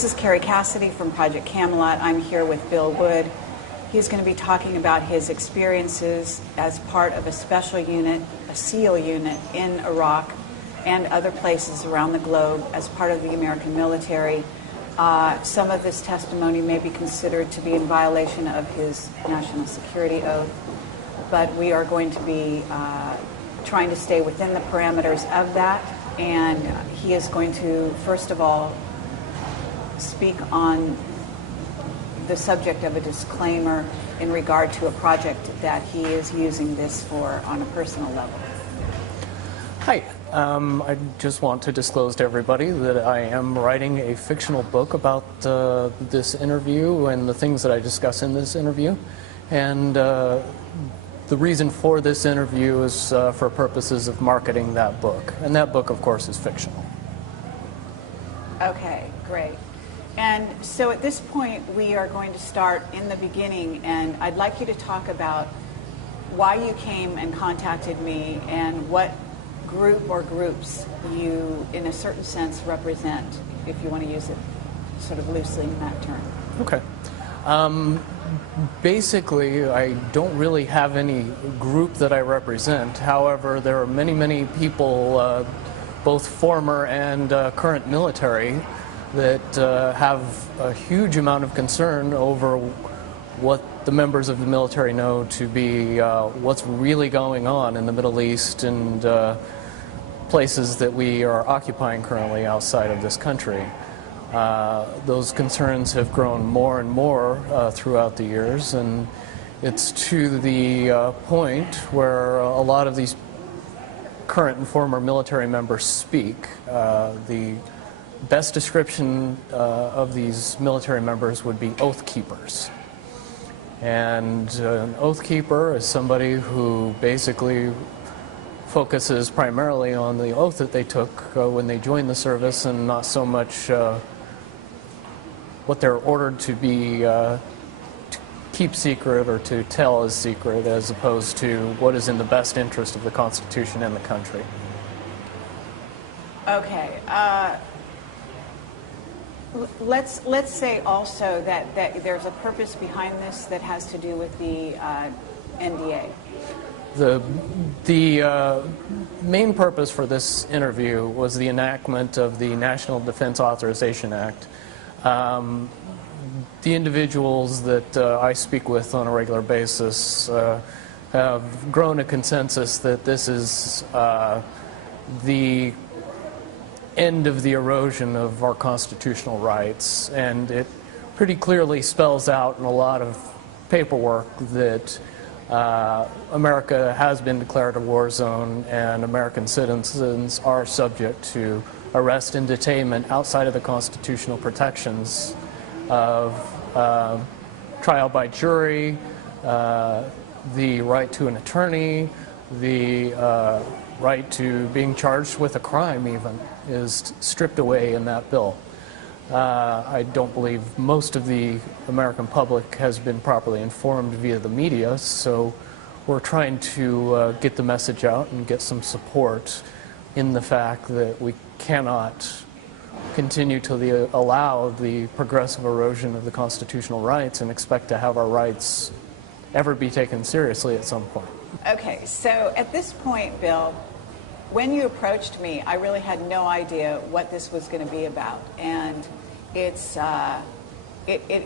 This is Kerry Cassidy from Project Camelot. I'm here with Bill Wood. He's going to be talking about his experiences as part of a special unit, a SEAL unit in Iraq and other places around the globe as part of the American military. Some of this testimony may be considered to be in violation of his national security oath, but we are going to be trying to stay within the parameters of that. And he is going to, first of all, speak on the subject of a disclaimer in regard to a project that he is using this for on a personal level. Hi. I just want to disclose to everybody that I am writing a fictional book about this interview and the things that I discuss in this interview. And the reason for this interview is for purposes of marketing that book. And that book, of course, is fictional. Okay, great. And so at this point, we are going to start in the beginning, and I'd like you to talk about why you came and contacted me and what group or groups you, in a certain sense, represent, if you want to use it sort of loosely in that term. Okay. Basically, I don't really have any group that I represent. However, there are many, many people, both former and current military, that have a huge amount of concern over what the members of the military know to be what's really going on in the Middle East and places that we are occupying currently outside of this country. Those concerns have grown more and more throughout the years, and it's to the point where a lot of these current and former military members speak. The best description of these military members would be oath keepers. And an oath keeper is somebody who basically focuses primarily on the oath that they took when they joined the service, and not so much what they're ordered to be to keep secret or to tell as secret, as opposed to what is in the best interest of the Constitution and the country. Okay. Let's say also that there's a purpose behind this that has to do with the NDA. The main purpose for this interview was the enactment of the National Defense Authorization Act. The individuals that I speak with on a regular basis have grown a consensus that this is the end of the erosion of our constitutional rights, and it pretty clearly spells out in a lot of paperwork that America has been declared a war zone, and American citizens are subject to arrest and detainment outside of the constitutional protections of trial by jury, the right to an attorney, the right to being charged with a crime even is stripped away in that bill. I don't believe most of the American public has been properly informed via the media, so we're trying to get the message out and get some support in the fact that we cannot continue to allow the progressive erosion of the constitutional rights and expect to have our rights ever be taken seriously at some point. Okay, so at this point, Bill, when you approached me, I really had no idea what this was going to be about, and it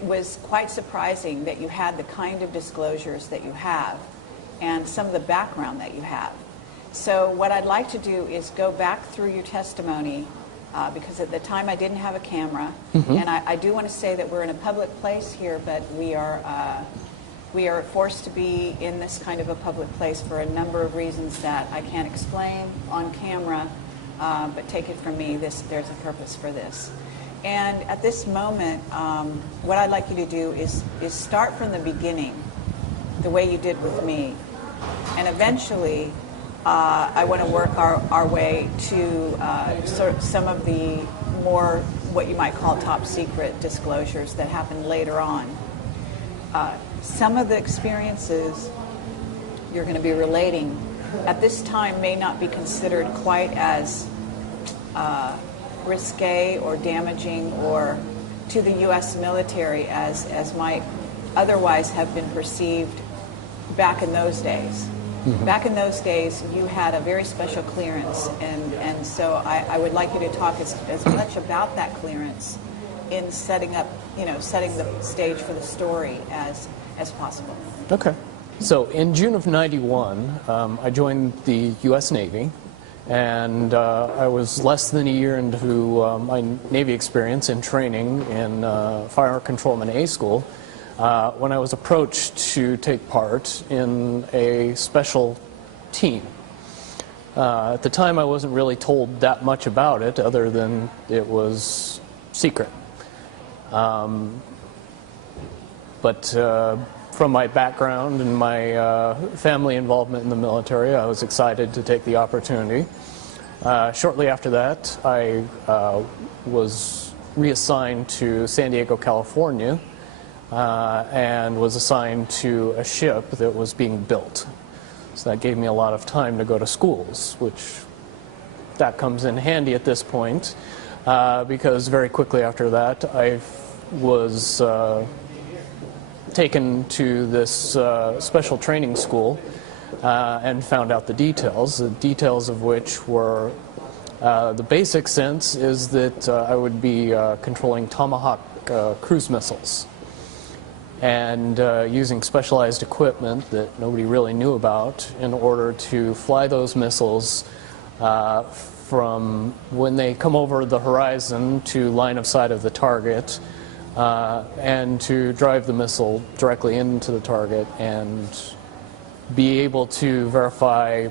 was quite surprising that you had the kind of disclosures that you have and some of the background that you have. So what I'd like to do is go back through your testimony, because at the time I didn't have a camera, and I do want to say that we're in a public place here, but we are forced to be in this kind of a public place for a number of reasons that I can't explain on camera, but take it from me, there's a purpose for this. And at this moment, what I'd like you to do is start from the beginning, the way you did with me. And eventually, I want to work our way to sort of some of the more, what you might call top secret disclosures that happened later on. Some of the experiences you're going to be relating at this time may not be considered quite as risque or damaging or to the U.S. military as might otherwise have been perceived back in those days. Mm-hmm. Back in those days, you had a very special clearance, and so I would like you to talk as much about that clearance in setting up, setting the stage for the story as possible. Okay. So in June of '91, I joined the U.S. Navy, and I was less than a year into my Navy experience in training in Fire Controlman A School when I was approached to take part in a special team. At the time, I wasn't really told that much about it, other than it was secret. But from my background and my family involvement in the military, I was excited to take the opportunity. Shortly after that, I was reassigned to San Diego, California, and was assigned to a ship that was being built. So that gave me a lot of time to go to schools, which that comes in handy at this point, because very quickly after that, I was taken to this special training school and found out the details of which were, the basic sense is that I would be controlling Tomahawk cruise missiles and using specialized equipment that nobody really knew about in order to fly those missiles from when they come over the horizon to line of sight of the target, and to drive the missile directly into the target and be able to verify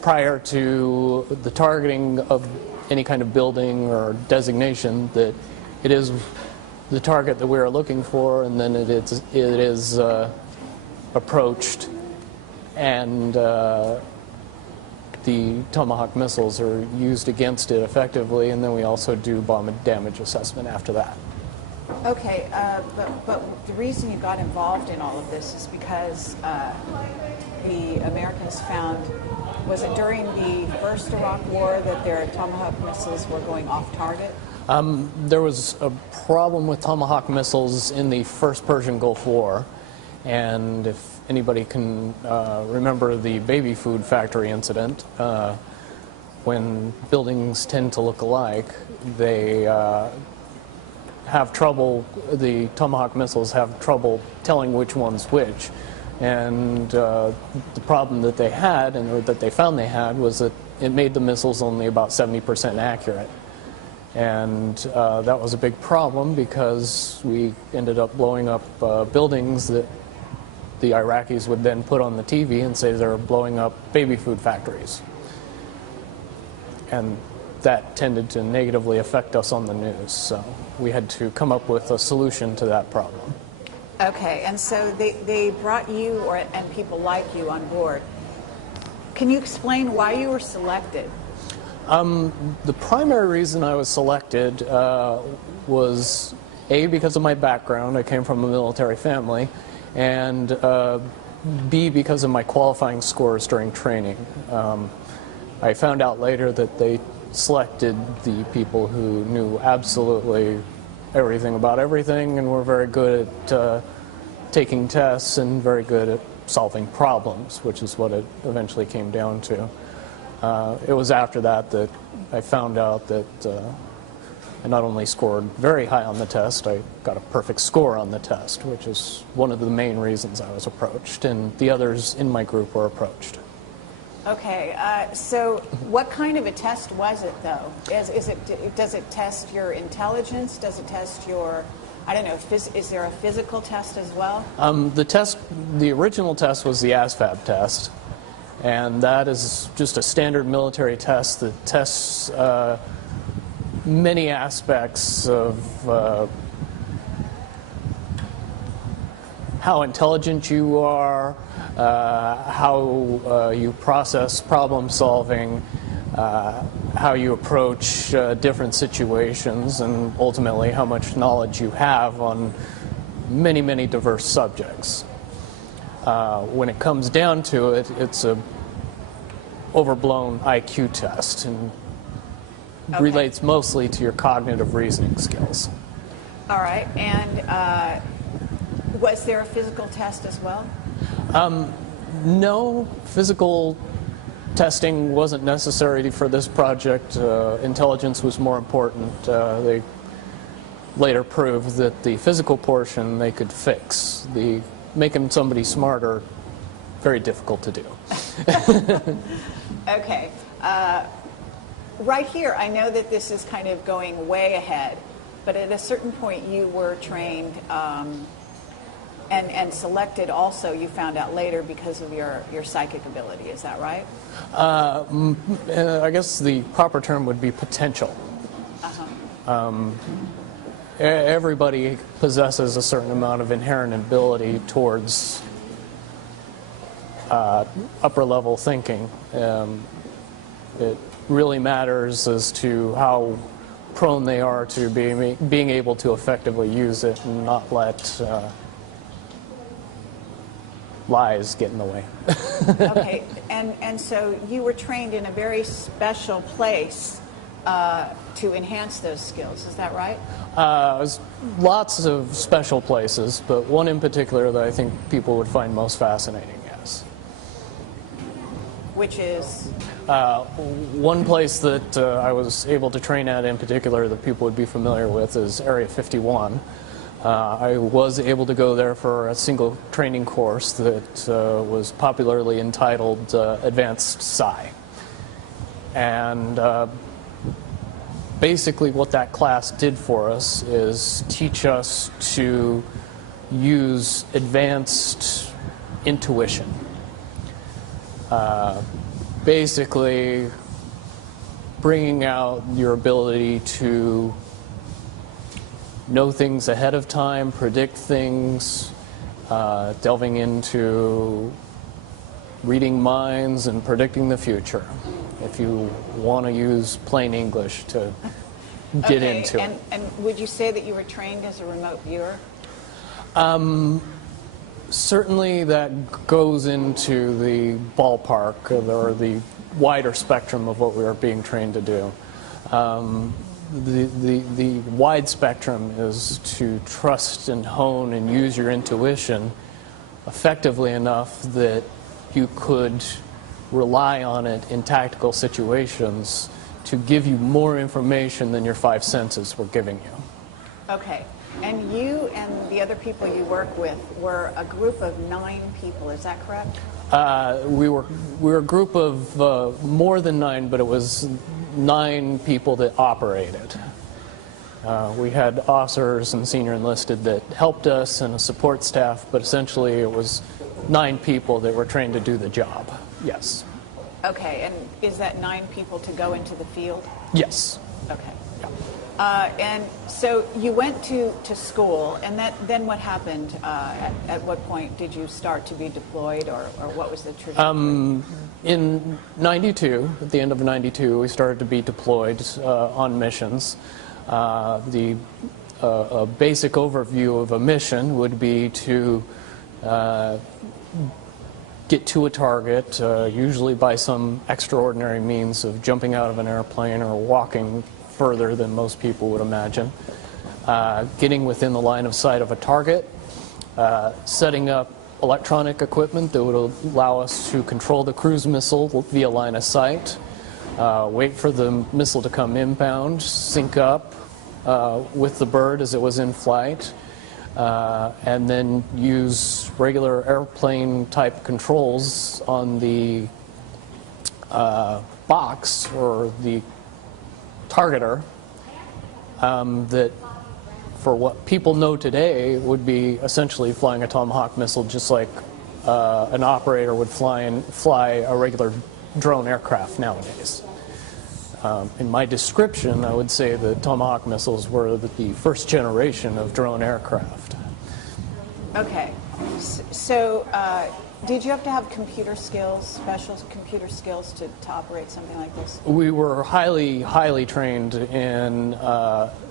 prior to the targeting of any kind of building or designation that it is the target that we are looking for, and then it is approached, and the Tomahawk missiles are used against it effectively, and then we also do bomb damage assessment after that. Okay, but the reason you got involved in all of this is because the Americans found, was it during the first Iraq War that their Tomahawk missiles were going off target? There was a problem with Tomahawk missiles in the first Persian Gulf War, and if anybody can remember the baby food factory incident, when buildings tend to look alike, they have trouble, the Tomahawk missiles have trouble telling which one's which. And the problem that they had, or that they found they had, was that it made the missiles only about 70% accurate. And that was a big problem because we ended up blowing up buildings that the Iraqis would then put on the TV and say they're blowing up baby food factories. And that tended to negatively affect us on the news. So we had to come up with a solution to that problem. Okay, and so they brought you and people like you on board. Can you explain why you were selected? The primary reason I was selected was A, because of my background. I came from a military family, and B, because of my qualifying scores during training. I found out later that they selected the people who knew absolutely everything about everything and were very good at taking tests and very good at solving problems, which is what it eventually came down to. It was after that that I found out that I not only scored very high on the test, I got a perfect score on the test, which is one of the main reasons I was approached, and the others in my group were approached. Okay, so what kind of a test was it, though? Does it test your intelligence? Does it test your, I don't know, is there a physical test as well? The original test was the ASVAB test, and that is just a standard military test that tests many aspects of how intelligent you are, how you process problem solving, how you approach different situations, and ultimately how much knowledge you have on many, many diverse subjects. When it comes down to it, it's a overblown IQ test and relates mostly to your cognitive reasoning skills. All right. And was there a physical test as well? No, physical testing wasn't necessary for this project. Intelligence was more important. They later proved that the physical portion they could fix. The making somebody smarter, very difficult to do. Okay. Right here, I know that this is kind of going way ahead, but at a certain point you were trained and selected also, you found out later, because of your psychic ability. Is that right? I guess the proper term would be potential. Everybody possesses a certain amount of inherent ability towards upper level thinking. It really matters as to how prone they are to being able to effectively use it and not let lies get in the way. Okay, and so you were trained in a very special place to enhance those skills, is that right? Lots of special places, but one in particular that I think people would find most fascinating, yes. Which is? One place that I was able to train at in particular that people would be familiar with is Area 51. I was able to go there for a single training course that was popularly entitled Advanced Psi. And basically what that class did for us is teach us to use advanced intuition. Basically bringing out your ability to know things ahead of time, predict things, delving into reading minds and predicting the future, if you want to use plain English to get into it. And would you say that you were trained as a remote viewer? Certainly that goes into the ballpark or the wider spectrum of what we are being trained to do. The wide spectrum is to trust and hone and use your intuition effectively enough that you could rely on it in tactical situations to give you more information than your five senses were giving you. Okay. And you and the other people you work with were a group of 9 people, is that correct? We were a group of more than 9, but it was 9 people that operated. We had officers and senior enlisted that helped us and a support staff, but essentially it was 9 people that were trained to do the job. Yes. Okay, and is that 9 people to go into the field? Yes. Okay. And so you went to school, and then what happened? At what point did you start to be deployed, or what was the trajectory? In 92, at the end of 92, we started to be deployed on missions. The basic overview of a mission would be to get to a target, usually by some extraordinary means of jumping out of an airplane or walking further than most people would imagine, getting within the line of sight of a target, setting up electronic equipment that would allow us to control the cruise missile via line of sight, wait for the missile to come inbound, sync up with the bird as it was in flight, and then use regular airplane type controls on the box or the targeter that, for what people know today, would be essentially flying a Tomahawk missile just like an operator would fly a regular drone aircraft nowadays. In my description, I would say the Tomahawk missiles were the first generation of drone aircraft. Okay. So did you have to have computer skills, special computer skills to operate something like this? We were highly trained in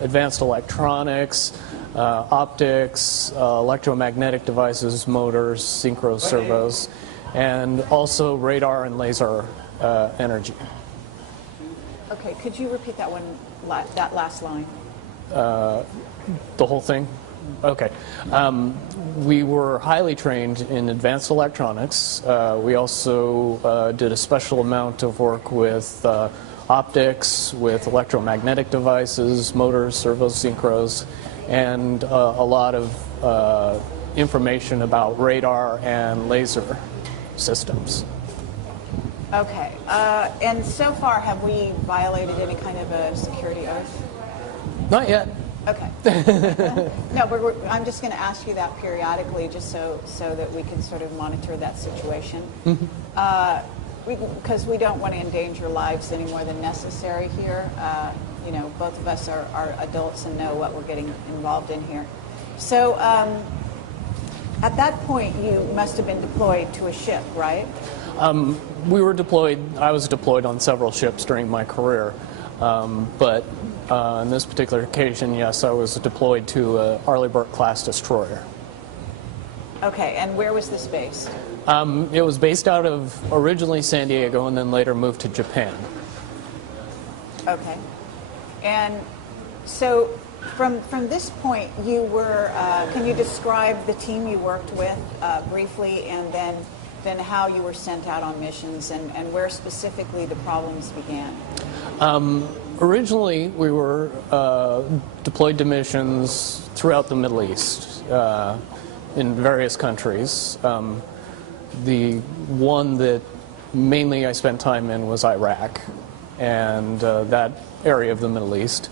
advanced electronics, optics, electromagnetic devices, motors, synchro servos, and also radar and laser energy. Okay, could you repeat that last line? The whole thing? Okay. We were highly trained in advanced electronics. We also did a special amount of work with optics, with electromagnetic devices, motors, servos, synchros, and a lot of information about radar and laser systems. Okay. And so far, have we violated any kind of a security oath? Not yet. Okay. No, I'm just going to ask you that periodically, just so that we can sort of monitor that situation. Because we don't want to endanger lives any more than necessary here. You know, both of us are adults and know what we're getting involved in here. So at that point, you must have been deployed to a ship, right? We were deployed. I was deployed on several ships during my career, but on this particular occasion, yes, I was deployed to a Arleigh-Burke-class destroyer. Okay, and where was this based? It was based out of originally San Diego and then later moved to Japan. Okay. And so from this point, you were, can you describe the team you worked with briefly, and then how you were sent out on missions and where specifically the problems began? Originally, we were deployed to missions throughout the Middle East in various countries. The one that mainly I spent time in was Iraq, and that area of the Middle East.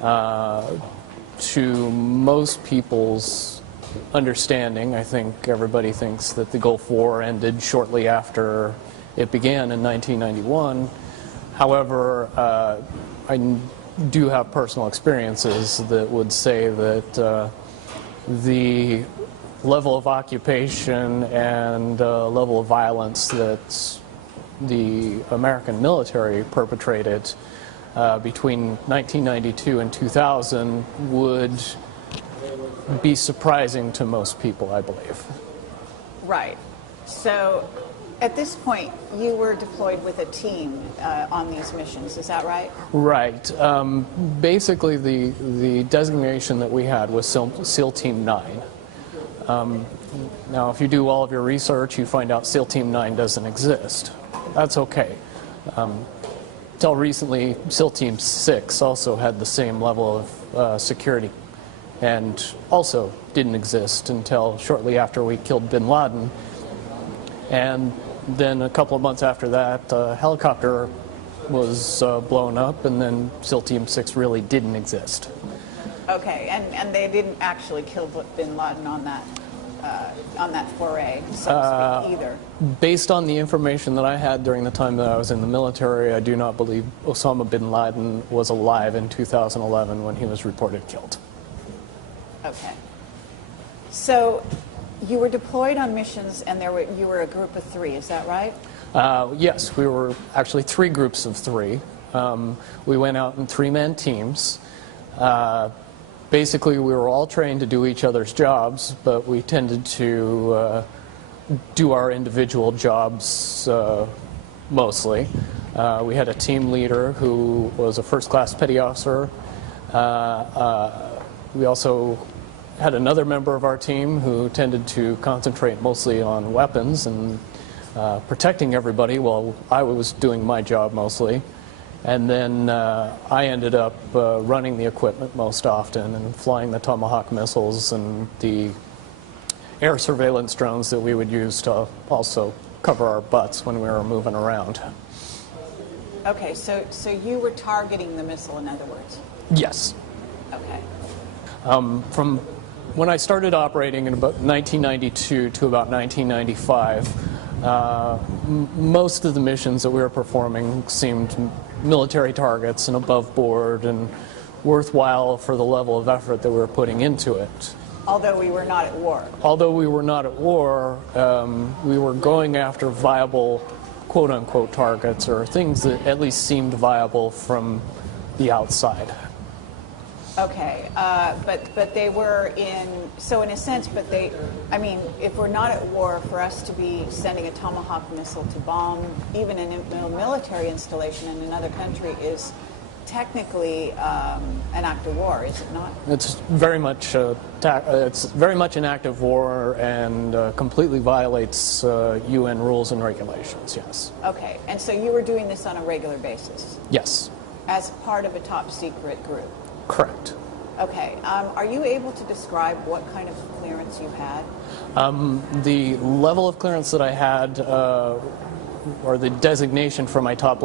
To most people's understanding, I think everybody thinks that the Gulf War ended shortly after it began in 1991. However, I do have personal experiences that would say that the level of occupation and level of violence that the American military perpetrated between 1992 and 2000 would be surprising to most people, I believe. Right. So at this point, you were deployed with a team on these missions, is that right? Right. Basically, the designation that we had was SEAL Team 9. Now, if you do all of your research, you find out SEAL Team 9 doesn't exist. That's okay. Until recently, SEAL Team 6 also had the same level of security and also didn't exist until shortly after we killed bin Laden. And then a couple of months after that, a helicopter was blown up, and then SEAL Team 6 really didn't exist. Okay, and they didn't actually kill bin Laden on that foray, so to speak, either. Based on the information that I had during the time that I was in the military, I do not believe Osama bin Laden was alive in 2011 when he was reported killed. Okay. So you were deployed on missions, and you were a group of 3, is that right? Yes, we were actually 3 groups of 3. We went out in 3-man teams. Basically, we were all trained to do each other's jobs, but we tended to do our individual jobs mostly. We had a team leader who was a first-class petty officer. We also had another member of our team who tended to concentrate mostly on weapons and protecting everybody while I was doing my job mostly. And then I ended up running the equipment most often and flying the Tomahawk missiles and the air surveillance drones that we would use to also cover our butts when we were moving around. Okay, so you were targeting the missile, in other words? Yes. Okay. From when I started operating in about 1992 to about 1995, most of the missions that we were performing seemed military targets and above board and worthwhile for the level of effort that we were putting into it. Although we were not at war. Although we were not at war, we were going after viable quote-unquote targets, or things that at least seemed viable from the outside. Okay, but they were so in a sense, I mean, if we're not at war, for us to be sending a Tomahawk missile to bomb even a military installation in another country is technically an act of war, is it not? It's very much an act of war and completely violates UN rules and regulations. Yes. Okay, and so you were doing this on a regular basis Yes. as part of a top secret group. Correct. Okay, are you able to describe what kind of clearance you had? The level of clearance that I had, or the designation for my top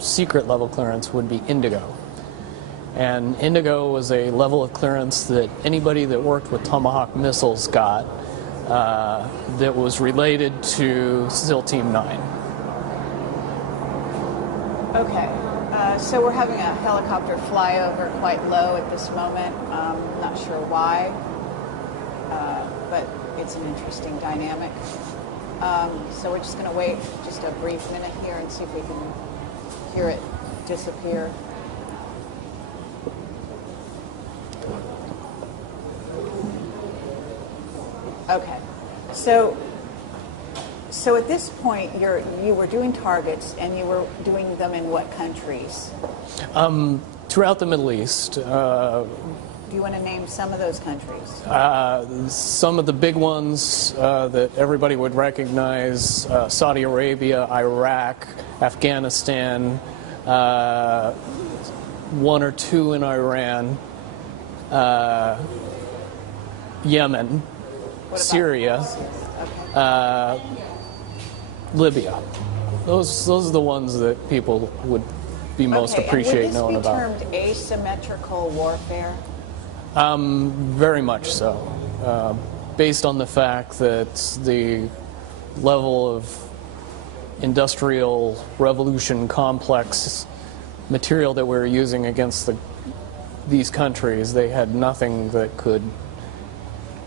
secret level clearance would be Indigo. And Indigo was a level of clearance that anybody that worked with Tomahawk missiles got that was related to SEAL Team 9. Okay, so we're having a helicopter fly over quite low at this moment. Not sure why, but it's an interesting dynamic. So we're just going to wait just a brief minute here and see if we can hear it disappear. Okay, so at this point you were doing targets, and you were doing them in what countries? Throughout the Middle East. Do you want to name some of those countries? Some of the big ones that everybody would recognize: Saudi Arabia, Iraq, Afghanistan, one or two in Iran, Yemen, Syria, Okay. Libya. Those are the ones that people would be most appreciate knowing about. Would this be termed asymmetrical warfare? Very much so, based on the fact that the level of industrial revolution complex material that we were using against these countries, they had nothing that could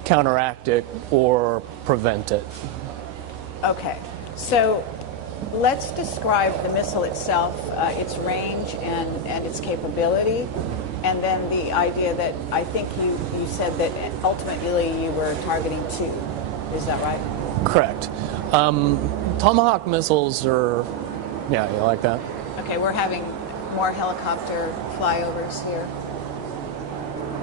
counteract it or prevent it. Okay, so let's describe the missile itself, its range and its capability, and then the idea that I think you said that ultimately you were targeting 2. Is that right? Correct. Tomahawk missiles are, yeah, you like that? Okay, we're having more helicopter flyovers here.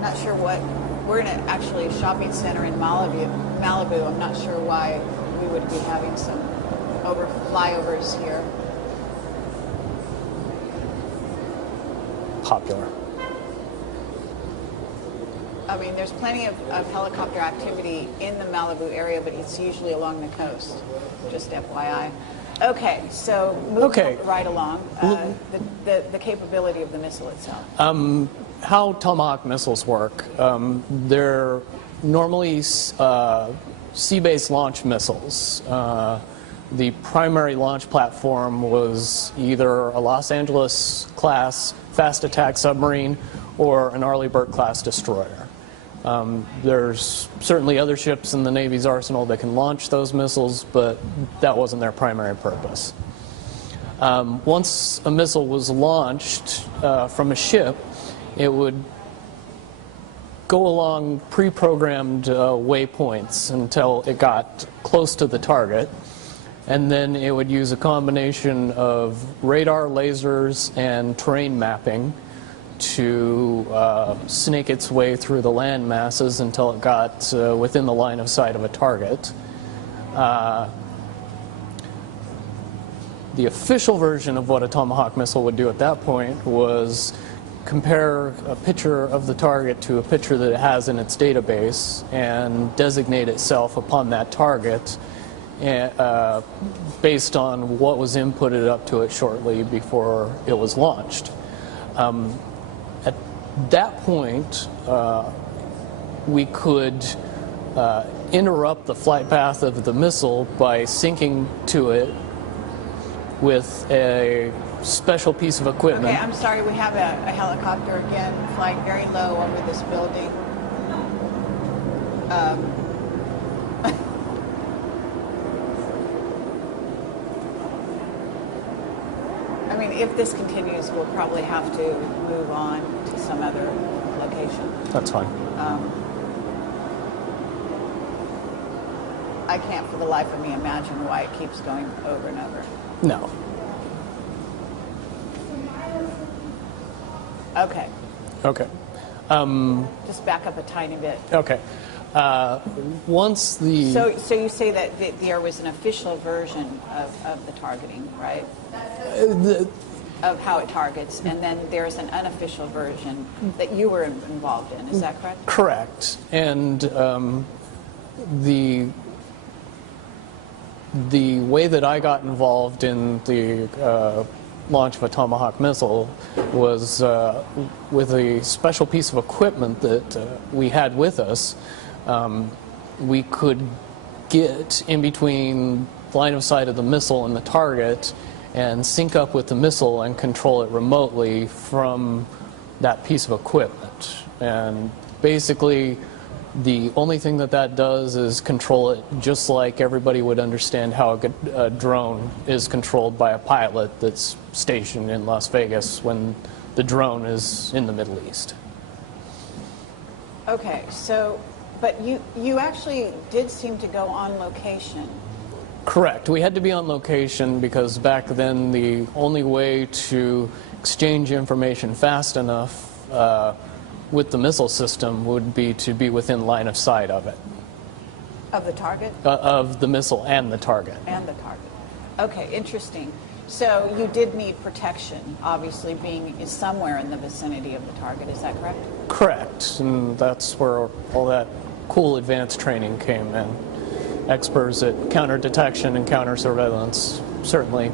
Not sure what, we're in actually a shopping center in Malibu. I'm not sure why we would be having some flyovers here. Popular. I mean, there's plenty of helicopter activity in the Malibu area, but it's usually along the coast, just FYI. Okay, so moving right along, the capability of the missile itself. How Tomahawk missiles work, they're normally sea-based launch missiles. The primary launch platform was either a Los Angeles class fast attack submarine or an Arleigh Burke class destroyer. There's certainly other ships in the Navy's arsenal that can launch those missiles, but that wasn't their primary purpose. Once a missile was launched from a ship, it would go along pre-programmed waypoints until it got close to the target, and then it would use a combination of radar, lasers, and terrain mapping to snake its way through the land masses until it got within the line of sight of a target. The official version of what a Tomahawk missile would do at that point was compare a picture of the target to a picture that it has in its database and designate itself upon that target based on what was inputted up to it shortly before it was launched. At that point, we could interrupt the flight path of the missile by syncing to it with a special piece of equipment. Okay, I'm sorry, we have a helicopter again flying very low over this building. I mean, if this continues, we'll probably have to move on to some other location. That's fine. I can't for the life of me imagine why it keeps going over and over. No. Okay. Okay. Just back up a tiny bit. Okay. Once the... So you say that there was an official version of the targeting, right? Of how it targets, and then there's an unofficial version that you were involved in. Is that correct? Correct. And the way that I got involved in the launch of a Tomahawk missile was with a special piece of equipment that we had with us. We could get in between line of sight of the missile and the target and sync up with the missile and control it remotely from that piece of equipment. And basically, the only thing that does is control it just like everybody would understand how a drone is controlled by a pilot that's stationed in Las Vegas when the drone is in the Middle East. Okay, so, but you actually did seem to go on location. Correct. We had to be on location because back then the only way to exchange information fast enough with the missile system would be to be within line of sight of it. Of the target? Of the missile and the target. And the target. Okay, interesting. So you did need protection, obviously being somewhere in the vicinity of the target. Is that correct? Correct. And that's where all that cool advanced training came in. Experts at counter detection and counter surveillance certainly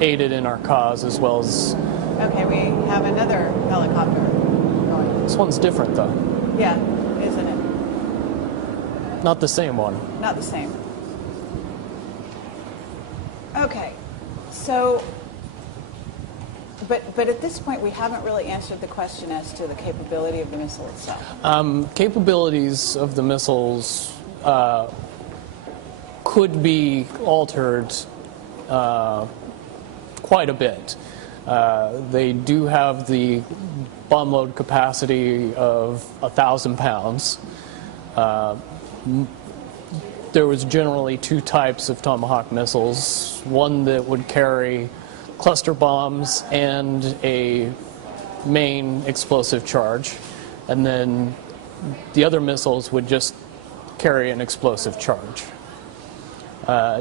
aided in our cause, as well as... Okay, we have another helicopter going. This one's different, though. Yeah, isn't it? Not the same one. Not the same. Okay, so, but at this point we haven't really answered the question as to the capability of the missile itself. Capabilities of the missiles could be altered quite a bit. They do have the bomb load capacity of 1,000 pounds. There was generally two types of Tomahawk missiles, one that would carry cluster bombs and a main explosive charge, and then the other missiles would just carry an explosive charge.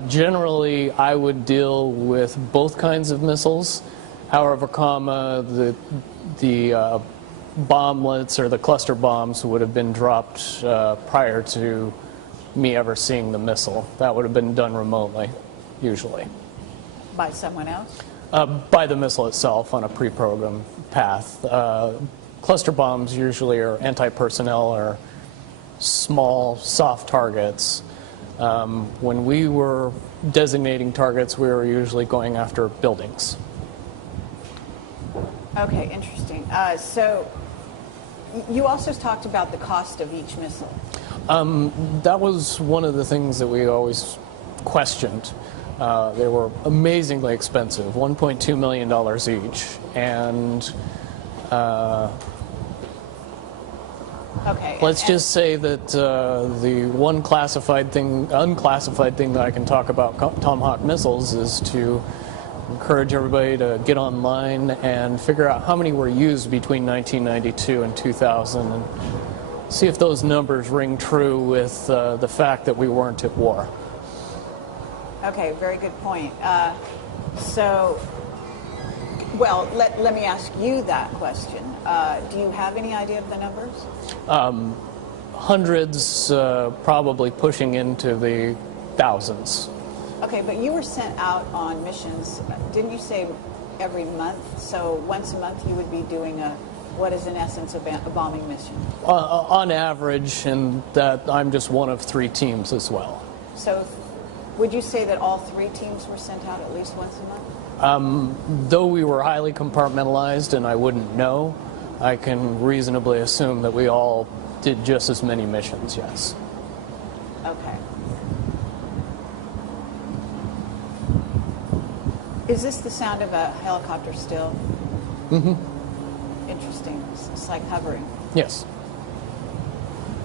Generally, I would deal with both kinds of missiles. However, the bomblets or the cluster bombs would have been dropped prior to me ever seeing the missile. That would have been done remotely, usually. By someone else? By the missile itself on a pre-programmed path. Cluster bombs usually are anti-personnel or small, soft targets. When we were designating targets, we were usually going after buildings. Okay, interesting. So you also talked about the cost of each missile. That was one of the things that we always questioned. They were amazingly expensive, $1.2 million each, and okay. Let's just say that the one unclassified thing that I can talk about Tomahawk missiles is to encourage everybody to get online and figure out how many were used between 1992 and 2000 and see if those numbers ring true with the fact that we weren't at war. Okay, very good point. Well, let me ask you that question. Do you have any idea of the numbers? Hundreds, probably pushing into the thousands. Okay, but you were sent out on missions, didn't you say every month? So once a month you would be doing what is in essence a bombing mission? On average, and that I'm just one of 3 teams as well. So would you say that all 3 teams were sent out at least once a month? Though we were highly compartmentalized and I wouldn't know, I can reasonably assume that we all did just as many missions, yes. Okay. Is this the sound of a helicopter still? Mm-hmm. Interesting. It's like hovering. Yes.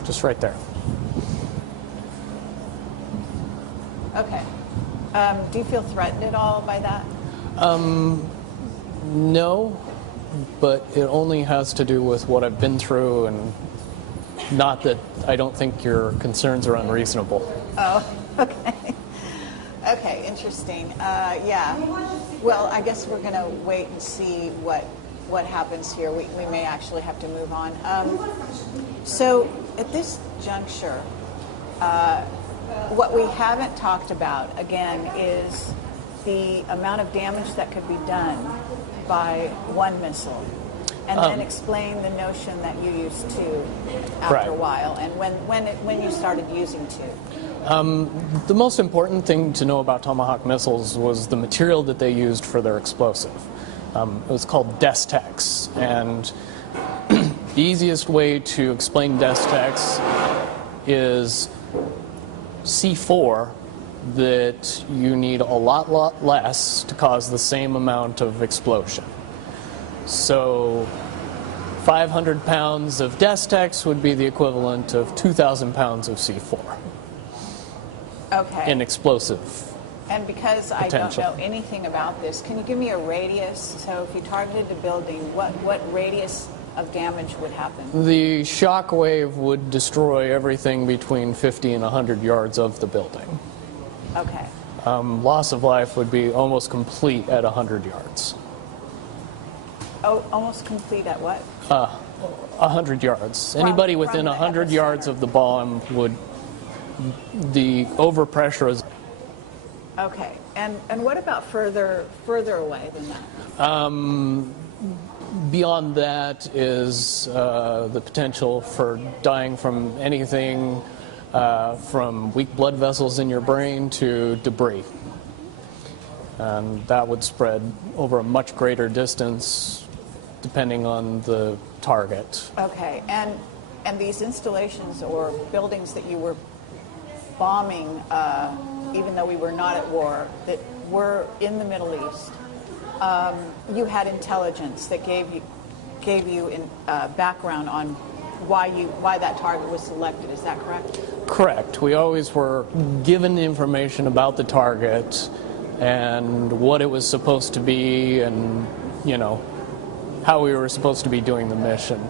Just right there. Okay. Do you feel threatened at all by that? No. but it only has to do with what I've been through, and not that I don't think your concerns are unreasonable. Oh, okay. Okay, interesting. Yeah. Well, I guess we're going to wait and see what happens here. We may actually have to move on. So at this juncture, what we haven't talked about, again, is the amount of damage that could be done by one missile. And then explain the notion that you used two after a while, and when you started using two. The most important thing to know about Tomahawk missiles was the material that they used for their explosive. It was called Destex, and the easiest way to explain Destex is C4 that you need a lot less to cause the same amount of explosion. So 500 pounds of Destex would be the equivalent of 2,000 pounds of C4. Okay. In explosive. And because potential. I don't know anything about this, can you give me a radius? So if you targeted the building, what radius of damage would happen? The shock wave would destroy everything between 50 and 100 yards of the building. Okay. Loss of life would be almost complete at 100 yards. Oh, almost complete at what? 100 yards. Anybody within 100 yards of the bomb would, the overpressure is... Okay. And what about further away than that? Beyond that is the potential for dying from anything from weak blood vessels in your brain to debris. And that would spread over a much greater distance depending on the target. Okay. And these installations or buildings that you were bombing, even though we were not at war, that were in the Middle East, you had intelligence that gave you background on why that target was selected. Is that correct? Correct. We always were given information about the target and what it was supposed to be, and how we were supposed to be doing the mission.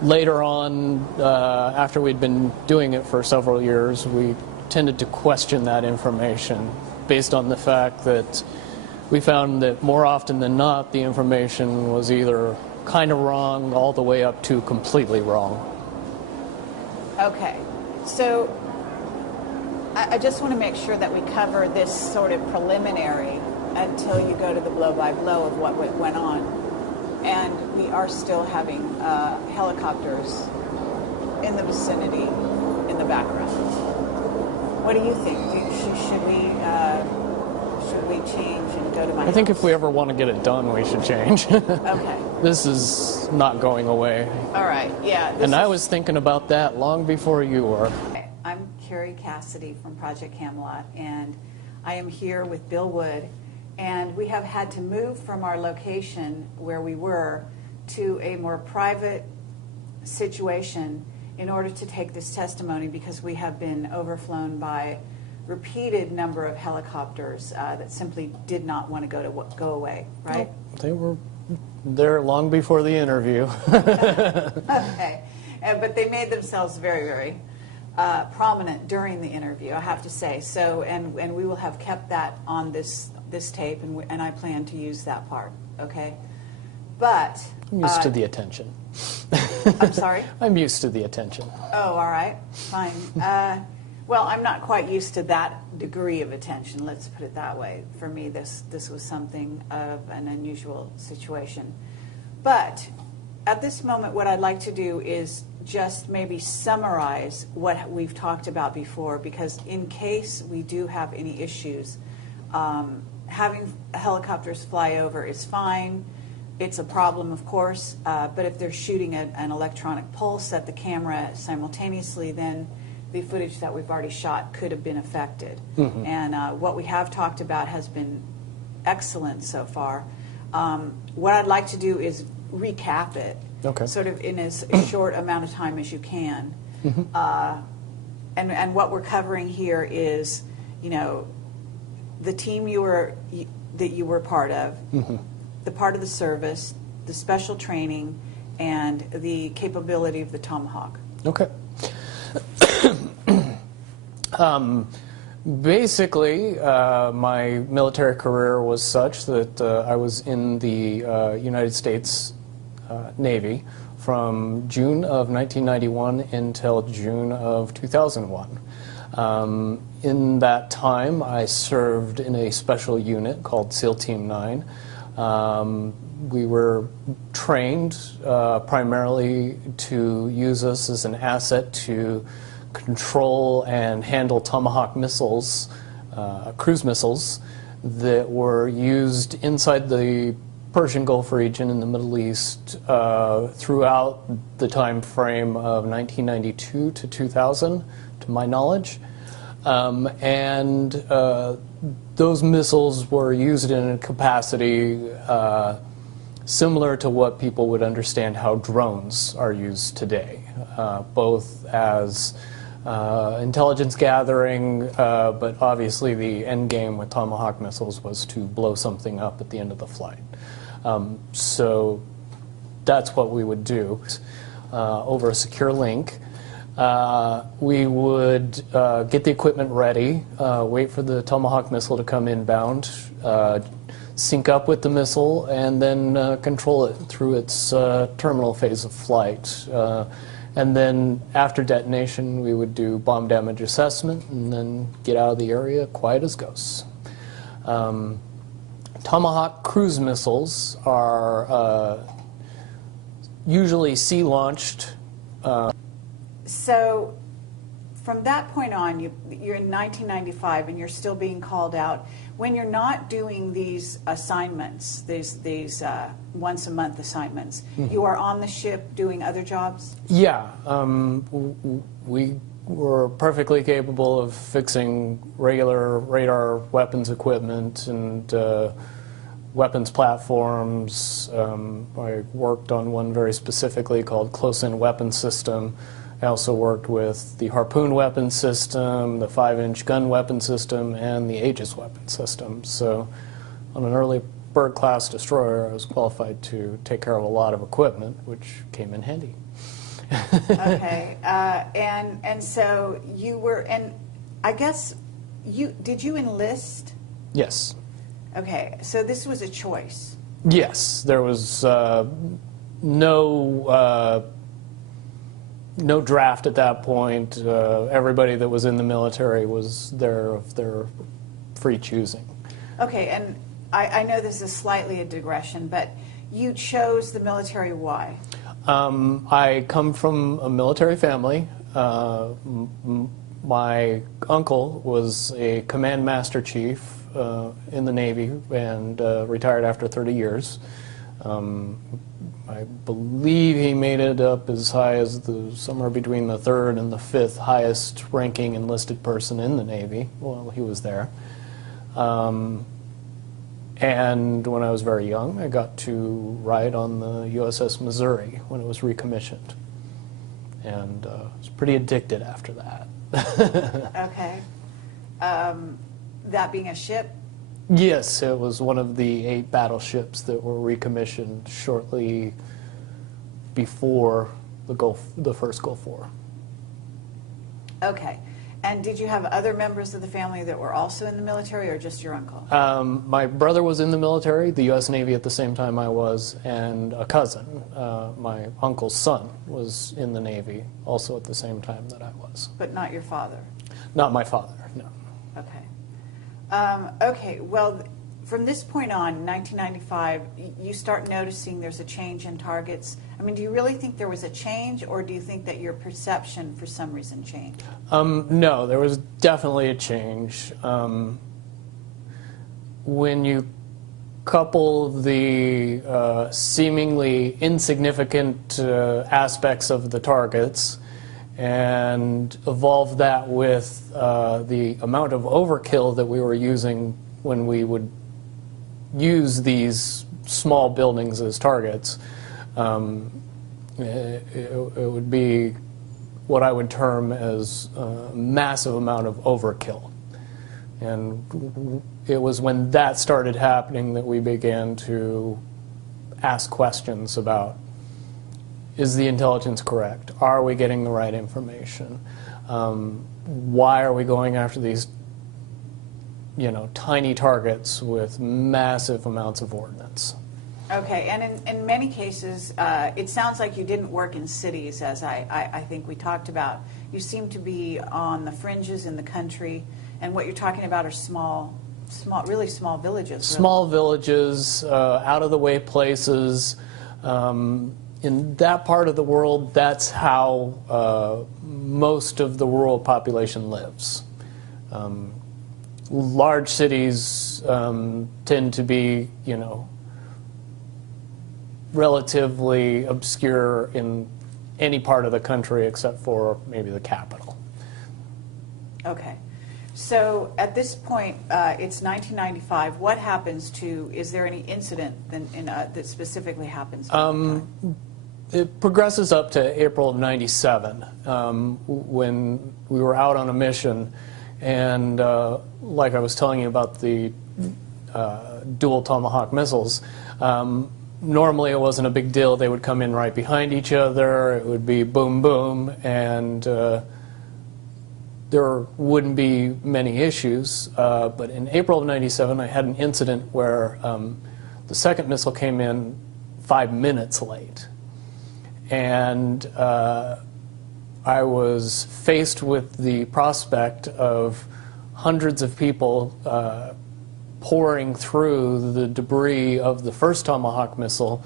Later on, after we'd been doing it for several years, we tended to question that information based on the fact that we found that more often than not, the information was either kind of wrong all the way up to completely wrong. Okay. So I just want to make sure that we cover this sort of preliminary until you go to the blow-by-blow of what went on. And we are still having helicopters in the vicinity, in the background. What do you think? Should we change and go to my I think if we ever want to get it done, we should change. Okay. This is not going away. All right, yeah. And I was thinking about that long before you were. I'm Kerry Cassidy from Project Camelot, and I am here with Bill Wood. And we have had to move from our location where we were to a more private situation in order to take this testimony, because we have been overflown by repeated number of helicopters that simply did not want to go away, right? Nope. They were there long before the interview. Okay. But they made themselves very, very prominent during the interview, I have to say. So, and we will have kept that on this tape, and I plan to use that part, okay? But... I'm used to the attention. I'm sorry? I'm used to the attention. Oh, all right. Fine. Well, I'm not quite used to that degree of attention, let's put it that way. For me, this was something of an unusual situation. But at this moment, what I'd like to do is just maybe summarize what we've talked about before, because in case we do have any issues, having helicopters fly over is fine. It's a problem, of course, but if they're shooting an electronic pulse at the camera simultaneously, then the footage that we've already shot could have been affected. Mm-hmm. And what we have talked about has been excellent so far. What I'd like to do is recap it, okay, sort of in as short amount of time as you can. Mm-hmm. And what we're covering here is, the team you were that you were part of, the part of the service, the special training, and the capability of the Tomahawk. Okay. Basically, my military career was such that I was in the United States Navy from June of 1991 until June of 2001. In that time, I served in a special unit called SEAL Team 9. We were trained primarily to use us as an asset to control and handle Tomahawk missiles, cruise missiles, that were used inside the Persian Gulf region in the Middle East throughout the time frame of 1992 to 2000, to my knowledge. Those missiles were used in a capacity similar to what people would understand how drones are used today, both as intelligence gathering, but obviously the end game with Tomahawk missiles was to blow something up at the end of the flight. So that's what we would do over a secure link. We would get the equipment ready, wait for the Tomahawk missile to come inbound, sync up with the missile, and then control it through its terminal phase of flight. And then after detonation, we would do bomb damage assessment and then get out of the area quiet as ghosts. Tomahawk cruise missiles are usually sea-launched. So from that point on, you're in 1995 and you're still being called out. When you're not doing these assignments, these once-a-month assignments, you are on the ship doing other jobs? Yeah. We were perfectly capable of fixing regular radar weapons equipment and weapons platforms. I worked on one very specifically called Close-In Weapon System. I also worked with the Harpoon weapon system, the 5-inch gun weapon system, and the Aegis weapon system. So on an early Berg-class destroyer, I was qualified to take care of a lot of equipment, which came in handy. Okay. And so you were, and I guess, did you enlist? Yes. Okay. So this was a choice. Yes. There was no draft at that point. Everybody that was in the military was there of their free choosing. Okay, and I know this is slightly a digression, but you chose the military. Why? I come from a military family. My uncle was a command master chief in the Navy and retired after 30 years. I believe he made it up as high as somewhere between the 3rd and the 5th highest ranking enlisted person in the Navy while he was there. And when I was very young, I got to ride on the USS Missouri when it was recommissioned. And I was pretty addicted after that. Okay. That being a ship? Yes, it was one of the 8 battleships that were recommissioned shortly before the first Gulf War. Okay. And did you have other members of the family that were also in the military, or just your uncle? My brother was in the military, the U.S. Navy at the same time I was, and a cousin, my uncle's son, was in the Navy also at the same time that I was. But not your father? Not my father, no. Okay. Okay, well, from this point on, 1995, you start noticing there's a change in targets. I mean, do you really think there was a change, or do you think that your perception for some reason changed? No, there was definitely a change. When you couple the seemingly insignificant aspects of the targets and evolve that with the amount of overkill that we were using when we would use these small buildings as targets, it would be what I would term as a massive amount of overkill. And it was when that started happening that we began to ask questions about, is the intelligence correct? Are we getting the right information? Why are we going after these, tiny targets with massive amounts of ordnance? Okay, and in many cases, it sounds like you didn't work in cities, as I think we talked about. You seem to be on the fringes in the country, and what you're talking about are really small villages. Small villages, out-of-the-way places. In that part of the world, that's how most of the rural population lives. Large cities tend to be, relatively obscure in any part of the country except for maybe the capital. Okay. So at this point, it's 1995. What happens is there any incident that specifically happens? It progresses up to April of '97 when we were out on a mission, and like I was telling you about the dual Tomahawk missiles, normally it wasn't a big deal. They would come in right behind each other. It would be boom, boom, and there wouldn't be many issues. But in April of '97, I had an incident where the second missile came in 5 minutes late. And I was faced with the prospect of hundreds of people pouring through the debris of the first Tomahawk missile,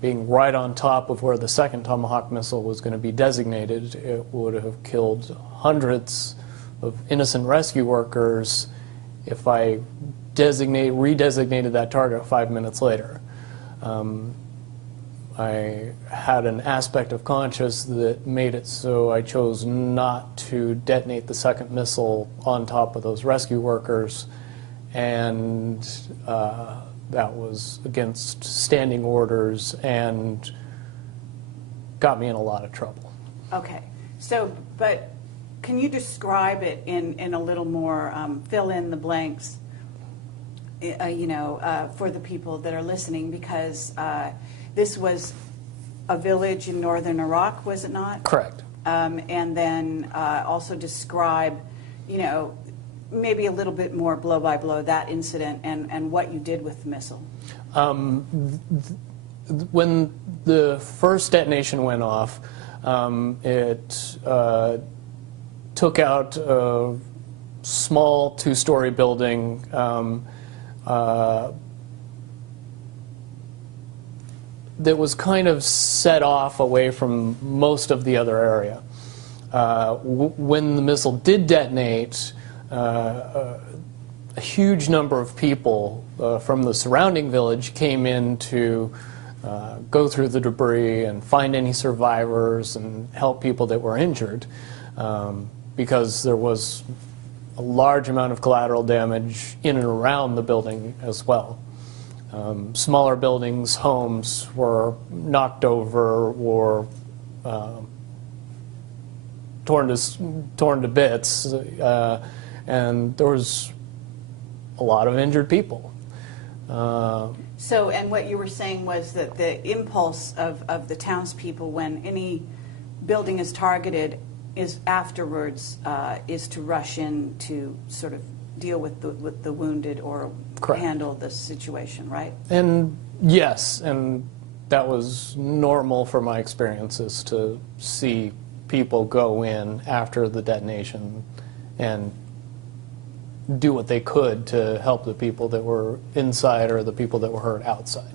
being right on top of where the second Tomahawk missile was going to be designated. It would have killed hundreds of innocent rescue workers if I redesignated that target 5 minutes later. I had an aspect of conscience that made it so I chose not to detonate the second missile on top of those rescue workers, and that was against standing orders and got me in a lot of trouble. Okay, so, but can you describe it in a little more, fill in the blanks, for the people that are listening, because this was a village in northern Iraq, was it not? Correct. And then also describe, maybe a little bit more blow by blow that incident and what you did with the missile. When the first detonation went off, it took out a small two-story building. That was kind of set off away from most of the other area. When the missile did detonate, a huge number of people from the surrounding village came in to go through the debris and find any survivors and help people that were injured, because there was a large amount of collateral damage in and around the building as well. Smaller buildings, homes were knocked over or torn to bits, and there was a lot of injured people. So, and what you were saying was that the impulse of the townspeople when any building is targeted is afterwards is to rush in to sort of deal with the wounded or Correct. Handle the situation, right? And yes, and that was normal for my experiences to see people go in after the detonation and do what they could to help the people that were inside or the people that were hurt outside.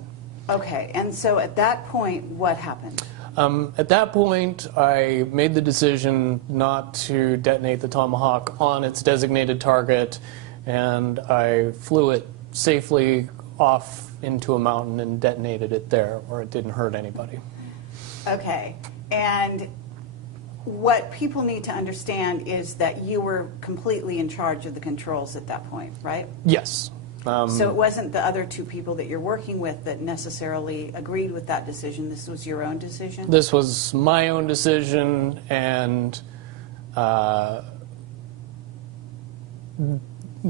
Okay, and so at that point, what happened? At that point, I made the decision not to detonate the Tomahawk on its designated target, and I flew it safely off into a mountain and detonated it there, where it didn't hurt anybody. Okay, and what people need to understand is that you were completely in charge of the controls at that point, right? Yes. So it wasn't the other two people that you're working with that necessarily agreed with that decision. This was your own decision? This was my own decision, and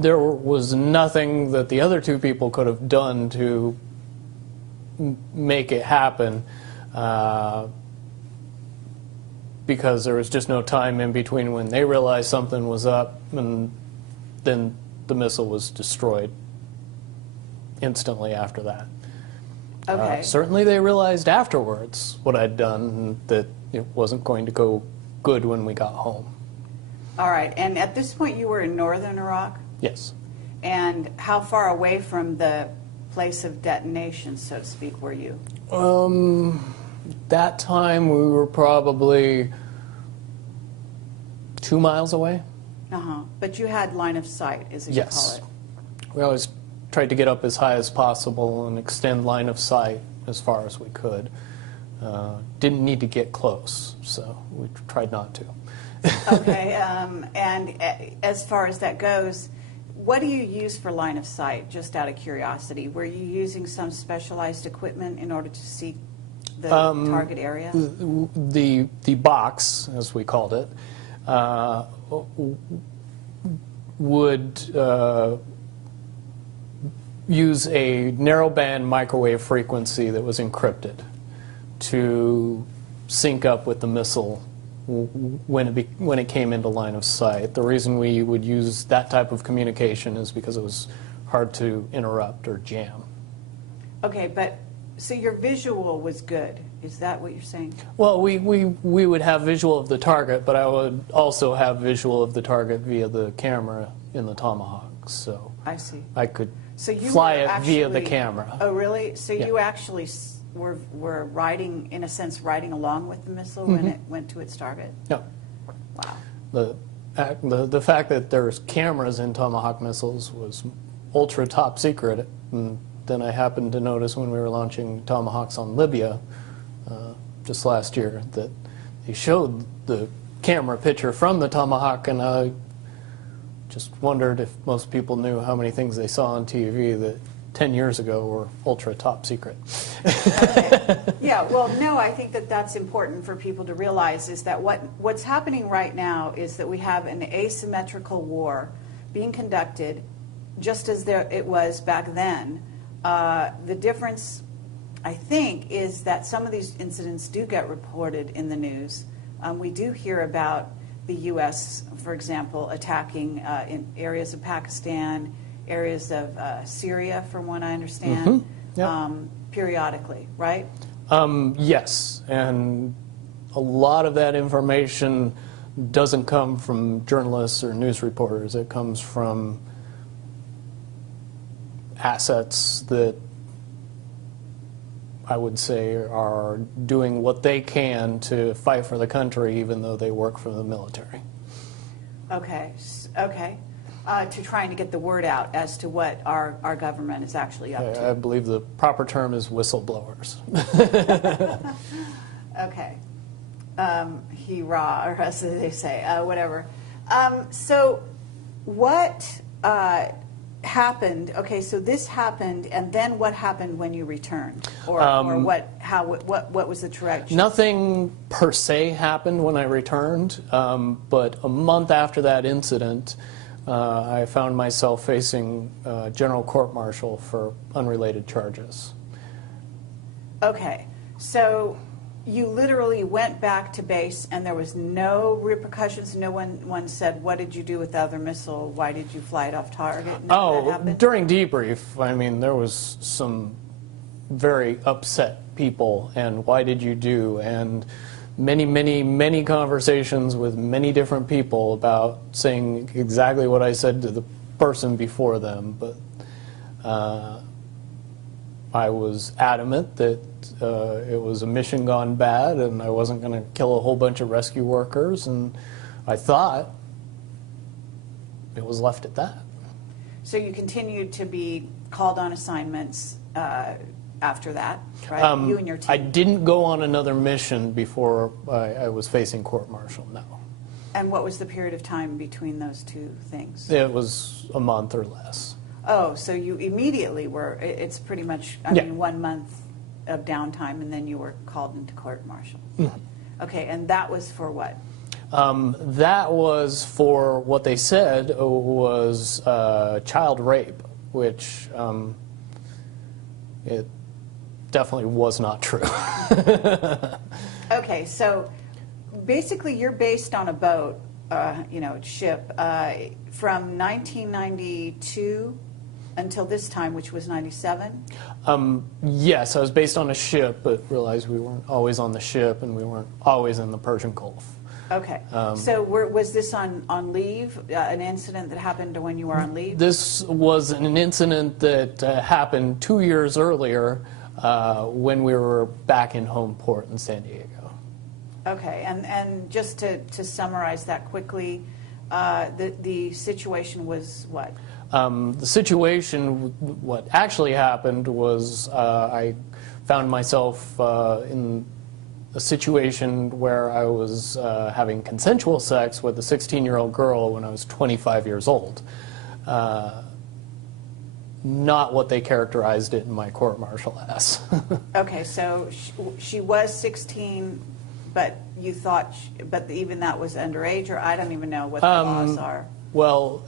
there was nothing that the other two people could have done to make it happen, because there was just no time in between when they realized something was up and then the missile was destroyed instantly after that. Okay. Certainly they realized afterwards what I'd done, and that it wasn't going to go good when we got home. All right. And at this point, you were in northern Iraq? Yes. And how far away from the place of detonation, so to speak, were you? That time we were probably 2 miles away. Uh-huh. But you had line of sight, as you call it. We always tried to get up as high as possible and extend line of sight as far as we could. Didn't need to get close, so we tried not to. Okay. And as far as that goes, what do you use for line of sight, just out of curiosity? Were you using some specialized equipment in order to see the target area? The box, as we called it, would use a narrowband microwave frequency that was encrypted to sync up with the missile when it came into line of sight. The reason we would use that type of communication is because it was hard to interrupt or jam. Okay, but so your visual was good. Is that what you're saying? Well, we would have visual of the target, but I would also have visual of the target via the camera in the Tomahawk. So I see. I could So you fly were it actually, via the camera. Oh, really? So Yeah. you actually were riding, in a sense, riding along with the missile when it went to its target? No. Wow. The fact that there's cameras in Tomahawk missiles was ultra top secret. And then I happened to notice when we were launching Tomahawks on Libya just last year that they showed the camera picture from the Tomahawk, and I just wondered if most people knew how many things they saw on TV that 10 years ago were ultra top secret. Okay. Yeah, well, no, I think that that's important for people to realize, is that what's happening right now is that we have an asymmetrical war being conducted just as it was back then. The difference, I think, is that some of these incidents do get reported in the news. We do hear about the U.S., for example, attacking in areas of Pakistan, areas of Syria, from what I understand, periodically, right? Yes, and a lot of that information doesn't come from journalists or news reporters. It comes from assets that I would say are doing what they can to fight for the country, even though they work for the military. Okay, okay. To trying to get the word out as to what our government is actually up to. I believe the proper term is whistleblowers. Okay. Hee-rah, or as they say, whatever. So what happened? Okay, so this happened, and then what happened when you returned? Or what was the trajectory? Nothing per se happened when I returned, but a month after that incident, I found myself facing general court-martial for unrelated charges. Okay, so you literally went back to base and there was no repercussions? No one said, what did you do with the other missile? Why did you fly it off target? None of that happened? During debrief, I mean, there was some very upset people, and why did you do? And many conversations with many different people about saying exactly what I said to the person before them, but I was adamant that it was a mission gone bad and I wasn't going to kill a whole bunch of rescue workers, and I thought it was left at that. So you continued to be called on assignments after that, right? You and your team. I didn't go on another mission before I was facing court-martial, no. And what was the period of time between those two things? It was a month or less. Oh, so you immediately were, it's pretty much, I mean, 1 month of downtime, and then you were called into court-martial. Okay, and that was for what? That was for what they said was child rape, which it definitely was not true. Okay, so basically you're based on a boat, ship, from 1992 until this time, which was 97? Yes, I was based on a ship, but realized we weren't always on the ship and we weren't always in the Persian Gulf. Okay, so was this on leave, an incident that happened when you were on leave? This was an incident that happened 2 years earlier when we were back in home port in San Diego. Okay, and just to summarize that quickly, the situation was what? The situation, what actually happened was I found myself in a situation where I was having consensual sex with a 16-year-old girl when I was 25 years old. Not what they characterized it in my court-martial as. Okay, so she was 16, but you thought, but even that was underage, or I don't even know what the laws are. Well,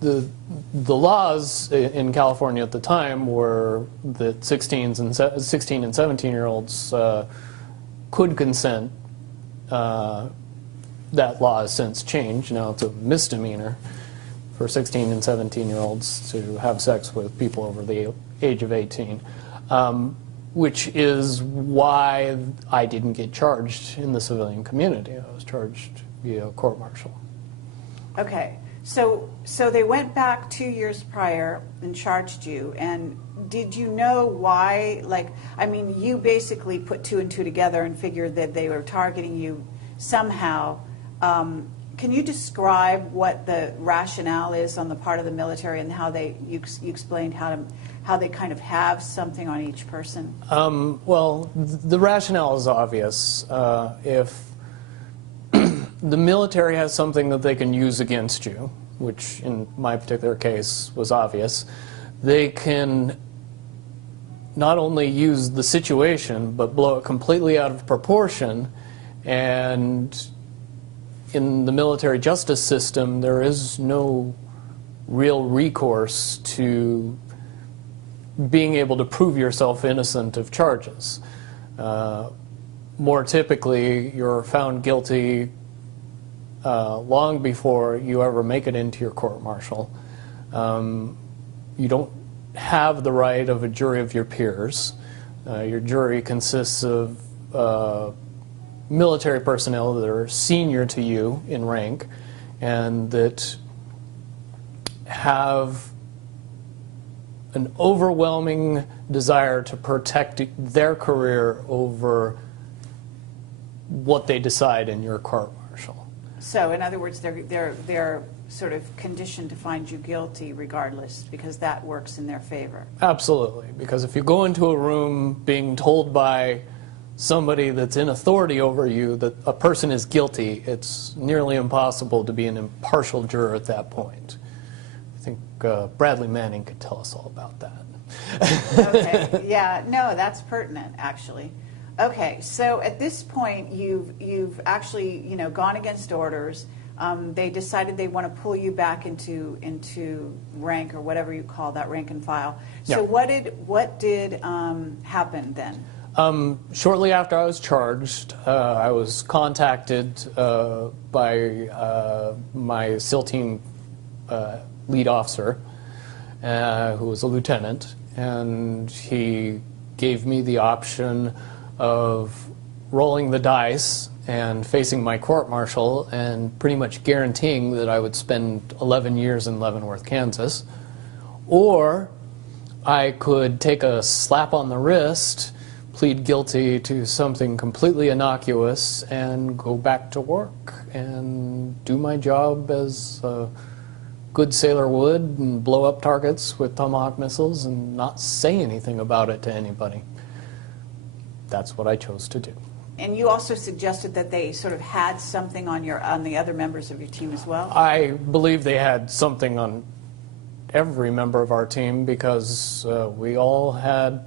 the laws in California at the time were that 16 and 17-year-olds could consent. That law has since changed. Now it's a misdemeanor for 16 and 17-year-olds to have sex with people over the age of 18, which is why I didn't get charged in the civilian community. I was charged via court-martial. Okay, so they went back 2 years prior and charged you, and did you know why? Like, I mean, you basically put two and two together and figured that they were targeting you somehow. Can you describe what the rationale is on the part of the military and how you explained how they kind of have something on each person? Well, the rationale is obvious. If the military has something that they can use against you, which in my particular case was obvious, they can not only use the situation but blow it completely out of proportion. And in the military justice system, there is no real recourse to being able to prove yourself innocent of charges. More typically, you're found guilty long before you ever make it into your court-martial. You don't have the right of a jury of your peers. Your jury consists of military personnel that are senior to you in rank and that have an overwhelming desire to protect their career over what they decide in your court-martial. So, in other words, they're sort of conditioned to find you guilty regardless, because that works in their favor. Absolutely, because if you go into a room being told by somebody that's in authority over you that a person is guilty, it's nearly impossible to be an impartial juror at that point. I think Bradley Manning could tell us all about that. Okay, yeah, no, that's pertinent, actually. Okay, so at this point, you've actually, gone against orders. They decided they want to pull you back into rank, or whatever you call that, rank and file. So yeah. what did happen then? Shortly after I was charged, I was contacted by my SEAL team lead officer, who was a lieutenant, and he gave me the option of rolling the dice and facing my court-martial and pretty much guaranteeing that I would spend 11 years in Leavenworth, Kansas, or I could take a slap on the wrist, plead guilty to something completely innocuous, and go back to work and do my job as a good sailor would and blow up targets with Tomahawk missiles and not say anything about it to anybody. That's what I chose to do. And you also suggested that they sort of had something on the other members of your team as well? I believe they had something on every member of our team, because we all had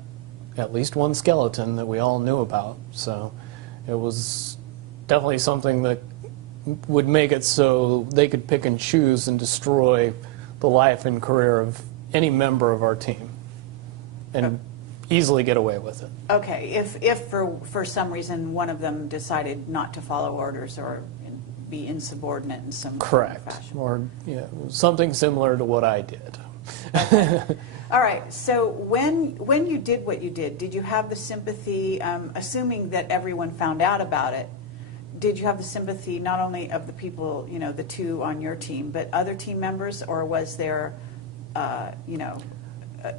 at least one skeleton that we all knew about. So it was definitely something that would make it so they could pick and choose and destroy the life and career of any member of our team and easily get away with it. Okay, if for some reason one of them decided not to follow orders or be insubordinate in some Correct. fashion. Or something similar to what I did. Okay. All right, so when you did what you did you have the sympathy, assuming that everyone found out about it, did you have the sympathy not only of the people, the two on your team, but other team members, or was there,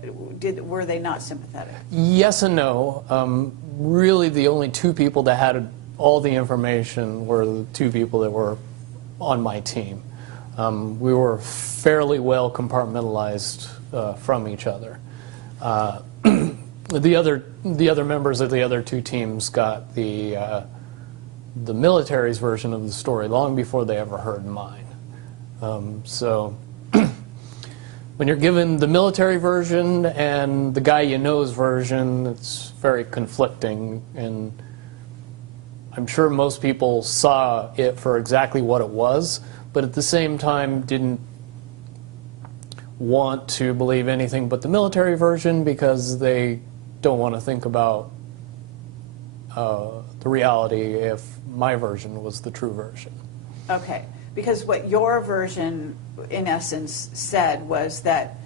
were they not sympathetic? Yes and no. Really, the only two people that had all the information were the two people that were on my team. We were fairly well compartmentalized from each other. The other members of the other two teams got the military's version of the story long before they ever heard mine. So when you're given the military version and the guy you know's version, it's very conflicting, and I'm sure most people saw it for exactly what it was, but at the same time didn't want to believe anything but the military version because they don't want to think about the reality if my version was the true version. Okay. Because what your version, in essence, said was that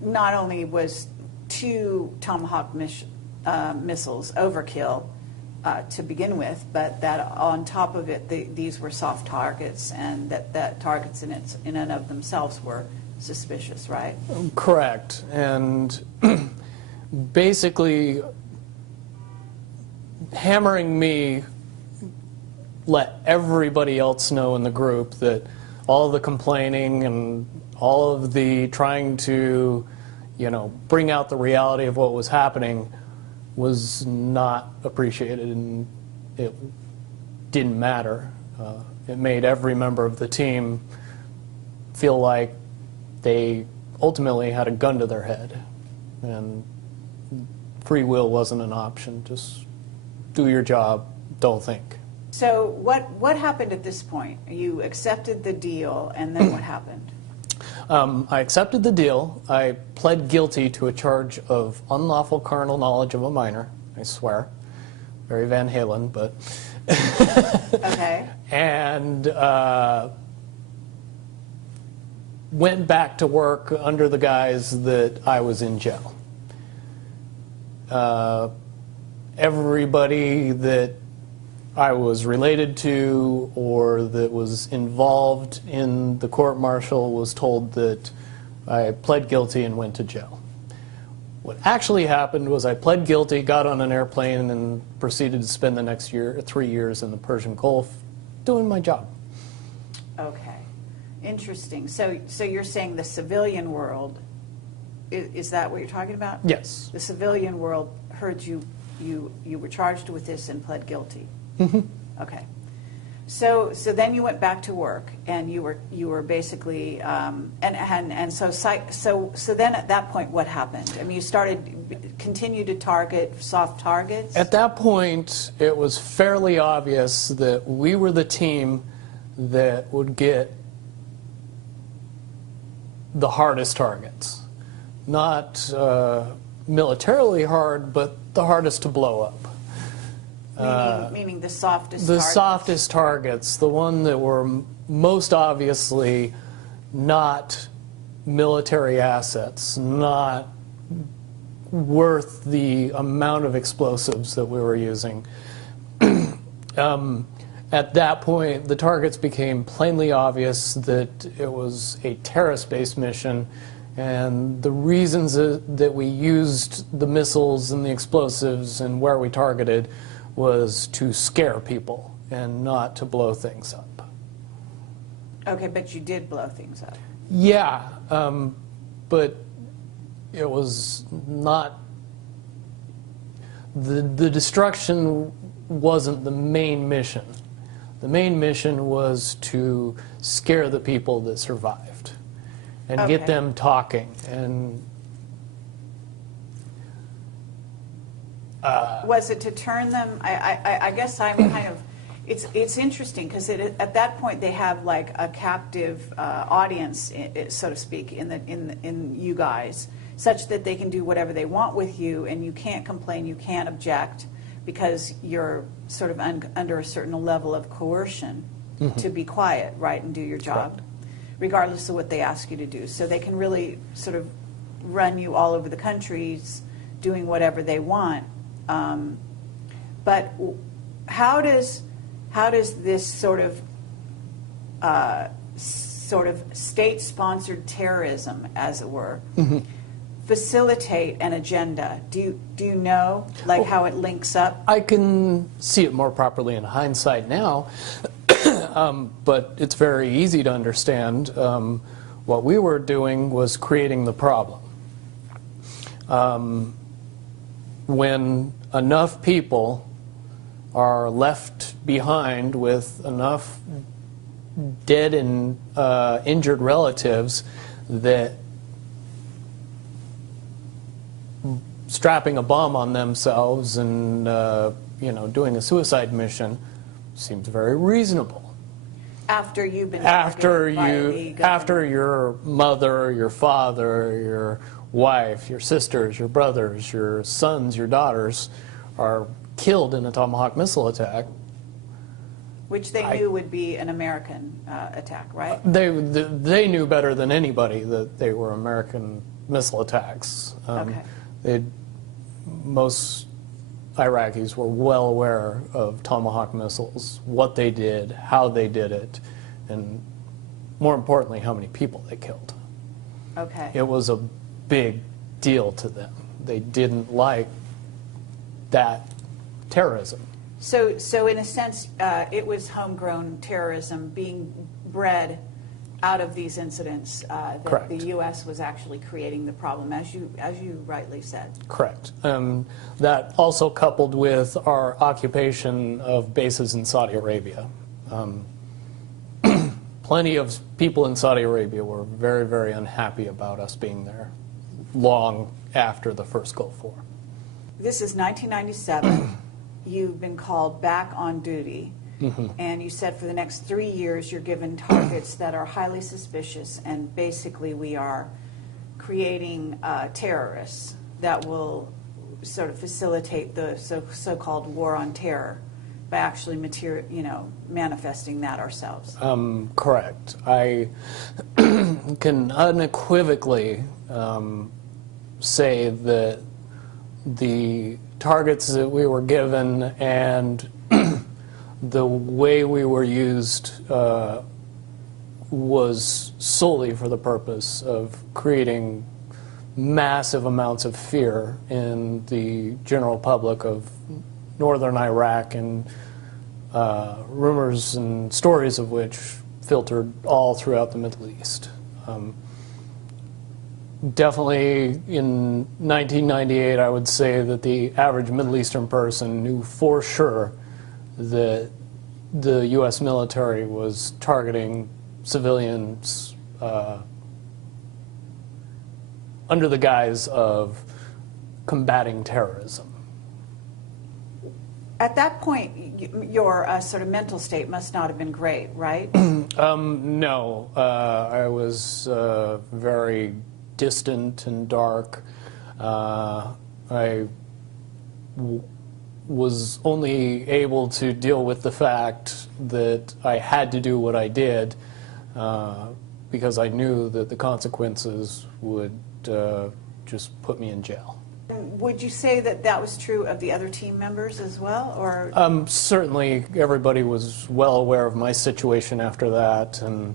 not only was 2 Tomahawk missiles overkill to begin with, but that on top of it, these were soft targets, and that targets in and of themselves were suspicious, right? Correct. And basically, hammering me let everybody else know in the group that all of the complaining and all of the trying to, bring out the reality of what was happening was not appreciated, and it didn't matter. It made every member of the team feel like they ultimately had a gun to their head, and free will wasn't an option. Just do your job, don't think. So what happened at this point? You accepted the deal, and then what happened? I accepted the deal. I pled guilty to a charge of unlawful carnal knowledge of a minor, I swear. Very Van Halen, but... Okay. And went back to work under the guise that I was in jail. Everybody that I was related to or that was involved in the court-martial was told that I pled guilty and went to jail. What actually happened was I pled guilty, got on an airplane, and proceeded to spend the next 3 years in the Persian Gulf doing my job. Okay. Interesting. So you're saying the civilian world, is that what you're talking about? Yes. The civilian world heard you were charged with this and pled guilty. Mm-hmm. Okay. So then you went back to work, and you were basically and so then at that point what happened? I mean, you continued to target soft targets? At that point, it was fairly obvious that we were the team that would get the hardest targets. Not militarily hard, but the hardest to blow up. Meaning the softest the targets? softest targets, the one that were most obviously not military assets, not worth the amount of explosives that we were using. At that point, the targets became plainly obvious that it was a terrorist-based mission, and the reasons that we used the missiles and the explosives and where we targeted was to scare people and not to blow things up. Okay, but you did blow things up. Yeah, but it was not... The destruction wasn't the main mission. The main mission was to scare the people that survived and get them talking. And was it to turn them? I guess I'm kind of It's interesting because at that point they have like a captive audience, so to speak, in you guys, such that they can do whatever they want with you, and you can't complain, you can't object, because you're sort of under a certain level of coercion to be quiet, right, and do your job, Correct. regardless of what they ask you to do. So they can really sort of run you all over the countries, doing whatever they want. But how does this sort of state-sponsored terrorism, as it were, facilitate an agenda? Do you know, like, how it links up? I can see it more properly in hindsight now, but it's very easy to understand. What we were doing was creating the problem. When enough people are left behind with enough dead and injured relatives that strapping a bomb on themselves and doing a suicide mission seems very reasonable. After you've been after after your mother, your father, your wife, your sisters, your brothers, your sons, your daughters are killed in a Tomahawk missile attack. Which they knew would be an American attack, right? They knew better than anybody that they were American missile attacks. Okay. Most Iraqis were well aware of Tomahawk missiles, what they did, how they did it, and more importantly, how many people they killed. Okay. It was a big deal to them. They didn't like that terrorism. So in a sense, it was homegrown terrorism being bred out of these incidents. That Correct. The U.S. was actually creating the problem, as you rightly said. Correct. That also coupled with our occupation of bases in Saudi Arabia. Plenty of people in Saudi Arabia were very, very unhappy about us being there long after the first Gulf War. This is 1997. You've been called back on duty. And you said for the next 3 years you're given targets that are highly suspicious, and basically we are creating terrorists that will sort of facilitate the so-called war on terror by actually manifesting that ourselves. Correct. I can unequivocally say that the targets that we were given and the way we were used was solely for the purpose of creating massive amounts of fear in the general public of northern Iraq, and rumors and stories of which filtered all throughout the Middle East. Definitely in 1998, I would say that the average Middle Eastern person knew for sure that the U.S. military was targeting civilians under the guise of combating terrorism. At that point, your sort of mental state must not have been great, right? No. I was very distant and dark. I was only able to deal with the fact that I had to do what I did because I knew that the consequences would just put me in jail. Would you say that that was true of the other team members as well, or? Certainly, everybody was well aware of my situation after that, and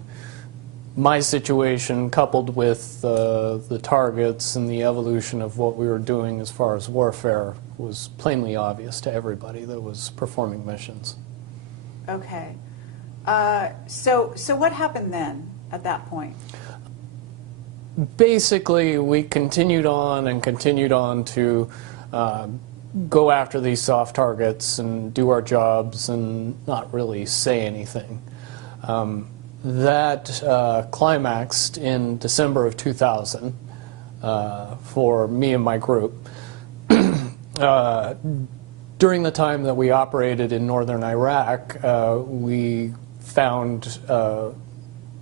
my situation coupled with the targets and the evolution of what we were doing as far as warfare was plainly obvious to everybody that was performing missions. Okay. So what happened then at that point? Basically, we continued on and continued on to go after these soft targets and do our jobs and not really say anything. That climaxed in December of 2000 for me and my group. during the time that we operated in northern Iraq, we found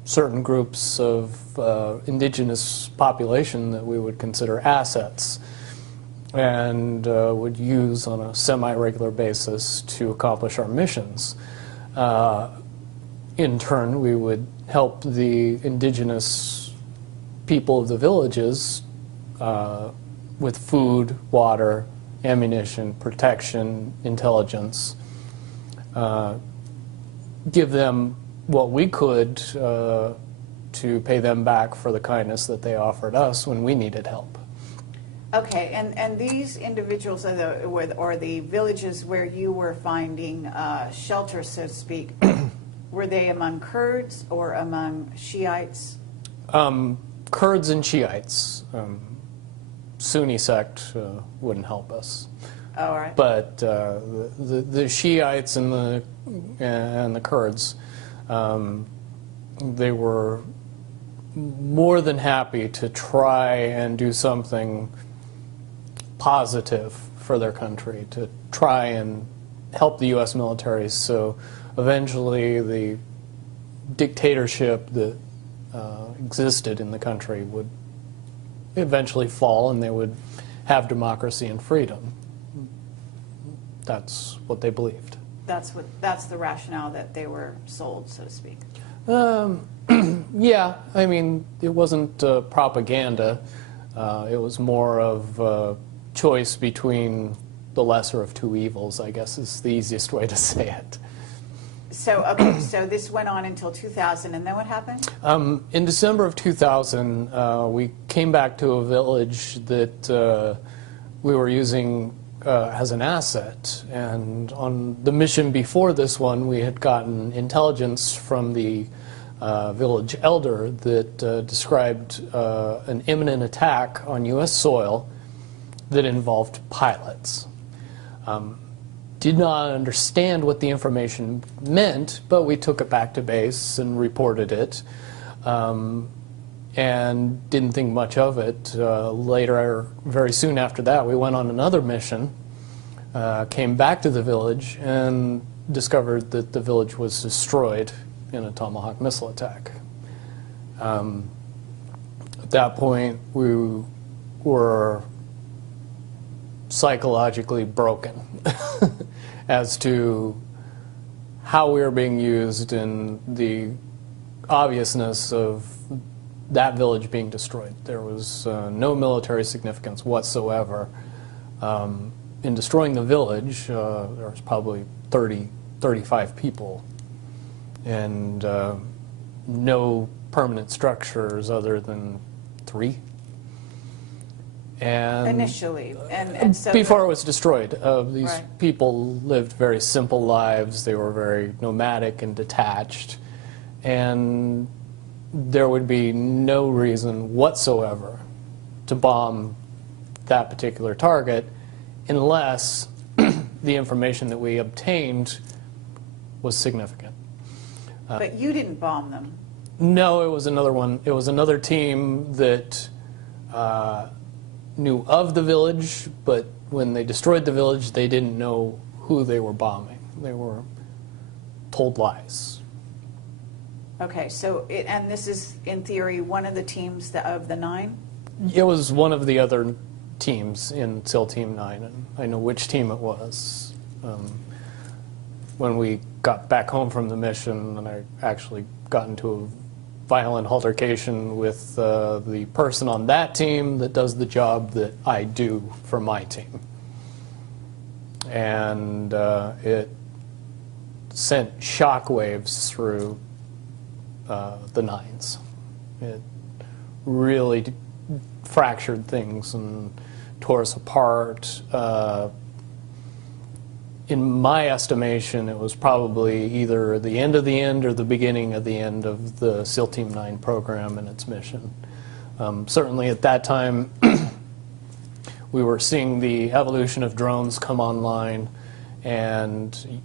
certain groups of indigenous population that we would consider assets and would use on a semi-regular basis to accomplish our missions. In turn, we would help the indigenous people of the villages with food, water, ammunition, protection, intelligence, give them what we could to pay them back for the kindness that they offered us when we needed help. Okay, and these individuals or the villages where you were finding shelter, so to speak, were they among Kurds or among Shiites? Kurds and Shiites. Sunni sect wouldn't help us. Oh, all right. But the Shiites and the Kurds, they were more than happy to try and do something positive for their country, to try and help the U.S. military. So eventually the dictatorship that existed in the country would eventually fall and they would have democracy and freedom. That's what they believed. That's the rationale that they were sold, so to speak. Yeah, I mean, it wasn't propaganda. It was more of a choice between the lesser of two evils, I guess is the easiest way to say it. So, okay, so this went on until 2000, and then what happened? In December of 2000, we came back to a village that we were using as an asset. And on the mission before this one, we had gotten intelligence from the village elder that described an imminent attack on U.S. soil that involved pilots. Did not understand what the information meant, but we took it back to base and reported it, and didn't think much of it. Later, very soon after that, we went on another mission, came back to the village, and discovered that the village was destroyed in a Tomahawk missile attack. At that point, we were psychologically broken as to how we were being used and the obviousness of that village being destroyed. There was no military significance whatsoever. In destroying the village, there was probably 30, 35 people, and no permanent structures other than 3. And Initially, and so before it was destroyed, these right. people lived very simple lives. They were very nomadic and detached, and there would be no reason whatsoever to bomb that particular target unless the information that we obtained was significant. But you didn't bomb them. No, it was another one. It was another team that knew of the village, but when they destroyed the village, they didn't know who they were bombing. They were told lies. Okay, so and this is, in theory, one of the teams of the 9? It was one of the other teams in SEAL Team 9, and I know which team it was. When we got back home from the mission, and I actually got into a violent altercation with the person on that team that does the job that I do for my team. And it sent shockwaves through the 9s. It really fractured things and tore us apart. In my estimation, it was probably either the end of the end or the beginning of the end of the SEAL Team 9 program and its mission. Certainly at that time, we were seeing the evolution of drones come online, and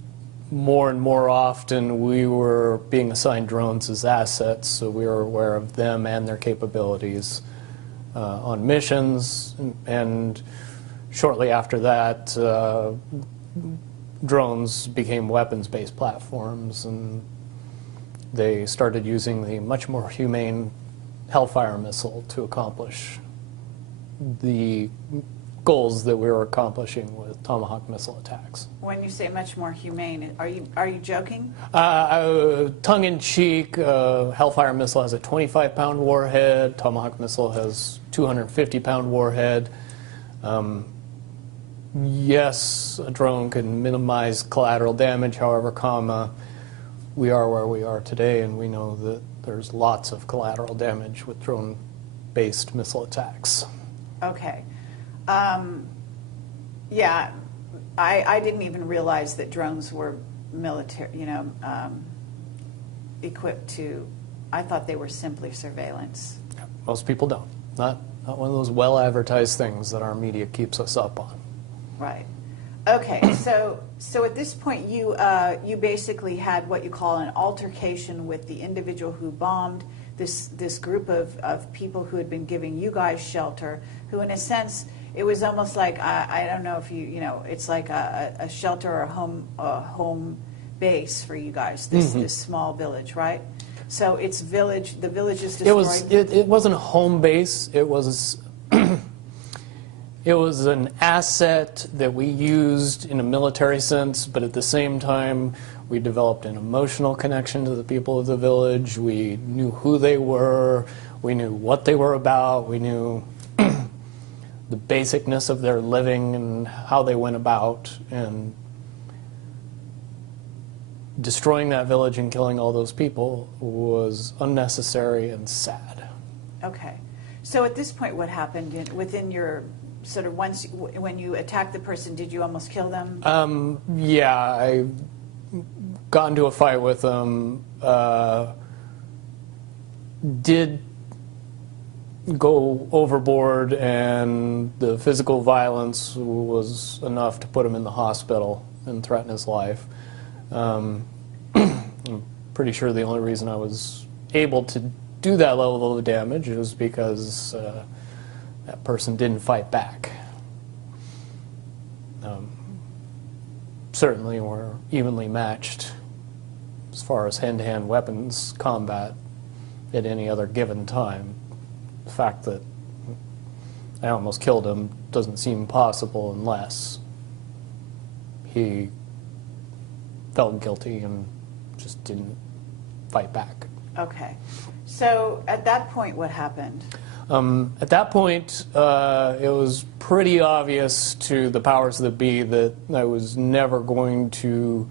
more often we were being assigned drones as assets, so we were aware of them and their capabilities on missions. And shortly after that, drones became weapons-based platforms, and they started using the much more humane Hellfire missile to accomplish the goals that we were accomplishing with Tomahawk missile attacks. When you say much more humane, are you joking? Tongue-in-cheek, Hellfire missile has a 25-pound warhead. Tomahawk missile has 250-pound warhead. Yes, a drone can minimize collateral damage. However, we are where we are today, and we know that there's lots of collateral damage with drone-based missile attacks. Okay. Yeah, I didn't even realize that drones were military, equipped to. I thought they were simply surveillance. Most people don't. Not one of those well-advertised things that our media keeps us up on. Right. Okay. So at this point, you basically had what you call an altercation with the individual who bombed this group of people who had been giving you guys shelter, who in a sense, it was almost like, I don't know if it's like a shelter or a home base for you guys, this small village, right? So the village is destroyed. It wasn't a home base. It was it was an asset that we used in a military sense, but at the same time, we developed an emotional connection to the people of the village. We knew who they were. We knew what they were about. We knew the basicness of their living and how they went about. And destroying that village and killing all those people was unnecessary and sad. Okay. So at this point, what happened within your sort of when you attacked the person, did you almost kill them? Yeah, I got into a fight with them. Did go overboard, and the physical violence was enough to put him in the hospital and threaten his life. I'm pretty sure the only reason I was able to do that level of damage was because that person didn't fight back. Certainly we're evenly matched as far as hand-to-hand weapons combat at any other given time. The fact that I almost killed him doesn't seem possible unless he felt guilty and just didn't fight back. Okay. So at that point, what happened? At that point, it was pretty obvious to the powers that be that I was never going to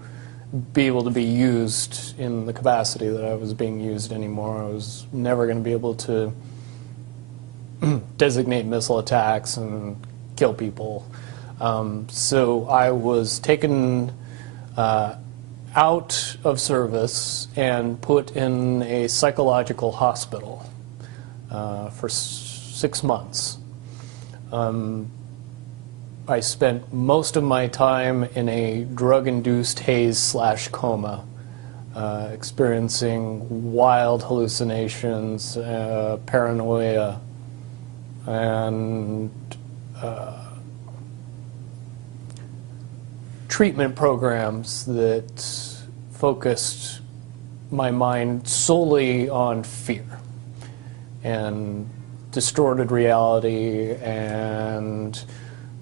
be able to be used in the capacity that I was being used anymore. I was never going to be able to designate missile attacks and kill people. So I was taken out of service and put in a psychological hospital for 6 months. I spent most of my time in a drug-induced haze/coma, experiencing wild hallucinations, paranoia, and treatment programs that focused my mind solely on fear and distorted reality and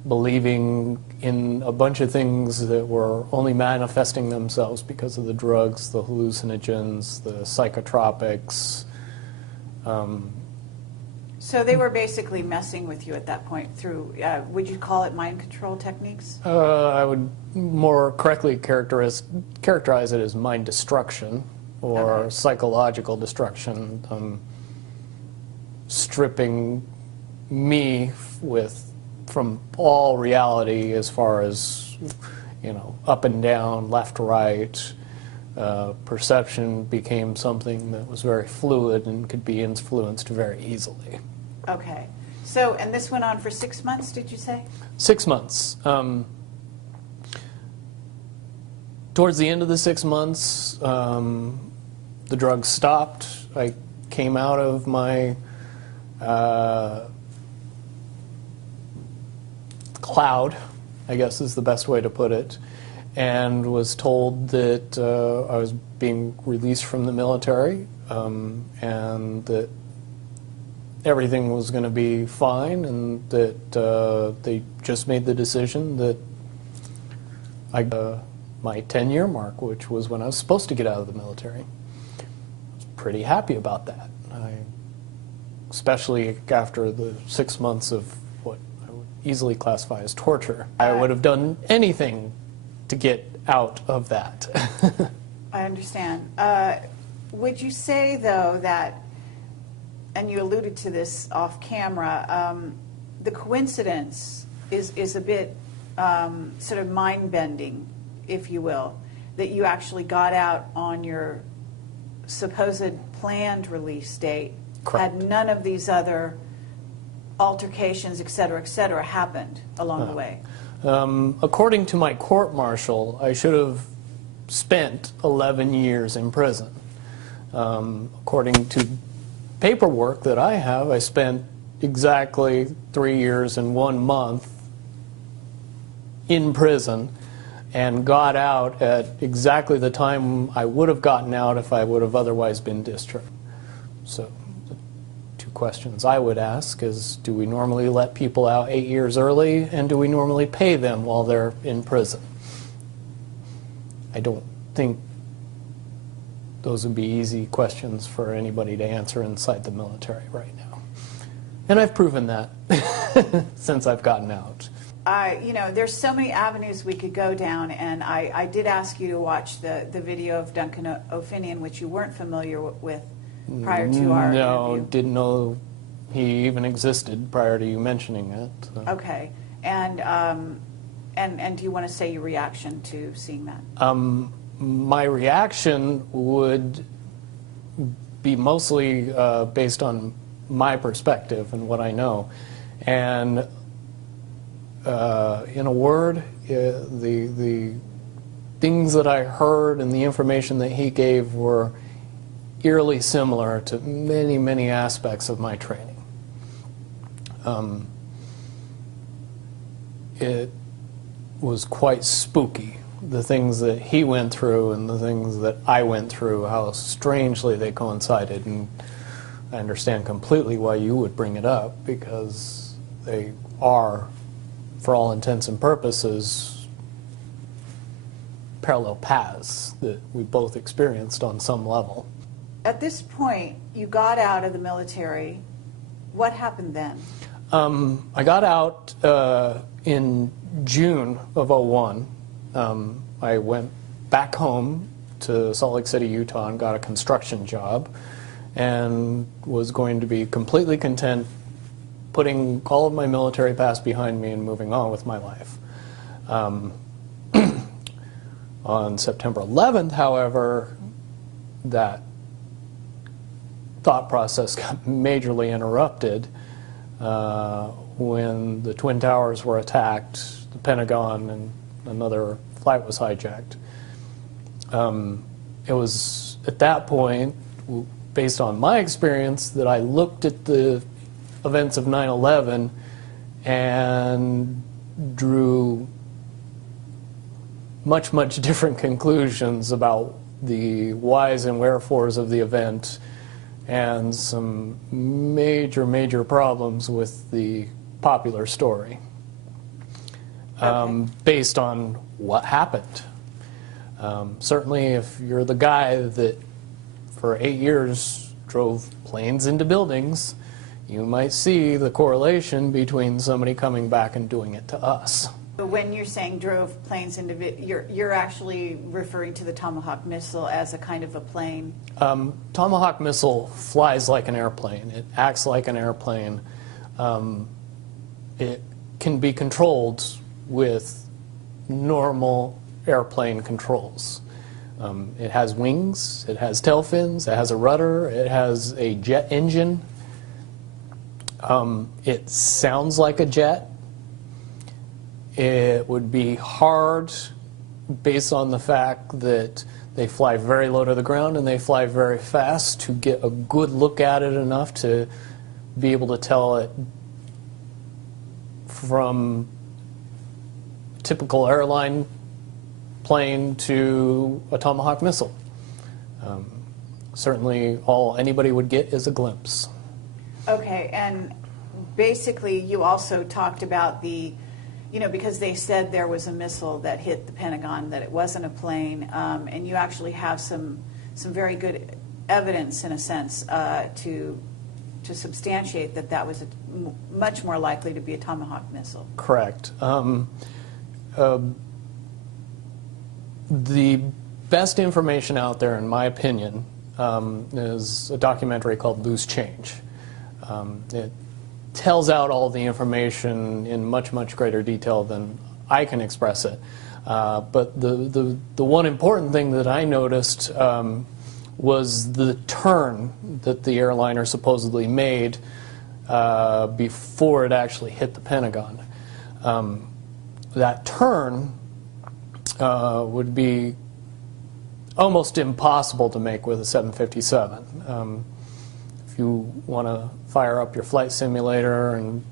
believing in a bunch of things that were only manifesting themselves because of the drugs, the hallucinogens, the psychotropics. So they were basically messing with you at that point through, would you call it mind control techniques? I would more correctly characterize it as mind destruction or psychological destruction, stripping me from all reality as far as, up and down, left, right. Perception became something that was very fluid and could be influenced very easily. Okay. So, and this went on for 6 months, did you say? 6 months. Towards the end of the 6 months, the drugs stopped. I came out of my cloud I guess is the best way to put it, and was told that I was being released from the military, and that everything was going to be fine, and that they just made the decision that my 10-year mark, which was when I was supposed to get out of the military. I was pretty happy about that, especially after the 6 months of what I would easily classify as torture. I would have done anything to get out of that. I understand. Would you say, though, that, and you alluded to this off camera, the coincidence is a bit sort of mind-bending, if you will, that you actually got out on your supposed planned release date? Correct. Had none of these other altercations, et cetera, happened along the way? According to my court-martial, I should have spent 11 years in prison. According to paperwork that I have, I spent exactly 3 years and 1 month in prison and got out at exactly the time I would have gotten out if I would have otherwise been discharged. So the two questions I would ask is, do we normally let people out 8 years early, and do we normally pay them while they're in prison? I don't think those would be easy questions for anybody to answer inside the military right now. And I've proven that since I've gotten out. You know, there's so many avenues we could go down, and I did ask you to watch the video of Duncan O'Finian, which you weren't familiar with prior to our No, interview. didn't know he even existed prior to you mentioning it. So. Okay, and do you want to say your reaction to seeing that? My reaction would be mostly based on my perspective and what I know. And in a word, the things that I heard and the information that he gave were eerily similar to many, many aspects of my training. It was quite spooky, the things that he went through and the things that I went through, how strangely they coincided. And I understand completely why you would bring it up, because they are, for all intents and purposes, parallel paths that we both experienced on some level. At this point, you got out of the military. What happened then? I got out in June of '01. I went back home to Salt Lake City, Utah, and got a construction job, and was going to be completely content putting all of my military past behind me and moving on with my life. On September 11th, however, that thought process got majorly interrupted when the Twin Towers were attacked, the Pentagon, and another flight was hijacked. It was at that point, based on my experience, that I looked at the events of 9/11 and drew much, much different conclusions about the whys and wherefores of the event, and some major, major problems with the popular story based on what happened. Certainly if you're the guy that for 8 years drove planes into buildings, you might see the correlation between somebody coming back and doing it to us. But when you're saying drove planes into, you're actually referring to the Tomahawk missile as a kind of a plane? Tomahawk missile flies like an airplane. It acts like an airplane. It can be controlled with normal airplane controls. It has wings, it has tail fins, it has a rudder, it has a jet engine. It sounds like a jet. It would be hard, based on the fact that they fly very low to the ground and they fly very fast, to get a good look at it enough to be able to tell it from typical airline plane to a Tomahawk missile. Certainly all anybody would get is a glimpse. Okay, and basically you also talked about the, because they said there was a missile that hit the Pentagon, that it wasn't a plane, and you actually have some very good evidence, in a sense, to substantiate that was much more likely to be a Tomahawk missile. Correct. The best information out there, in my opinion, is a documentary called Loose Change. It tells out all the information in much, much greater detail than I can express it. But the one important thing that I noticed was the turn that the airliner supposedly made before it actually hit the Pentagon. That turn would be almost impossible to make with a 757. If you want to fire up your flight simulator and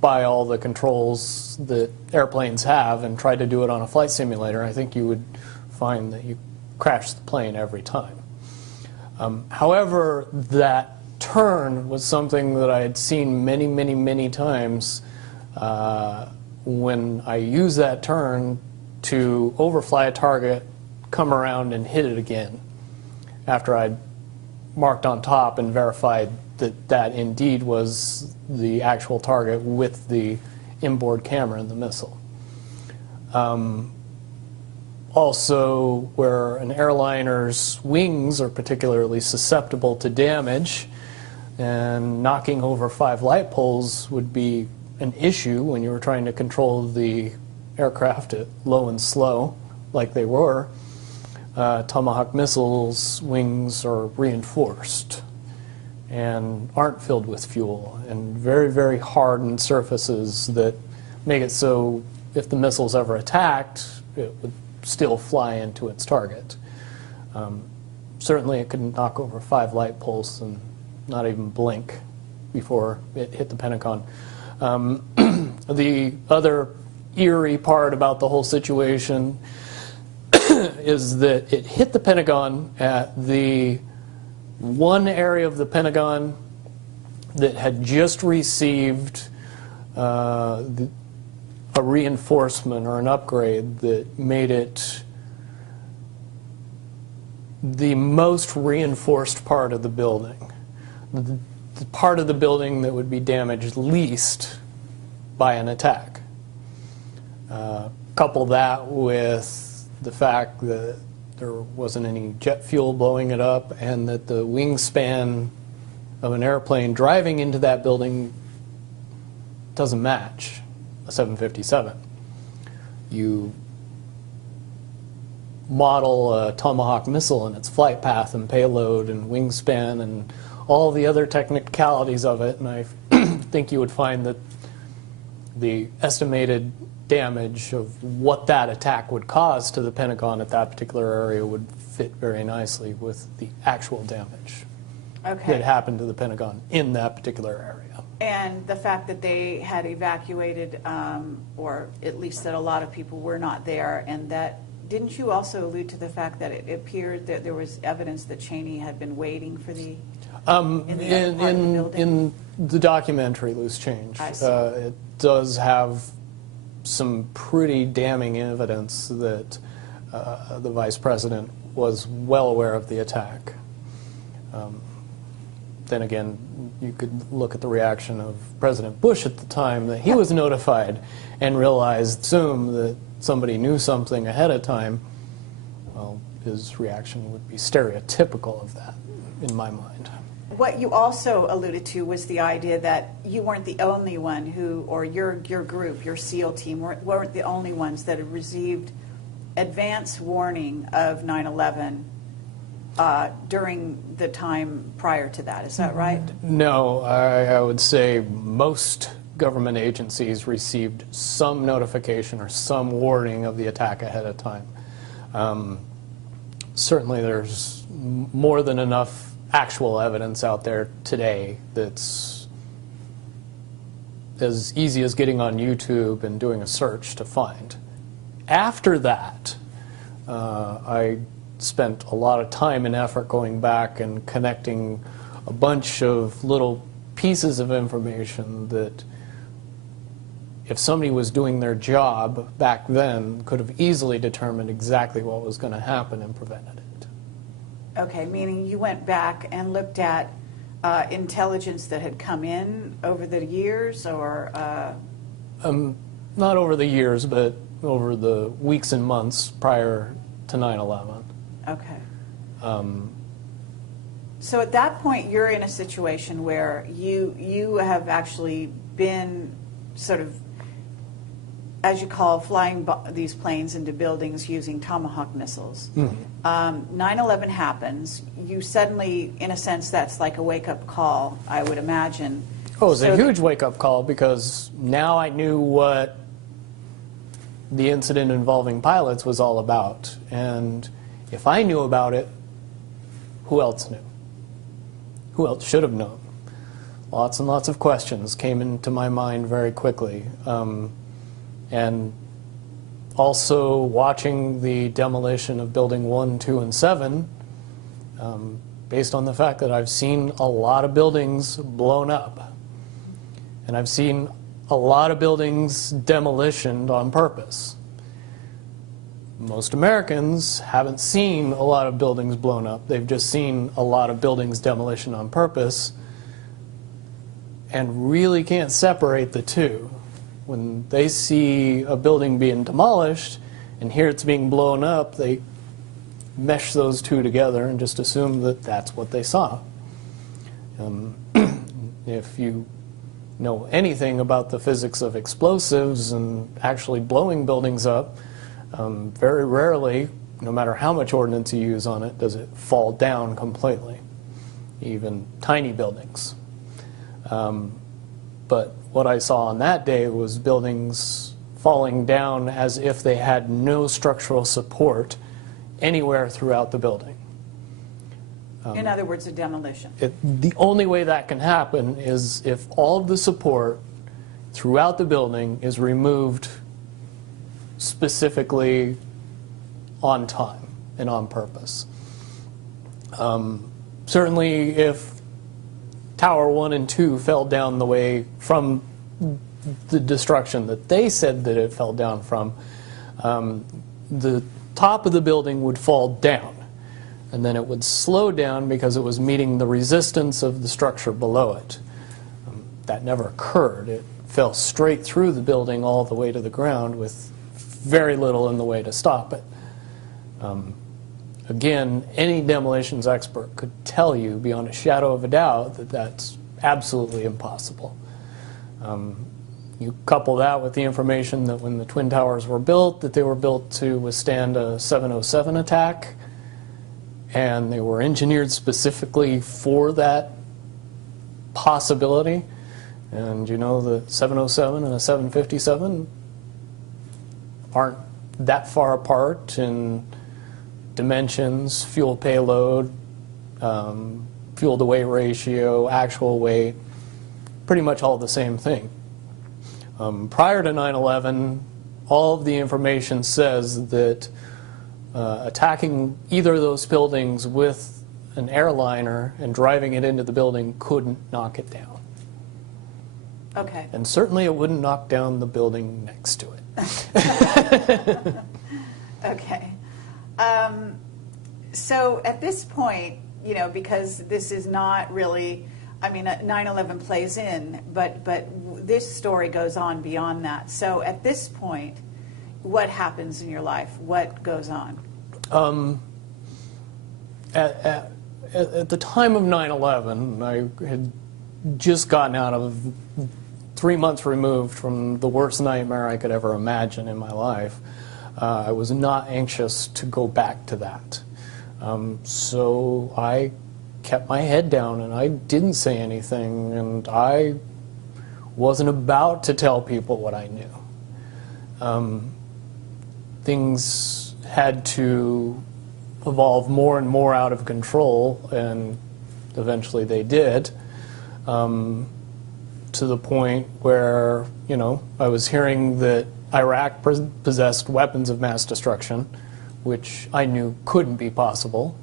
buy all the controls that airplanes have and try to do it on a flight simulator, I think you would find that you crash the plane every time. However, that turn was something that I had seen many, many, many times when I used that turn to overfly a target, come around and hit it again after I'd marked on top and verified that that indeed was the actual target with the inboard camera in the missile. Also, where an airliner's wings are particularly susceptible to damage, and knocking over 5 light poles would be an issue when you were trying to control the aircraft at low and slow, like they were. Tomahawk missiles' wings are reinforced and aren't filled with fuel, and very, very hardened surfaces that make it so if the missile's ever attacked, it would still fly into its target. Certainly it could knock over 5 light poles and not even blink before it hit the Pentagon. The other eerie part about the whole situation is that it hit the Pentagon at the one area of the Pentagon that had just received a reinforcement or an upgrade that made it the most reinforced part of the building. The part of the building that would be damaged least by an attack. Couple that with the fact that there wasn't any jet fuel blowing it up, and that the wingspan of an airplane driving into that building doesn't match a 757. You model a Tomahawk missile and its flight path and payload and wingspan and all the other technicalities of it, and I think you would find that the estimated damage of what that attack would cause to the Pentagon at that particular area would fit very nicely with the actual damage that happened to the Pentagon in that particular area. And the fact that they had evacuated, or at least that a lot of people were not there, and that, didn't you also allude to the fact that it appeared that there was evidence that Cheney had been waiting for the in the documentary Loose Change, it does have some pretty damning evidence that the Vice President was well aware of the attack. Then again, you could look at the reaction of President Bush at the time that he was notified and assume that somebody knew something ahead of time. Well, his reaction would be stereotypical of that, in my mind. What you also alluded to was the idea that you weren't the only one who, or your group, your SEAL team, weren't the only ones that had received advance warning of 9/11 during the time prior to that. Is that right? No, I would say most government agencies received some notification or some warning of the attack ahead of time. Certainly there's more than enough actual evidence out there today that's as easy as getting on YouTube and doing a search to find. after that, I spent a lot of time and effort going back and connecting a bunch of little pieces of information that, if somebody was doing their job back then, could have easily determined exactly what was going to happen and prevented it. Okay, meaning you went back and looked at intelligence that had come in over the years, or? Not over the years, but over the weeks and months prior to 9/11. Okay. So at that point, you're in a situation where you have actually been sort of, as you call, flying these planes into buildings using Tomahawk missiles. 9/11 happens. You suddenly, in a sense, that's like a wake-up call, I would imagine. Oh, it was a huge wake-up call, because now I knew what the incident involving pilots was all about. And if I knew about it, who else knew? Who else should have known? Lots and lots of questions came into my mind very quickly. And also watching the demolition of Building 1, 2, and 7, based on the fact that I've seen a lot of buildings blown up. And I've seen a lot of buildings demolitioned on purpose. Most Americans haven't seen a lot of buildings blown up. They've just seen a lot of buildings demolitioned on purpose, and really can't separate the two. When they see a building being demolished and hear it's being blown up, they mesh those two together and just assume that that's what they saw. If you know anything about the physics of explosives and actually blowing buildings up, very rarely, no matter how much ordnance you use on it, does it fall down completely, even tiny buildings. But what I saw on that day was buildings falling down as if they had no structural support anywhere throughout the building. In other words, a demolition. The only way that can happen is if all of the support throughout the building is removed specifically on time and on purpose. Certainly if Tower 1 and 2 fell down the way from the destruction that they said that it fell down from, the top of the building would fall down, and then it would slow down because it was meeting the resistance of the structure below it. That never occurred. It fell straight through the building all the way to the ground with very little in the way to stop it. Again, any demolitions expert could tell you beyond a shadow of a doubt that that's absolutely impossible. You couple that with the information that when the Twin Towers were built, that they were built to withstand a 707 attack, and they were engineered specifically for that possibility. And you know, the 707 and a 757 aren't that far apart in dimensions, fuel payload, fuel to weight ratio, actual weight, pretty much all the same thing. Prior to 9/11, all of the information says that attacking either of those buildings with an airliner and driving it into the building couldn't knock it down. Okay. And certainly it wouldn't knock down the building next to it. Okay. So at this point, you know, because this is not really, I mean, 9/11 plays in, but this story goes on beyond that. So at this point, what happens in your life? What goes on? At the time of 9/11, I had just gotten out of 3 months removed from the worst nightmare I could ever imagine in my life. I was not anxious to go back to that. So I kept my head down and I didn't say anything, and I wasn't about to tell people what I knew. Things had to evolve more and more out of control, and eventually they did. to the point where, you know, I was hearing that Iraq possessed weapons of mass destruction, which I knew couldn't be possible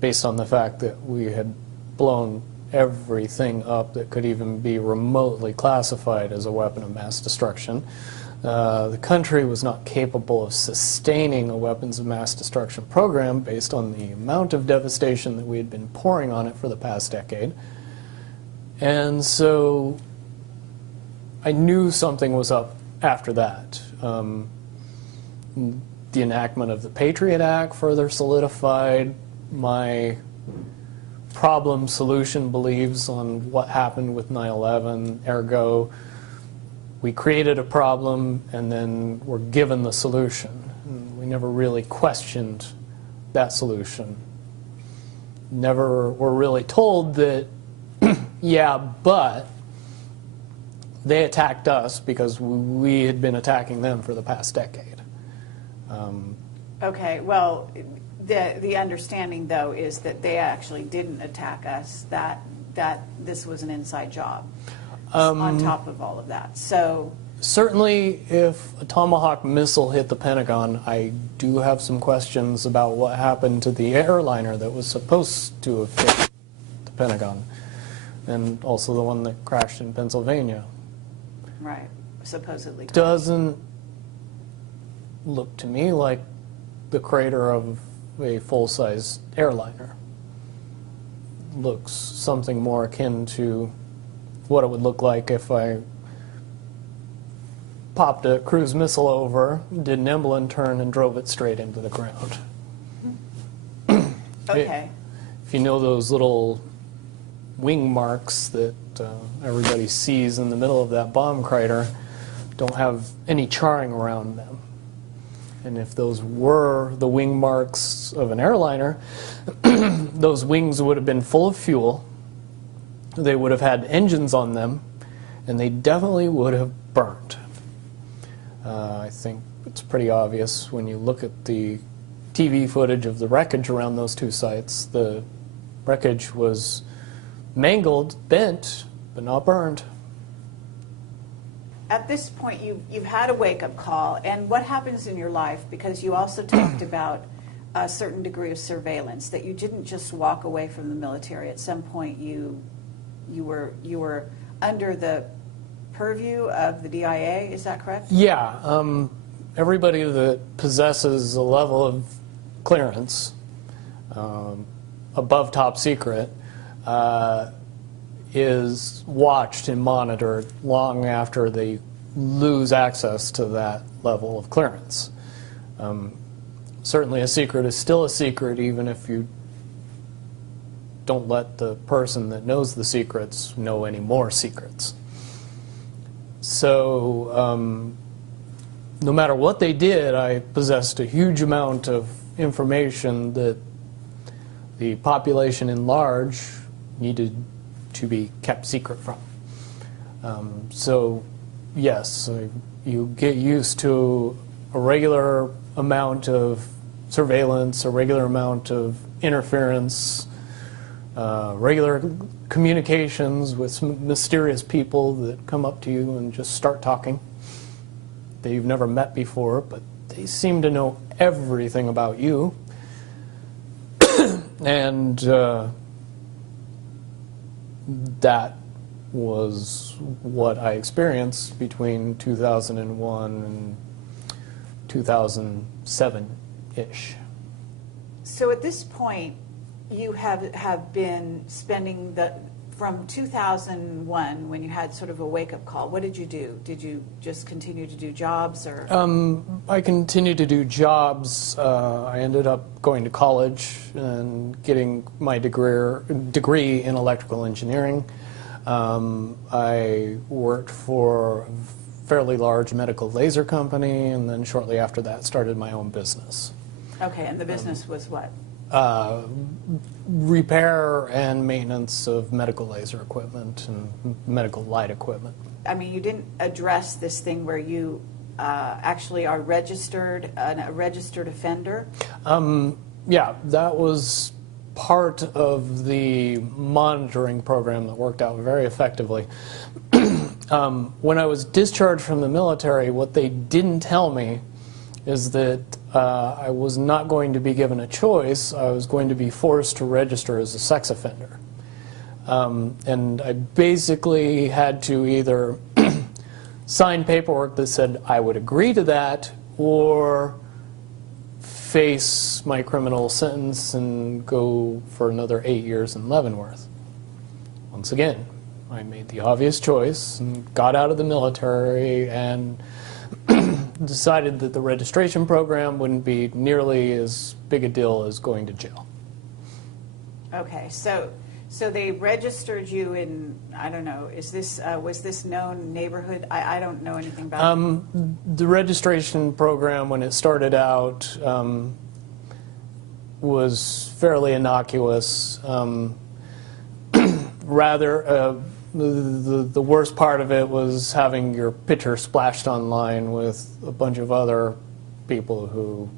based on the fact that we had blown everything up that could even be remotely classified as a weapon of mass destruction. The country was not capable of sustaining a weapons of mass destruction program based on the amount of devastation that we had been pouring on it for the past decade. And so I knew something was up after that. The enactment of the Patriot Act further solidified my problem-solution beliefs on what happened with 9/11. Ergo, we created a problem and then were given the solution. And we never really questioned that solution. Never were really told that, yeah, but they attacked us because we had been attacking them for the past decade. Okay, well, the understanding, though, is that they actually didn't attack us, that this was an inside job on top of all of that. So certainly, if a Tomahawk missile hit the Pentagon, I do have some questions about what happened to the airliner that was supposed to have hit the Pentagon, and also the one that crashed in Pennsylvania. right, supposedly. Doesn't look to me like the crater of a full-size airliner. Looks something more akin to what it would look like if I popped a cruise missile over, did an Emblem turn, and drove it straight into the ground. Okay. If you know those little wing marks that everybody sees in the middle of that bomb crater, don't have any charring around them. And if those were the wing marks of an airliner, those wings would have been full of fuel, they would have had engines on them, and they definitely would have burned. I think it's pretty obvious when you look at the TV footage of the wreckage around those two sites. The wreckage was mangled, bent, but not burned. At this point, you've had a wake-up call, and what happens in your life, because you also talked about a certain degree of surveillance, that you didn't just walk away from the military. At some point, you were under the purview of the DIA, is that correct? Yeah. Everybody that possesses a level of clearance above top secret is watched and monitored long after they lose access to that level of clearance. Certainly a secret is still a secret even if you don't let the person that knows the secrets know any more secrets. So no matter what they did, I possessed a huge amount of information that the population in large needed to be kept secret from. So yes, you get used to a regular amount of surveillance, a regular amount of interference, regular communications with some mysterious people that come up to you and just start talking that you've never met before, but they seem to know everything about you. And that was what I experienced between 2001 and 2007-ish. So at this point, you have been spending from 2001, when you had sort of a wake-up call, what did you do? Did you just continue to do jobs, or? I continued to do jobs. I ended up going to college and getting my degree in electrical engineering. I worked for a fairly large medical laser company, and then shortly after that started my own business. Okay, and the business was what? Repair and maintenance of medical laser equipment and medical light equipment. I mean, you didn't address this thing where you actually are a registered offender? Yeah, that was part of the monitoring program that worked out very effectively. When I was discharged from the military, what they didn't tell me is that I was not going to be given a choice. I was going to be forced to register as a sex offender. And I basically had to either sign paperwork that said I would agree to that, or face my criminal sentence and go for another 8 years in Leavenworth. Once again, I made the obvious choice and got out of the military and decided that the registration program wouldn't be nearly as big a deal as going to jail. Okay, so they registered you in, I don't know, is this was this known neighborhood? I don't know anything about it. The registration program, when it started out, was fairly innocuous. Rather, the worst part of it was having your picture splashed online with a bunch of other people who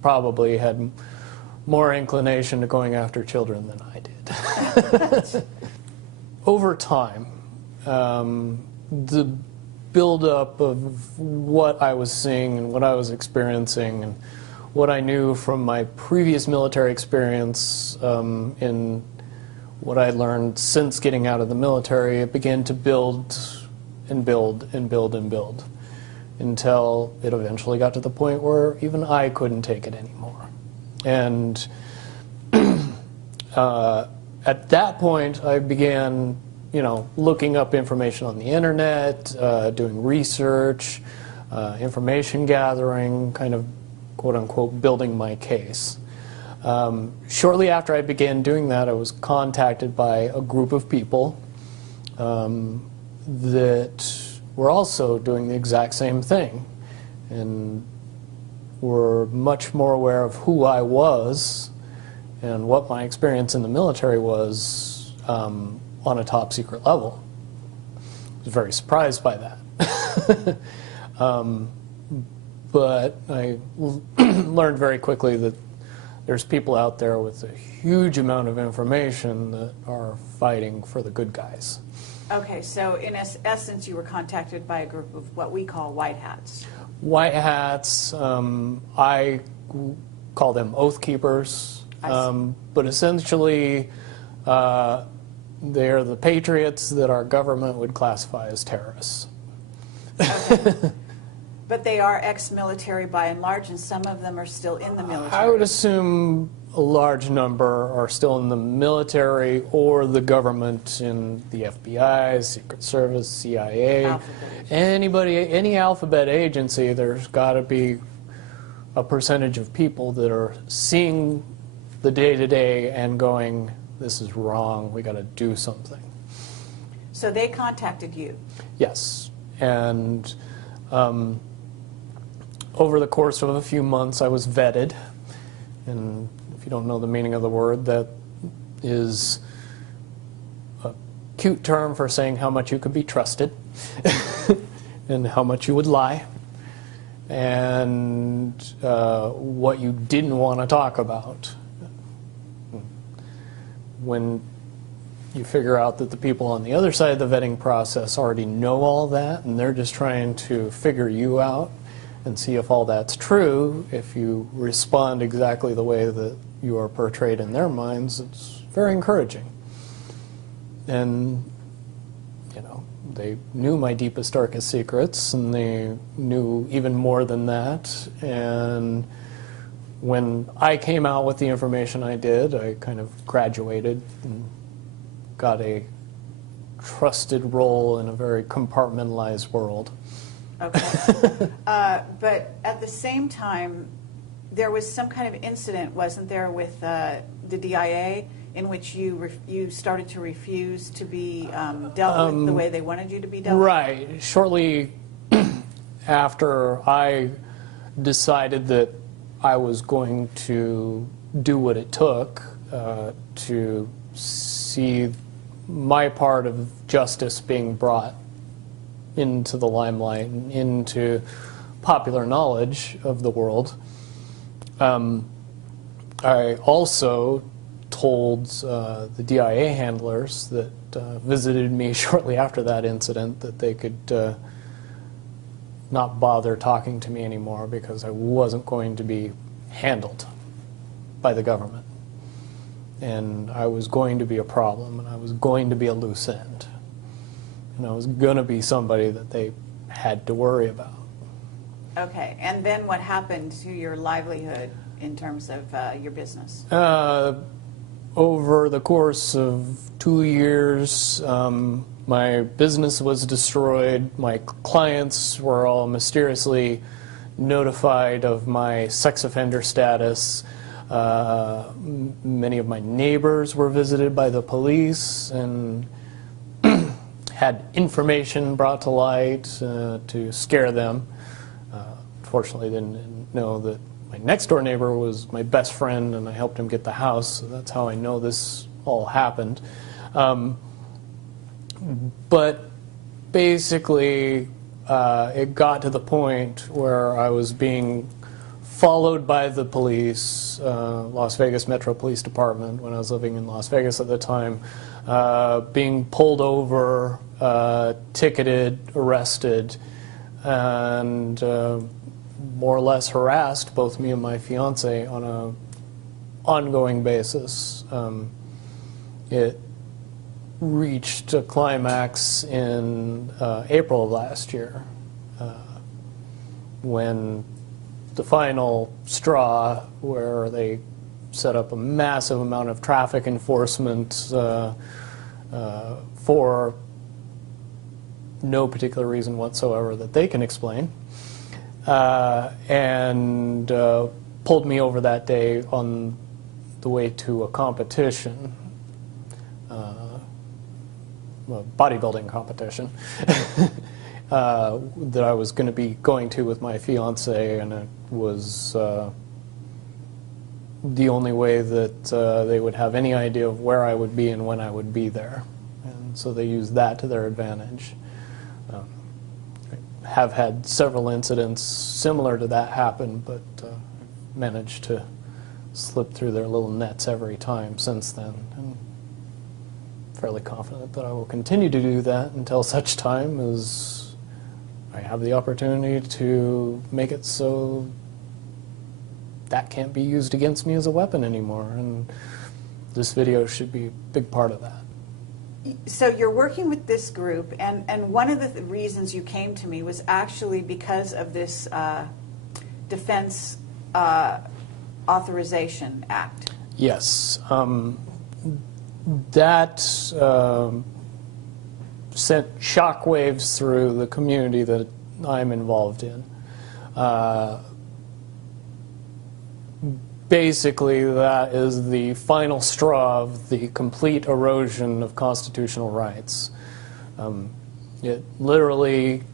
probably had more inclination to going after children than I did. Over time, the buildup of what I was seeing and what I was experiencing and what I knew from my previous military experience in what I learned since getting out of the military, it began to build and build and build and build until it eventually got to the point where even I couldn't take it anymore. And at that point, I began, looking up information on the internet, doing research, information gathering, kind of quote-unquote building my case. Shortly after I began doing that, I was contacted by a group of people that were also doing the exact same thing and were much more aware of who I was and what my experience in the military was on a top secret level. I was very surprised by that. But I learned very quickly that there's people out there with a huge amount of information that are fighting for the good guys. Okay, so in essence, you were contacted by a group of what we call white hats. White hats, I call them oath keepers, but essentially they're the patriots that our government would classify as terrorists. Okay. But they are ex-military by and large, and some of them are still in the military. I would assume a large number are still in the military or the government in the FBI, Secret Service, CIA, any alphabet agency. There's got to be a percentage of people that are seeing the day-to-day and going, this is wrong, we got to do something. So they contacted you? Yes, and over the course of a few months, I was vetted, and if you don't know the meaning of the word, that is a cute term for saying how much you could be trusted and how much you would lie and what you didn't want to talk about. When you figure out that the people on the other side of the vetting process already know all that and they're just trying to figure you out and see if all that's true, if you respond exactly the way that you are portrayed in their minds, it's very encouraging. And, they knew my deepest, darkest secrets, and they knew even more than that. And when I came out with the information I did, I kind of graduated and got a trusted role in a very compartmentalized world. Okay. But at the same time, there was some kind of incident, wasn't there, with the DIA in which you started to refuse to be dealt with the way they wanted you to be dealt with? Right. Shortly after I decided that I was going to do what it took to see my part of justice being brought into the limelight and into popular knowledge of the world, I also told the DIA handlers that visited me shortly after that incident that they could not bother talking to me anymore because I wasn't going to be handled by the government. And I was going to be a problem, and I was going to be a loose end. And I was going to be somebody that they had to worry about. Okay, and then what happened to your livelihood in terms of your business? Over the course of 2 years, my business was destroyed. My clients were all mysteriously notified of my sex offender status. Many of my neighbors were visited by the police and had information brought to light to scare them. Fortunately, they didn't know that my next door neighbor was my best friend, and I helped him get the house, so that's how I know this all happened. But basically, it got to the point where I was being followed by the police, Las Vegas Metro Police Department, when I was living in Las Vegas at the time, being pulled over, ticketed, arrested, and more or less harassed, both me and my fiance, on an ongoing basis. It reached a climax in April of last year, when the final straw, where they set up a massive amount of traffic enforcement for no particular reason whatsoever that they can explain, and pulled me over that day on the way to a competition, a bodybuilding competition, that I was going to be going to with my fiance, and it was the only way that they would have any idea of where I would be and when I would be there. And so they used that to their advantage. I have had several incidents similar to that happen, but managed to slip through their little nets every time since then. And fairly confident that I will continue to do that until such time as I have the opportunity to make it so that can't be used against me as a weapon anymore. And this video should be a big part of that. So you're working with this group, and one of the reasons you came to me was actually because of this Defense Authorization Act. Yes. That sent shockwaves through the community that I'm involved in. Basically, that is the final straw of the complete erosion of constitutional rights. It literally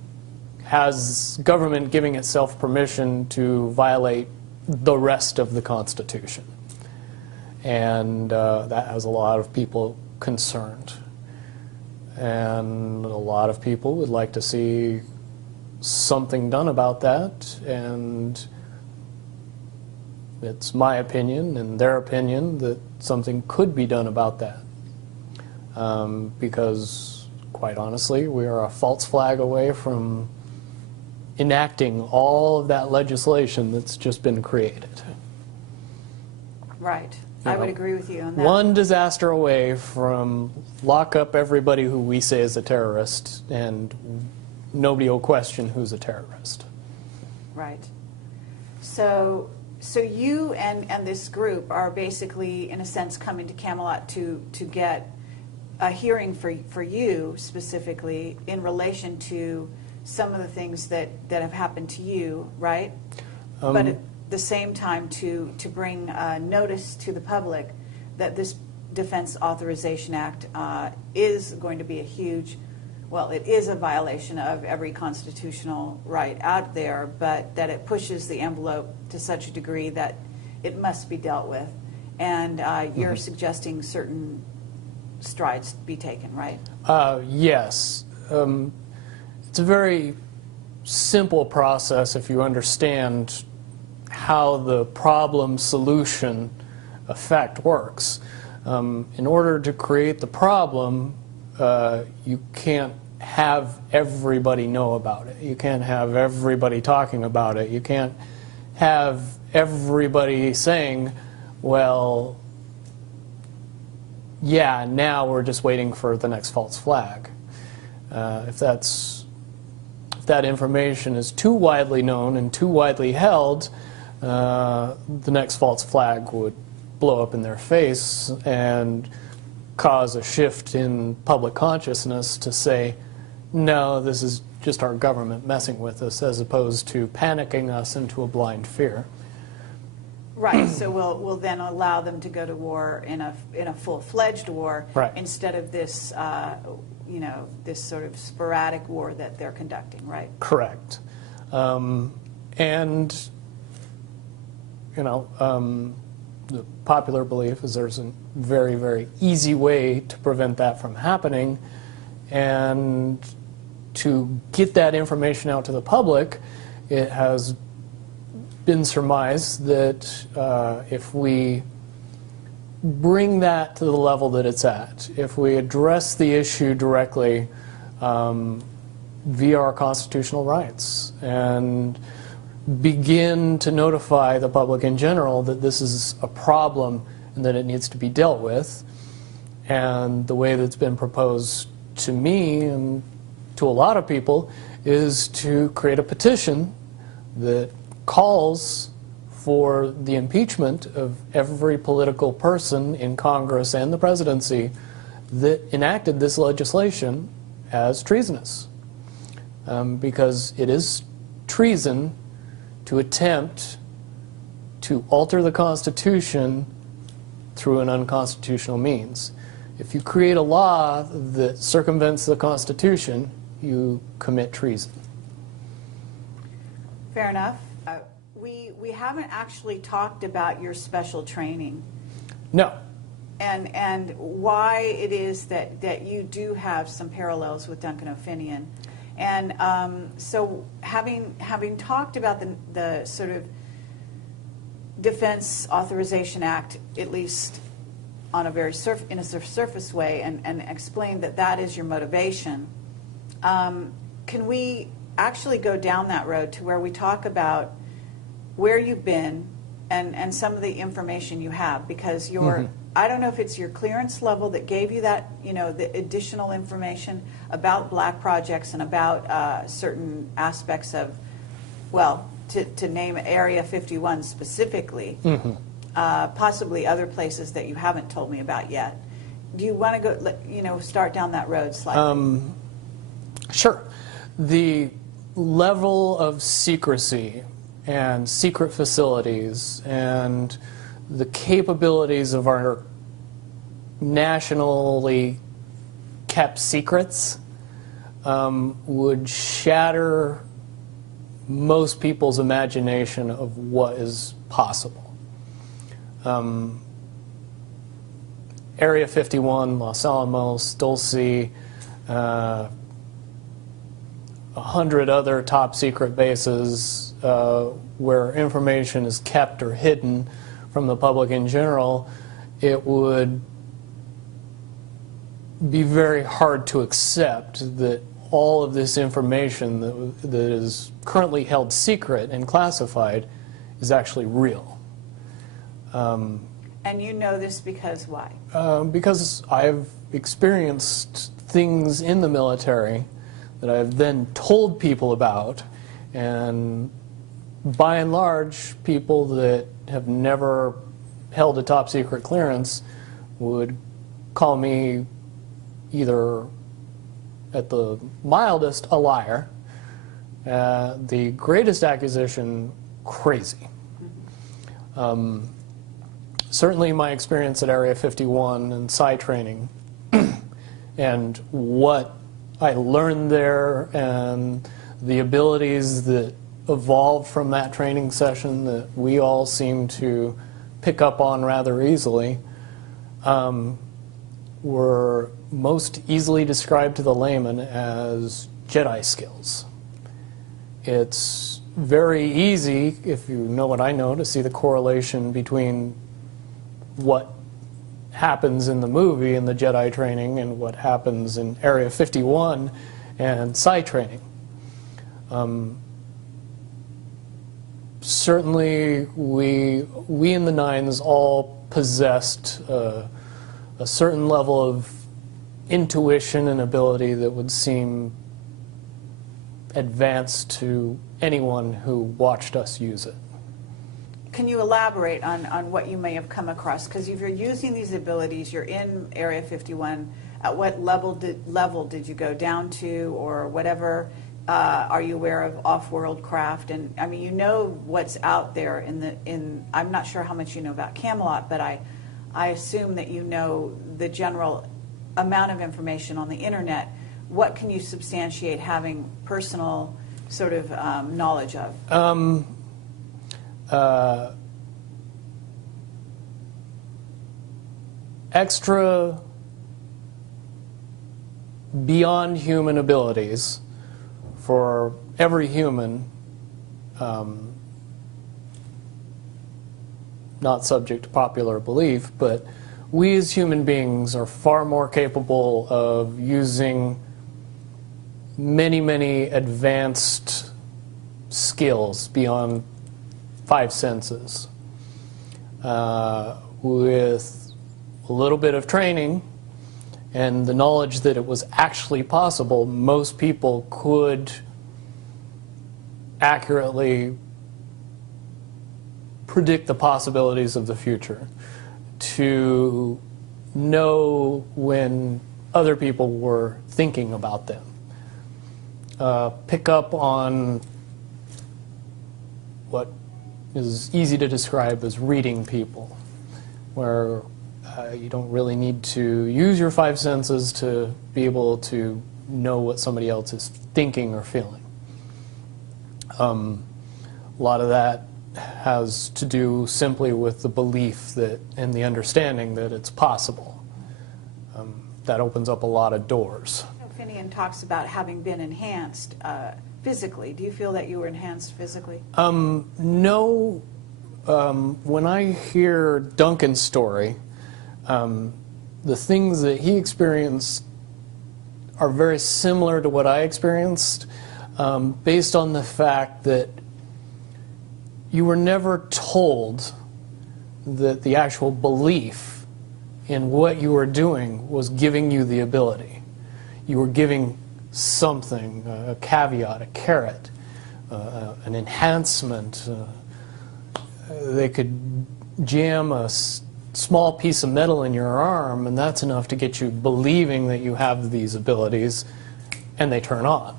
has government giving itself permission to violate the rest of the Constitution. And that has a lot of people concerned. And a lot of people would like to see something done about that, and it's my opinion and their opinion that something could be done about that. Because, quite honestly, we are a false flag away from enacting all of that legislation that's just been created. Right. I would agree with you on that. One disaster away from lock up everybody who we say is a terrorist, and nobody will question who's a terrorist. Right. So you and this group are basically, in a sense, coming to Camelot to get a hearing for you specifically in relation to some of the things that have happened to you, right? But at the same time to bring notice to the public that this Defense Authorization Act is going to be a huge, well, it is a violation of every constitutional right out there, but that it pushes the envelope to such a degree that it must be dealt with. And you're suggesting certain strides be taken, right? Yes. It's a very simple process if you understand how the problem solution effect works. In order to create the problem, you can't have everybody know about it. You can't have everybody talking about it. You can't have everybody saying, well, yeah, now we're just waiting for the next false flag. If that information is too widely known and too widely held, the next false flag would blow up in their face and cause a shift in public consciousness to say, no, this is just our government messing with us, as opposed to panicking us into a blind fear. Right. So we'll then allow them to go to war in a full-fledged war, right, instead of this this sort of sporadic war that they're conducting. Right. Correct. And the popular belief is there's a very, very easy way to prevent that from happening, and to get that information out to the public, it has been surmised that if we bring that to the level that it's at, if we address the issue directly via our constitutional rights and begin to notify the public in general that this is a problem and that it needs to be dealt with, and the way that's been proposed to me and to a lot of people is to create a petition that calls for the impeachment of every political person in Congress and the presidency that enacted this legislation as treasonous. Because it is treason to attempt to alter the Constitution through an unconstitutional means. If you create a law that circumvents the Constitution, you commit treason. Fair enough. We haven't actually talked about your special training. No. And why it is that you do have some parallels with Duncan O'Finian. And so having talked about the sort of Defense Authorization Act, at least on a very surface way, and explained that is your motivation, can we actually go down that road to where we talk about where you've been and some of the information you have? Because I don't know if it's your clearance level that gave you that, the additional information about black projects and about certain aspects of, well, to name Area 51 specifically, possibly other places that you haven't told me about yet. Do you want to go, start down that road slightly? Sure. The level of secrecy and secret facilities and the capabilities of our nationally kept secrets would shatter most people's imagination of what is possible. Area 51, Los Alamos, Dulce, 100 other top secret bases where information is kept or hidden from the public in general, it would be very hard to accept that all of this information that is currently held secret and classified is actually real. And you know this because why? Because I've experienced things in the military that I've then told people about, and by and large, people that have never held a top secret clearance would call me either, at the mildest, a liar, the greatest accusation, crazy. Certainly my experience at Area 51 and PSY training and what I learned there and the abilities that evolved from that training session that we all seem to pick up on rather easily were most easily described to the layman as Jedi skills. It's very easy, if you know what I know, to see the correlation between what happens in the movie in the Jedi training and what happens in Area 51 and Psi training. Certainly, we in the Nines all possessed a certain level of intuition and ability that would seem advanced to anyone who watched us use it. Can you elaborate on what you may have come across? Because if you're using these abilities, you're in Area 51, at what level did you go down to, or whatever? Are you aware of off-world craft? And I mean, you know what's out there I'm not sure how much you know about Camelot, but I assume that you know the general amount of information on the internet. What can you substantiate having personal sort of knowledge of? Extra beyond human abilities for every human, not subject to popular belief, but we as human beings are far more capable of using many, many advanced skills beyond 5 senses. With a little bit of training and the knowledge that it was actually possible, most people could accurately predict the possibilities of the future, to know when other people were thinking about them. Pick up on what is easy to describe as reading people, where you don't really need to use your 5 senses to be able to know what somebody else is thinking or feeling. A lot of that has to do simply with the belief that and the understanding that it's possible. That opens up a lot of doors. Finian talks about having been enhanced physically. Do you feel that you were enhanced physically? No. When I hear Duncan's story, the things that he experienced are very similar to what I experienced, based on the fact that you were never told that the actual belief in what you were doing was giving you the ability. You were giving something, a caveat, a carrot, an enhancement. They could jam a small piece of metal in your arm, and that's enough to get you believing that you have these abilities, and they turn on.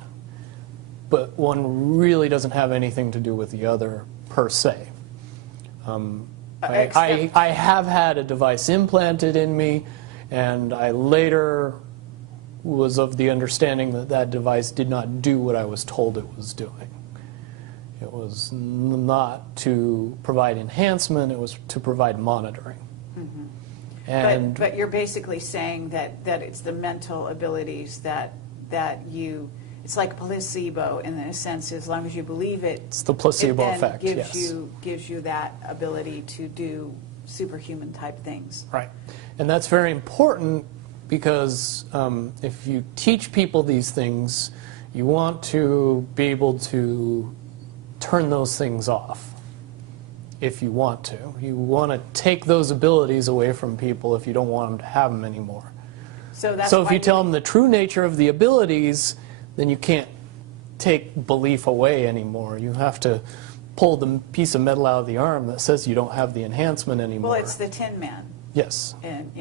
But one really doesn't have anything to do with the other, per se. I have had a device implanted in me, and I later was of the understanding that that device did not do what I was told it was doing. It was not to provide enhancement, it was to provide monitoring. Mm-hmm. And but you're basically saying that it's the mental abilities that you, it's like placebo in a sense. As long as you believe it, it's the placebo effect, gives yes. gives you that ability to do superhuman type things. Right. And that's very important because if you teach people these things, you want to be able to turn those things off if you want to. You want to take those abilities away from people if you don't want them to have them anymore. So if you tell them the true nature of the abilities, then you can't take belief away anymore. You have to pull the piece of metal out of the arm that says you don't have the enhancement anymore. Well, it's the Tin Man. Yes. And,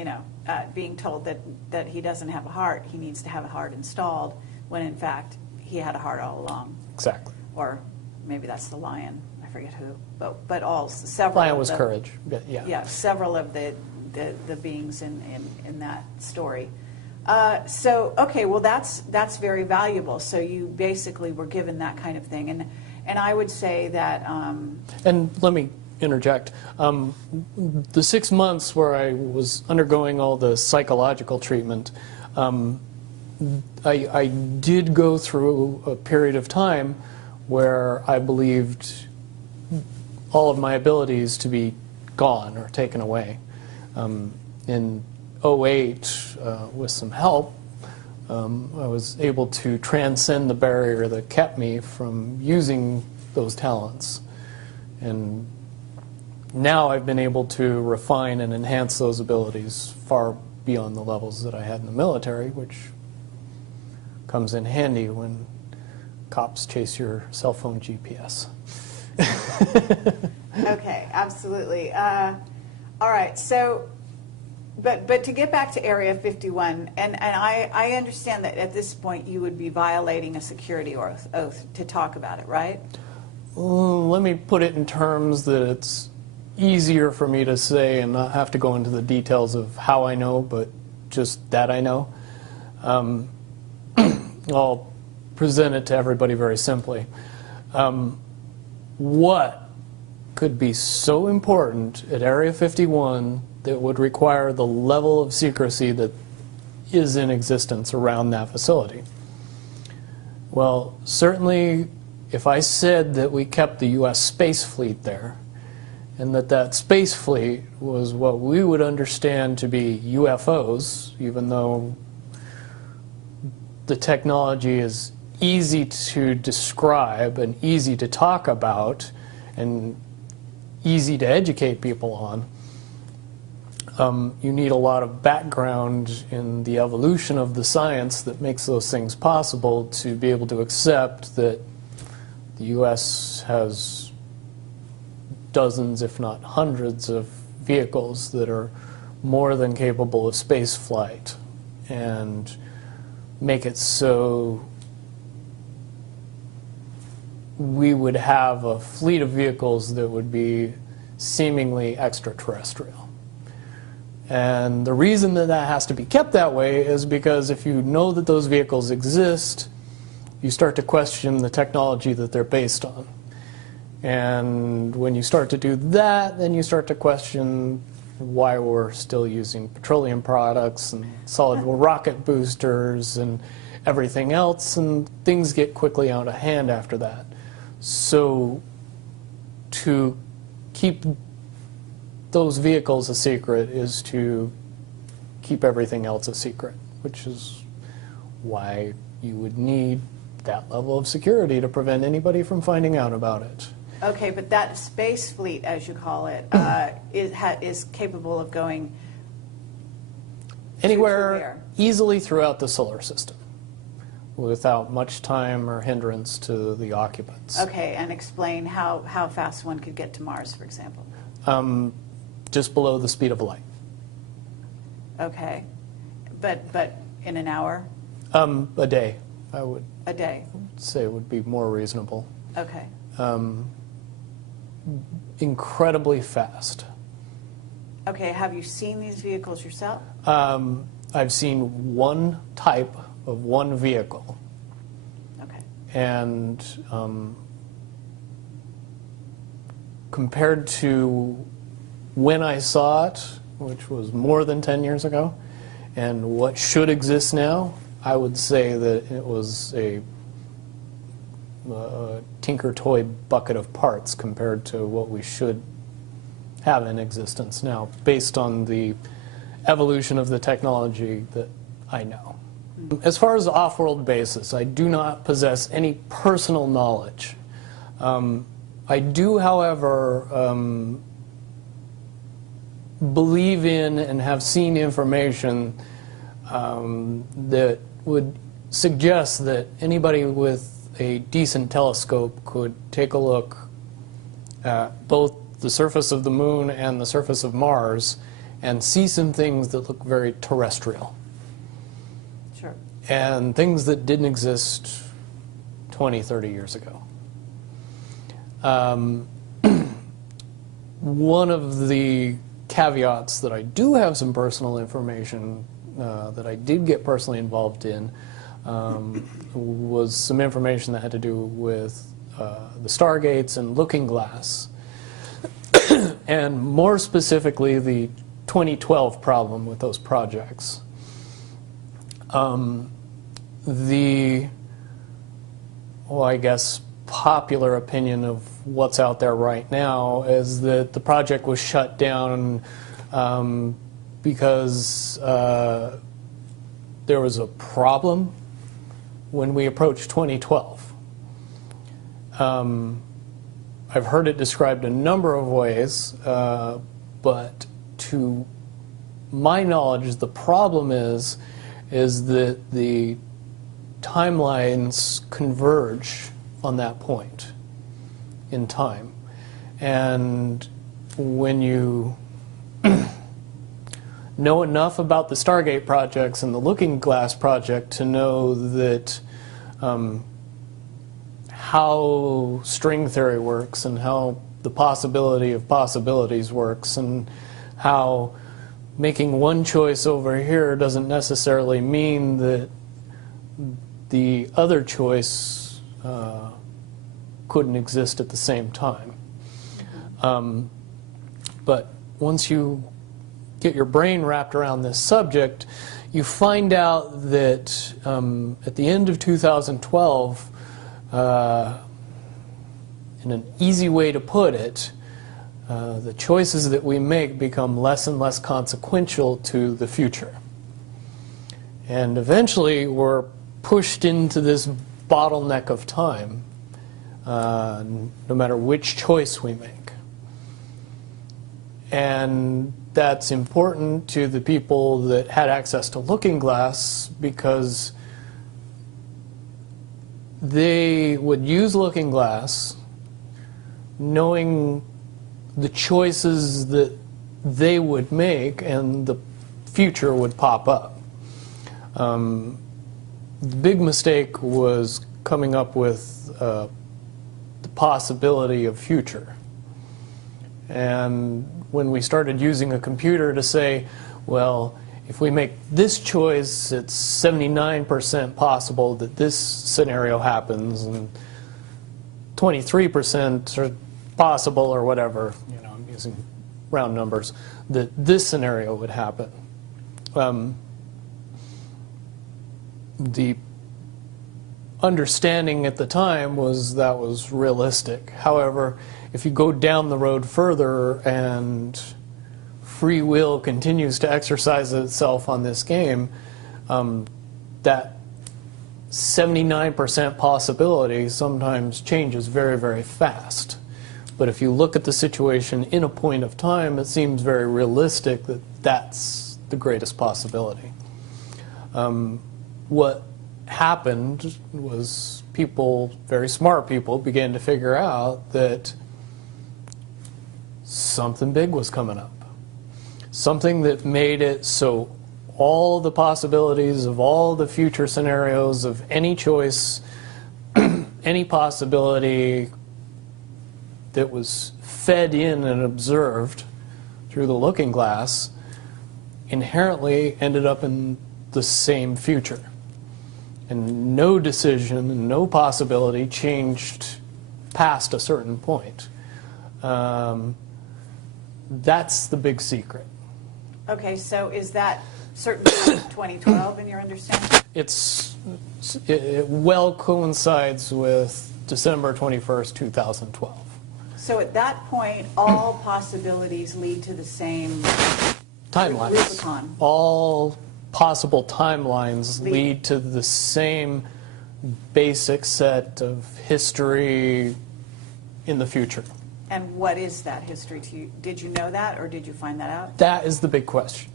being told that he doesn't have a heart, he needs to have a heart installed, when in fact he had a heart all along. Exactly. Or maybe that's the lion. I forget who. But several. Lion was courage. Yeah. Yeah, several of the beings in that story. So okay, well that's very valuable. So you basically were given that kind of thing, and I would say that. And let me interject. The 6 months where I was undergoing all the psychological treatment, I did go through a period of time where I believed all of my abilities to be gone or taken away. In '08, with some help, I was able to transcend the barrier that kept me from using those talents. And now I've been able to refine and enhance those abilities far beyond the levels that I had in the military, which comes in handy when cops chase your cell phone GPS. Okay, absolutely. All right, so, but to get back to Area 51, and I understand that at this point you would be violating a security oath to talk about it, right? Let me put it in terms that it's easier for me to say and not have to go into the details of how I know, but just that I know. I'll present it to everybody very simply. What could be so important at Area 51 that would require the level of secrecy that is in existence around that facility? Well, certainly if I said that we kept the U.S. space fleet there, and that space fleet was what we would understand to be UFOs, even though the technology is easy to describe and easy to talk about and easy to educate people on, you need a lot of background in the evolution of the science that makes those things possible to be able to accept that the U.S. has dozens, if not hundreds, of vehicles that are more than capable of space flight, and make it so we would have a fleet of vehicles that would be seemingly extraterrestrial. And the reason that that has to be kept that way is because if you know that those vehicles exist, you start to question the technology that they're based on. And when you start to do that, then you start to question why we're still using petroleum products and solid rocket boosters and everything else, and things get quickly out of hand after that. So to keep those vehicles a secret is to keep everything else a secret, which is why you would need that level of security to prevent anybody from finding out about it. Okay, but that space fleet, as you call it, is capable of going anywhere easily throughout the solar system without much time or hindrance to the occupants. Okay, and explain how fast one could get to Mars, for example. Just below the speed of light. Okay, but in an hour? A day, I would A day. say would be more reasonable. Okay. Incredibly fast. Okay, have you seen these vehicles yourself? I've seen one type of one vehicle. Okay. And compared to when I saw it, which was more than 10 years ago, and what should exist now, I would say that it was a tinker toy bucket of parts compared to what we should have in existence now, based on the evolution of the technology that I know. As far as the off-world basis, I do not possess any personal knowledge. I do, however, believe in and have seen information that would suggest that anybody with a decent telescope could take a look at both the surface of the moon and the surface of Mars and see some things that look very terrestrial. Sure. And things that didn't exist 20, 30 years ago. One of the caveats that I do have some personal information that I did get personally involved in was some information that had to do with the Stargates and Looking Glass, and more specifically the 2012 problem with those projects. I guess, popular opinion of what's out there right now is that the project was shut down because there was a problem when we approached 2012. I've heard it described a number of ways, but to my knowledge, the problem is that the timelines converge on that point in time. And when you know enough about the Stargate projects and the Looking Glass project to know that how string theory works and how the possibility of possibilities works and how making one choice over here doesn't necessarily mean that the other choice couldn't exist at the same time. But once you get your brain wrapped around this subject, you find out that at the end of 2012, in an easy way to put it, the choices that we make become less and less consequential to the future. And eventually we're pushed into this bottleneck of time, no matter which choice we make. And that's important to the people that had access to Looking Glass because they would use Looking Glass knowing the choices that they would make and the future would pop up. The big mistake was coming up with the possibility of future. And when we started using a computer to say, well, if we make this choice, it's 79% possible that this scenario happens, and 23% are possible, or whatever, you know, I'm using round numbers, that this scenario would happen. The understanding at the time was that was realistic. However, if you go down the road further and free will continues to exercise itself on this game, that 79% possibility sometimes changes very, very fast. But if you look at the situation in a point of time, it seems very realistic that that's the greatest possibility. What happened was people, very smart people, began to figure out that something big was coming up. Something that made it so all the possibilities of all the future scenarios of any choice, any possibility that was fed in and observed through the Looking Glass inherently ended up in the same future. And no decision and no possibility changed past a certain point. That's the big secret. Okay, so is that certainly 2012 in your understanding? It well coincides with December 21st, 2012. So at that point, all possibilities lead to the same timelines. Rubicon. All possible timelines lead to the same basic set of history in the future. And what is that history to you? Did you know that, or did you find that out? That is the big question.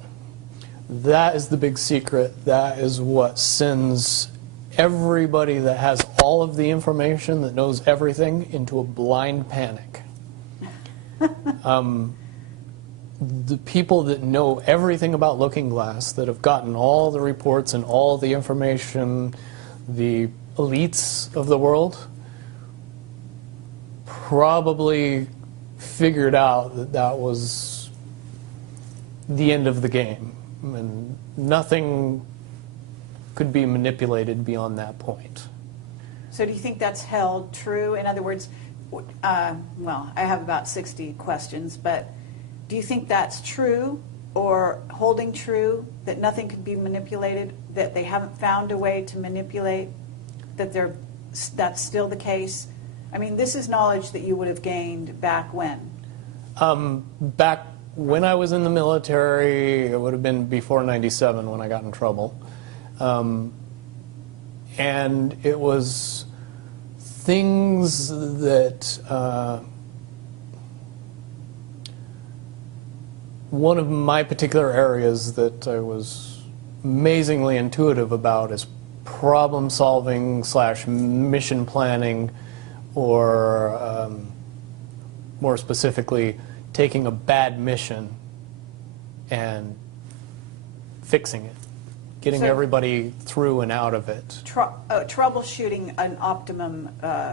That is the big secret. That is what sends everybody that has all of the information, that knows everything, into a blind panic. The people that know everything about Looking Glass, that have gotten all the reports and all the information, the elites of the world, probably figured out that that was the end of the game, and nothing could be manipulated beyond that point. So do you think that's held true? In other words, well, I have about 60 questions, but do you think that's true or holding true, that nothing can be manipulated, that they haven't found a way to manipulate, that that's still the case? I mean, this is knowledge that you would have gained back when? Back when I was in the military, it would have been before '97 when I got in trouble. And it was things that one of my particular areas that I was amazingly intuitive about is problem solving / mission planning, or more specifically, taking a bad mission and fixing it, getting everybody through and out of it. Troubleshooting an optimum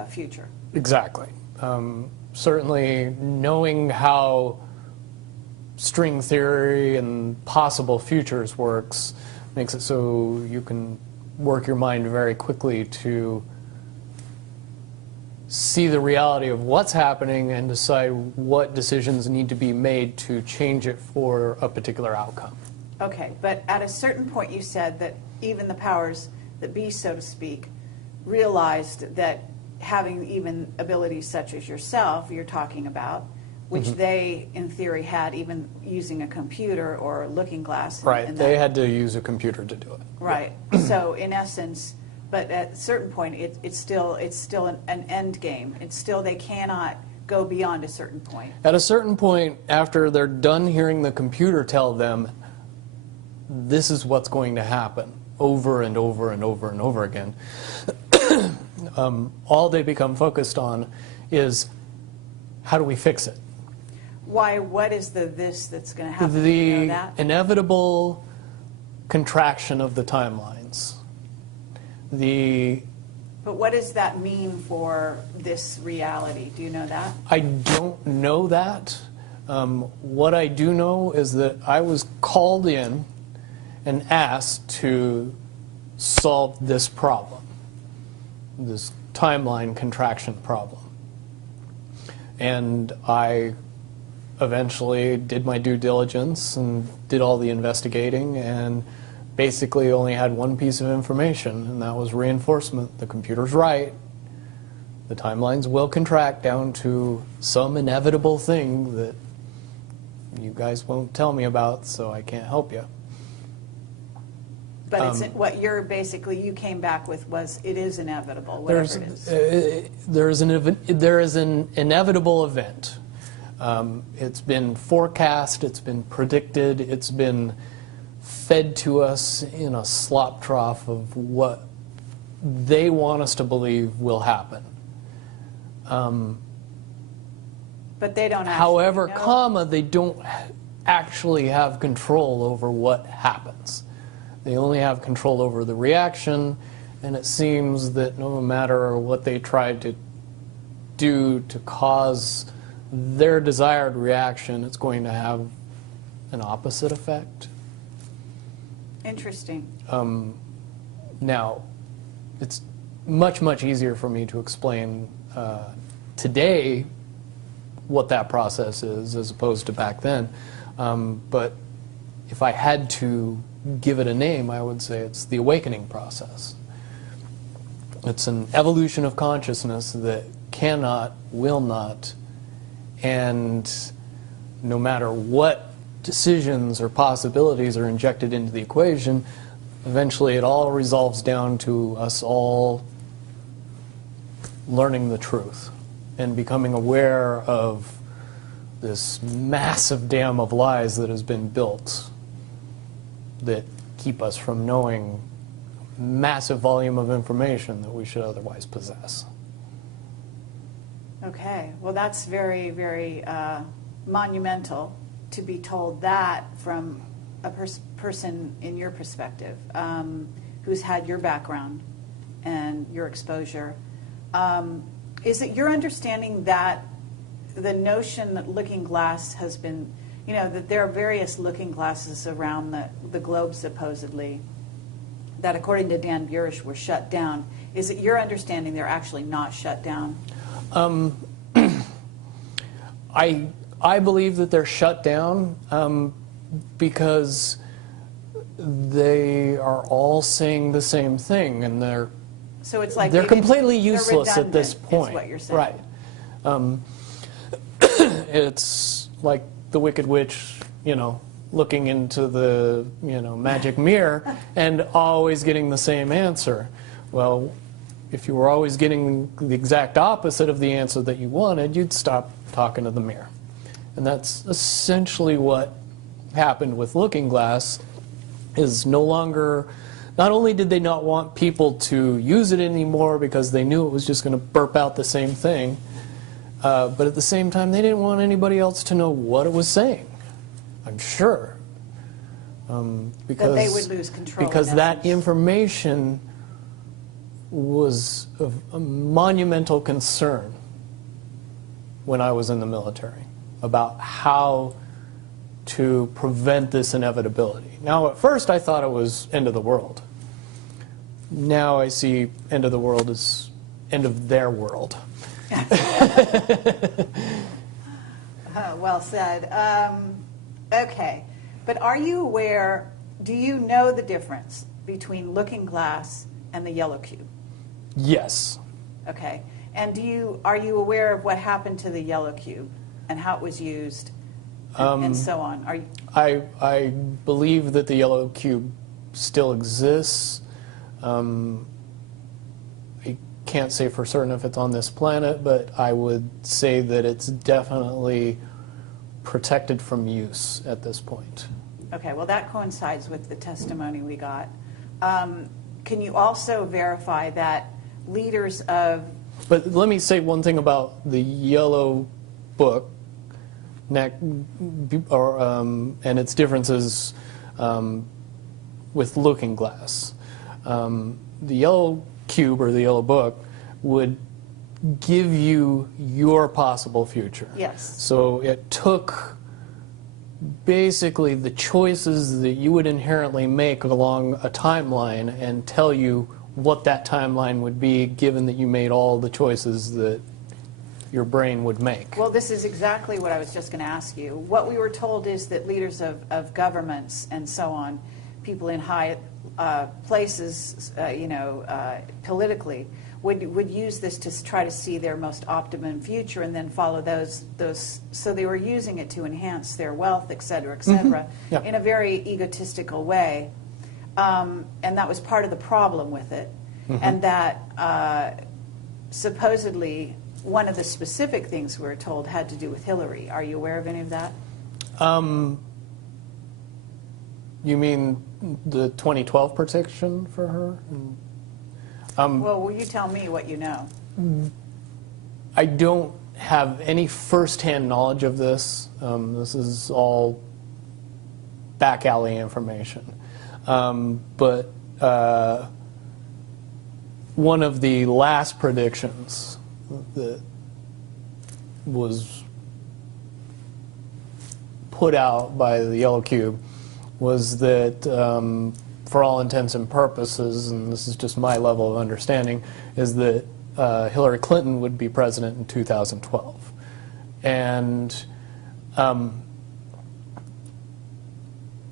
future. Exactly. Certainly knowing how string theory and possible futures works makes it so you can work your mind very quickly to see the reality of what's happening and decide what decisions need to be made to change it for a particular outcome. Okay, but at a certain point you said that even the powers that be, so to speak, realized that having even abilities such as yourself, you're talking about, which they, in theory, had even using a computer or a looking glass. Right, they had to use a computer to do it. Right, so in essence, but at a certain point, it's still an end game. It's still, they cannot go beyond a certain point. At a certain point, after they're done hearing the computer tell them, this is what's going to happen, over and over and over and over again, all they become focused on is, how do we fix it? Why? What is this that's going to happen? The you know that? inevitable contraction of the timelines. But what does that mean for this reality? Do you know that? I don't know that. What I do know is that I was called in and asked to solve this problem, this timeline contraction problem. And I eventually did my due diligence and did all the investigating, and basically only had one piece of information, and that was reinforcement. The computer's right. The timelines will contract down to some inevitable thing that you guys won't tell me about, so I can't help you. But it's, what you're basically, you came back with was, it is inevitable, whatever it is. There is an inevitable event. It's been forecast, it's been predicted, it's been fed to us in a slop trough of what they want us to believe will happen. But they don't actually However, know. They don't actually have control over what happens. They only have control over the reaction, and it seems that no matter what they try to do to cause their desired reaction, it's going to have an opposite effect. Interesting. Now, it's much, much easier for me to explain today what that process is as opposed to back then. But if I had to give it a name, I would say it's the awakening process. It's an evolution of consciousness that cannot, will not, and no matter what decisions or possibilities are injected into the equation, eventually it all resolves down to us all learning the truth and becoming aware of this massive dam of lies that has been built that keep us from knowing massive volume of information that we should otherwise possess. Okay, well that's very, very monumental to be told that from a person in your perspective, who's had your background and your exposure. Is it your understanding that the notion that looking glass has been, you know, that there are various looking glasses around the globe supposedly, that according to Dan Burish were shut down. Is it your understanding they're actually not shut down? I believe that they're shut down because they are all saying the same thing, and they're completely useless at this point. Is what you're saying. Right. It's like the Wicked Witch, looking into the, magic mirror and always getting the same answer. Well, if you were always getting the exact opposite of the answer that you wanted, you'd stop talking to the mirror. And that's essentially what happened with Looking Glass, is no longer, not only did they not want people to use it anymore because they knew it was just going to burp out the same thing, but at the same time they didn't want anybody else to know what it was saying, I'm sure. Because that they would lose control. Because that information was of a monumental concern when I was in the military about how to prevent this inevitability. Now, at first I thought it was end of the world. Now I see end of the world as end of their world. Well said. Okay, but are you aware, do you know the difference between Looking Glass and the yellow cube? Yes. Okay, and are you aware of what happened to the yellow cube and how it was used and so on? I believe that the yellow cube still exists. I can't say for certain if it's on this planet, but I would say that it's definitely protected from use at this point. Okay, well that coincides with the testimony we got. Can you also verify that leaders of... But let me say one thing about the yellow book and its differences with Looking Glass. The yellow cube or the yellow book would give you your possible future. Yes. So it took basically the choices that you would inherently make along a timeline and tell you what that timeline would be, given that you made all the choices that your brain would make. Well, this is exactly what I was just going to ask you. What we were told is that leaders of governments and so on, people in high places, politically, would use this to try to see their most optimum future and then follow those. So they were using it to enhance their wealth, et cetera, Mm-hmm. Yeah. in a very egotistical way. And that was part of the problem with it. Mm-hmm. And that supposedly one of the specific things we were told had to do with Hillary. Are you aware of any of that? You mean the 2012 protection for her? Well, will you tell me what you know? I don't have any first-hand knowledge of this. This is all back alley information. But one of the last predictions that was put out by the Yellow Cube was that, for all intents and purposes, and this is just my level of understanding, is that Hillary Clinton would be president in 2012. And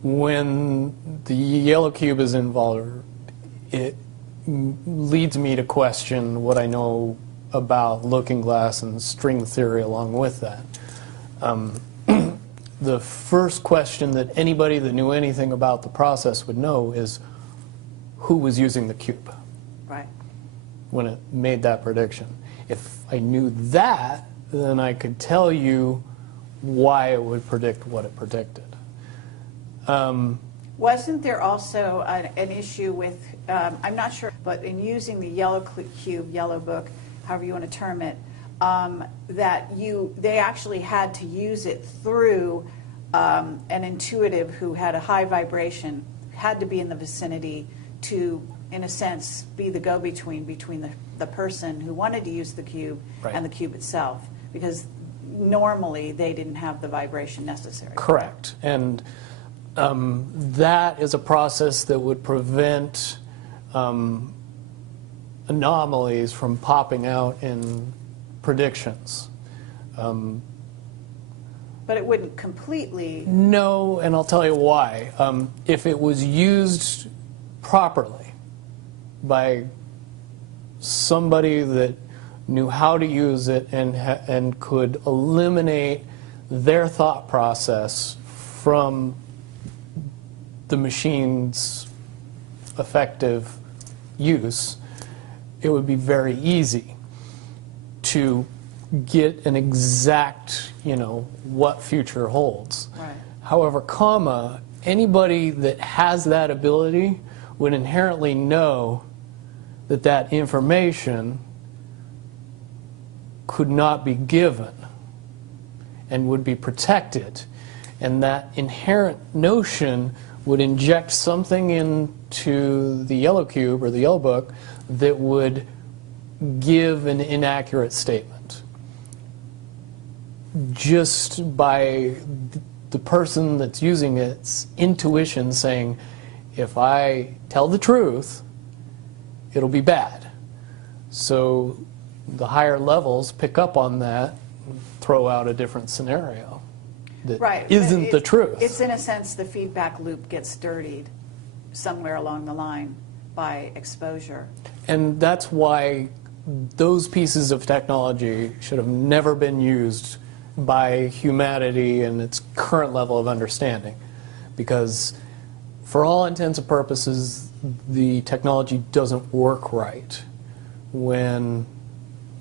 when the Yellow Cube is involved, it leads me to question what I know about Looking Glass and string theory along with that. The first question that anybody that knew anything about the process would know is who was using the cube Right. when it made that prediction. If I knew that, then I could tell you why it would predict what it predicted. Wasn't there also an issue with, I'm not sure, but in using the Yellow Cube, Yellow Book, however you want to term it, that they actually had to use it through an intuitive who had a high vibration, had to be in the vicinity to, in a sense, be the go-between between the person who wanted to use the cube Right. and the cube itself, because normally they didn't have the vibration necessary. Correct. And that is a process that would prevent anomalies from popping out in predictions. But it wouldn't completely... No, and I'll tell you why. If it was used properly by somebody that knew how to use it and could eliminate their thought process from the machine's effective use, it would be very easy to get an exact, what future holds. Right. However, anybody that has that ability would inherently know that that information could not be given and would be protected. And that inherent notion would inject something into the yellow cube or the yellow book that would give an inaccurate statement. Just by the person that's using its intuition saying, if I tell the truth, it'll be bad. So the higher levels pick up on that, throw out a different scenario that isn't the truth. It's in a sense the feedback loop gets dirtied somewhere along the line by exposure. And that's why those pieces of technology should have never been used by humanity in its current level of understanding. Because for all intents and purposes, the technology doesn't work right when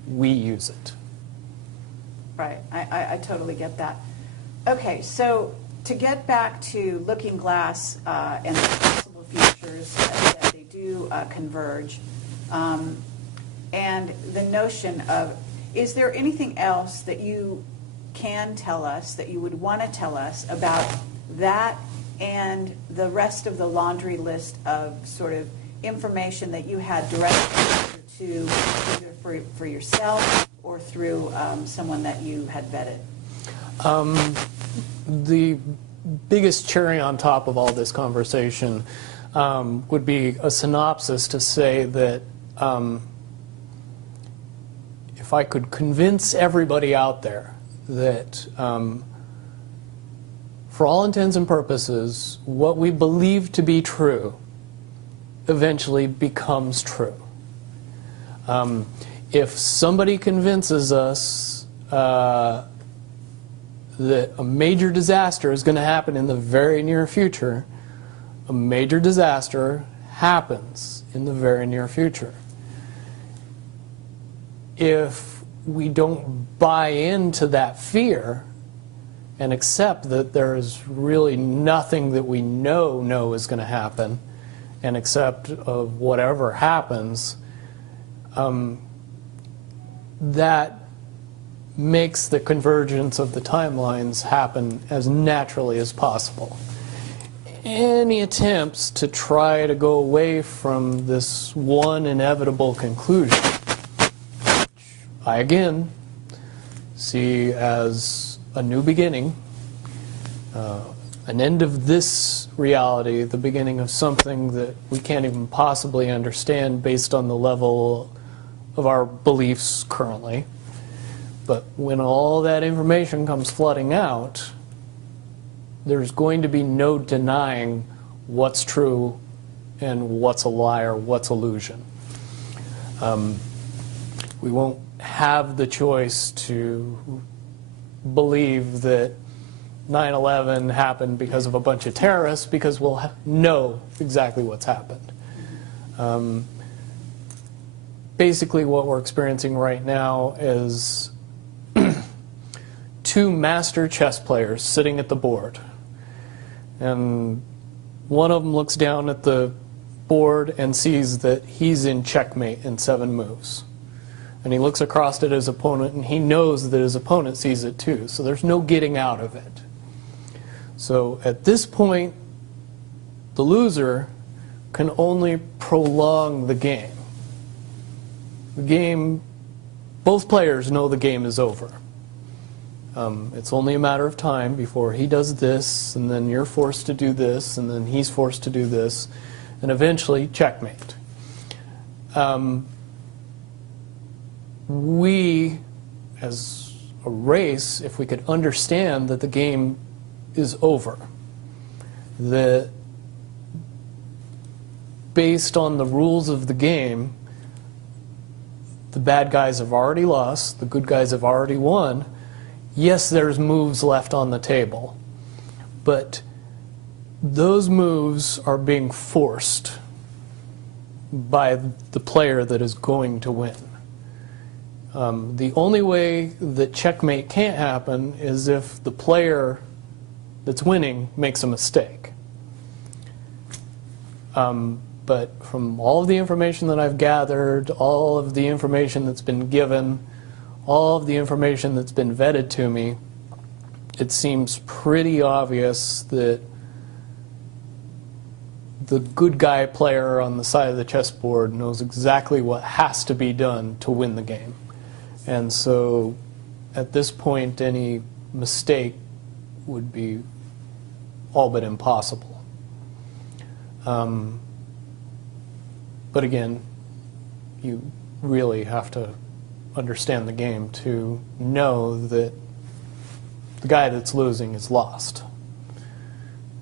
we use it. Right, I totally get that. Okay, so to get back to Looking Glass and the possible futures that they do converge, and the notion of, is there anything else that you can tell us, that you would want to tell us about that and the rest of the laundry list of sort of information that you had direct exposure to, either for yourself or through someone that you had vetted? The biggest cherry on top of all this conversation would be a synopsis to say that if I could convince everybody out there that for all intents and purposes, what we believe to be true eventually becomes true. If somebody convinces us that a major disaster is going to happen in the very near future, a major disaster happens in the very near future. If we don't buy into that fear and accept that there is really nothing that we know is going to happen, and accept of whatever happens, that makes the convergence of the timelines happen as naturally as possible. Any attempts to try to go away from this one inevitable conclusion, I again see as a new beginning, an end of this reality, the beginning of something that we can't even possibly understand based on the level of our beliefs currently. But when all that information comes flooding out, there's going to be no denying what's true and what's a lie or what's illusion. We won't have the choice to believe that 9/11 happened because of a bunch of terrorists, because we'll know exactly what's happened. Basically what we're experiencing right now is two master chess players sitting at the board. And one of them looks down at the board and sees that he's in checkmate in 7 moves. And he looks across at his opponent and he knows that his opponent sees it too. So there's no getting out of it. So at this point, the loser can only prolong the game. The game, both players know the game is over. It's only a matter of time before he does this, and then you're forced to do this, and then he's forced to do this, and eventually checkmate. We, as a race, if we could understand that the game is over, that based on the rules of the game, the bad guys have already lost, the good guys have already won, yes, there's moves left on the table, but those moves are being forced by the player that is going to win. The only way that checkmate can't happen is if the player that's winning makes a mistake. But from all of the information that I've gathered, all of the information that's been given, all of the information that's been vetted to me, it seems pretty obvious that the good guy player on the side of the chessboard knows exactly what has to be done to win the game. And so at this point, any mistake would be all but impossible. But again, you really have to understand the game to know that the guy that's losing is lost.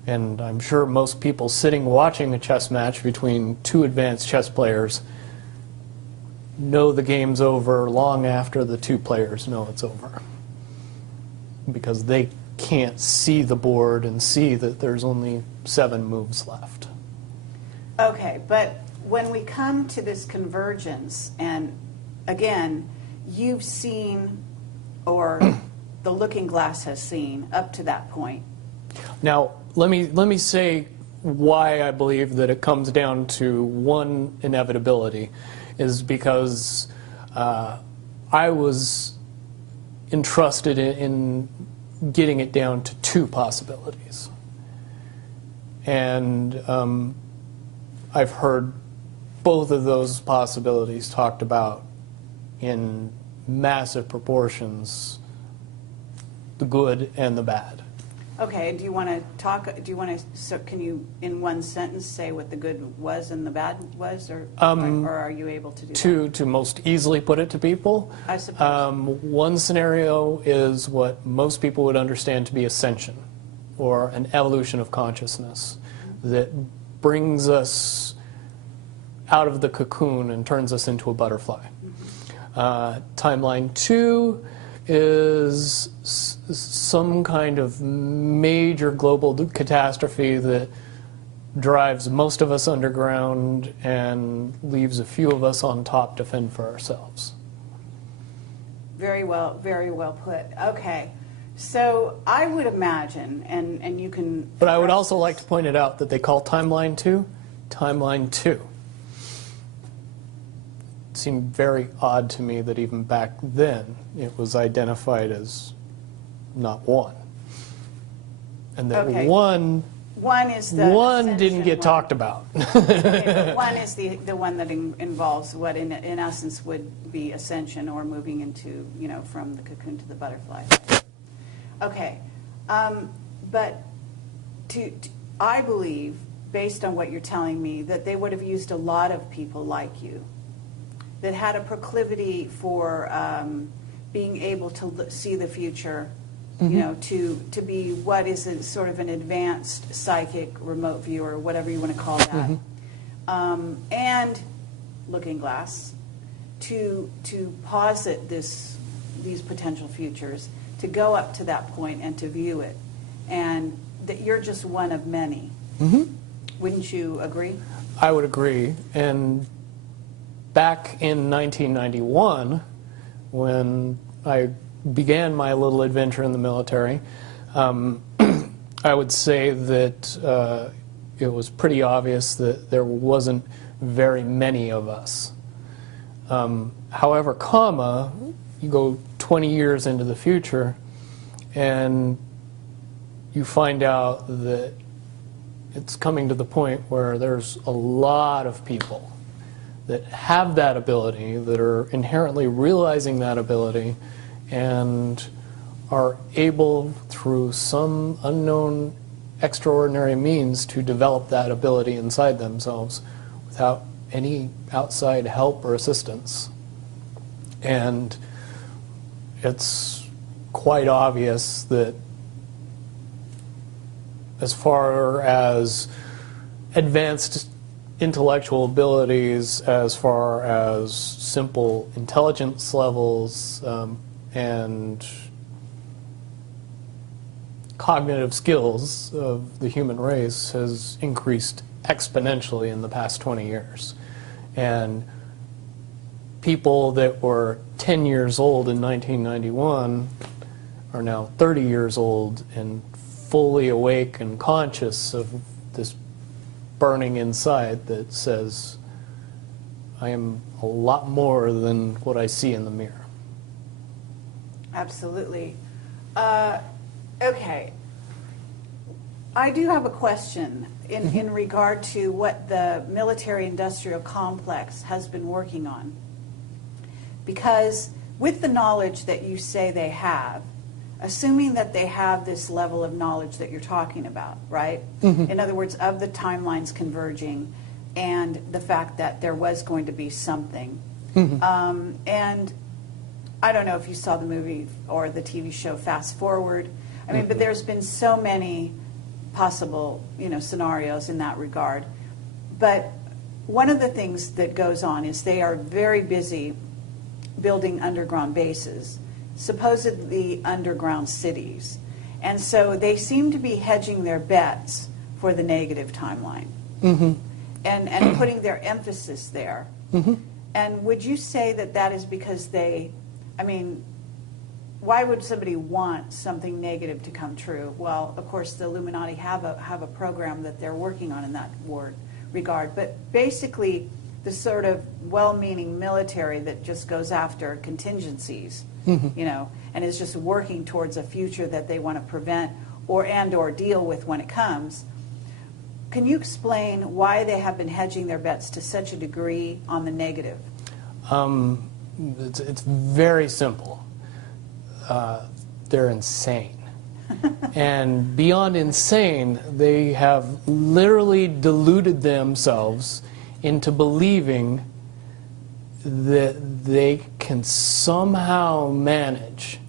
And I'm sure most people sitting watching a chess match between two advanced chess players know the game's over long after the two players know it's over, because they can't see the board and see that there's only 7 moves left. Okay, but when we come to this convergence, and again, you've seen, or the looking glass has seen up to that point. Now, let me say why I believe that it comes down to one inevitability, is because I was entrusted in getting it down to 2 possibilities. And I've heard both of those possibilities talked about in massive proportions, the good and the bad. Okay, do you want to talk, so can you in one sentence say what the good was and the bad was, or are you able to do that? To most easily put it to people, I suppose. One scenario is what most people would understand to be ascension, or an evolution of consciousness, that brings us out of the cocoon and turns us into a butterfly. Timeline 2 is some kind of major global catastrophe that drives most of us underground and leaves a few of us on top to fend for ourselves. Very well put. Okay, so I would imagine, and you can... But I would also like to point it out that they call Timeline 2 Timeline 2. It seemed very odd to me that even back then it was identified as not 1. And that okay. one is the didn't get talked about. Okay, but 1 is the one that involves what in essence would be ascension, or moving into, from the cocoon to the butterfly. Okay, but I believe, based on what you're telling me, that they would have used a lot of people like you that had a proclivity for being able to see the future, to be what is a sort of an advanced psychic remote viewer, whatever you want to call that, and looking glass, to posit these potential futures, to go up to that point and to view it, and that you're just one of many. Wouldn't you agree? I would agree. And back in 1991, when I began my little adventure in the military, I would say that it was pretty obvious that there wasn't very many of us. However, you go 20 years into the future, and you find out that it's coming to the point where there's a lot of people that have that ability, that are inherently realizing that ability, and are able, through some unknown extraordinary means, to develop that ability inside themselves without any outside help or assistance. And it's quite obvious that as far as advanced intellectual abilities, as far as simple intelligence levels, and cognitive skills of the human race has increased exponentially in the past 20 years. And people that were 10 years old in 1991 are now 30 years old and fully awake and conscious of this burning inside that says, I am a lot more than what I see in the mirror. Absolutely. Okay. I do have a question in regard to what the military-industrial complex has been working on. Because with the knowledge that you say they have, assuming that they have this level of knowledge that you're talking about, right? In other words, of the timelines converging and the fact that there was going to be something. And I don't know if you saw the movie or the TV show Fast Forward. I mean, but there's been so many possible, scenarios in that regard. But one of the things that goes on is they are very busy building underground bases, supposedly underground cities. And so they seem to be hedging their bets for the negative timeline and putting their emphasis there. And would you say that that is because why would somebody want something negative to come true? Well, of course, the Illuminati have a program that they're working on in that regard. But basically, the sort of well-meaning military that just goes after contingencies, and is just working towards a future that they want to prevent or deal with when it comes. Can you explain why they have been hedging their bets to such a degree on the negative? It's very simple. They're insane. And beyond insane, they have literally deluded themselves into believing that they can somehow manage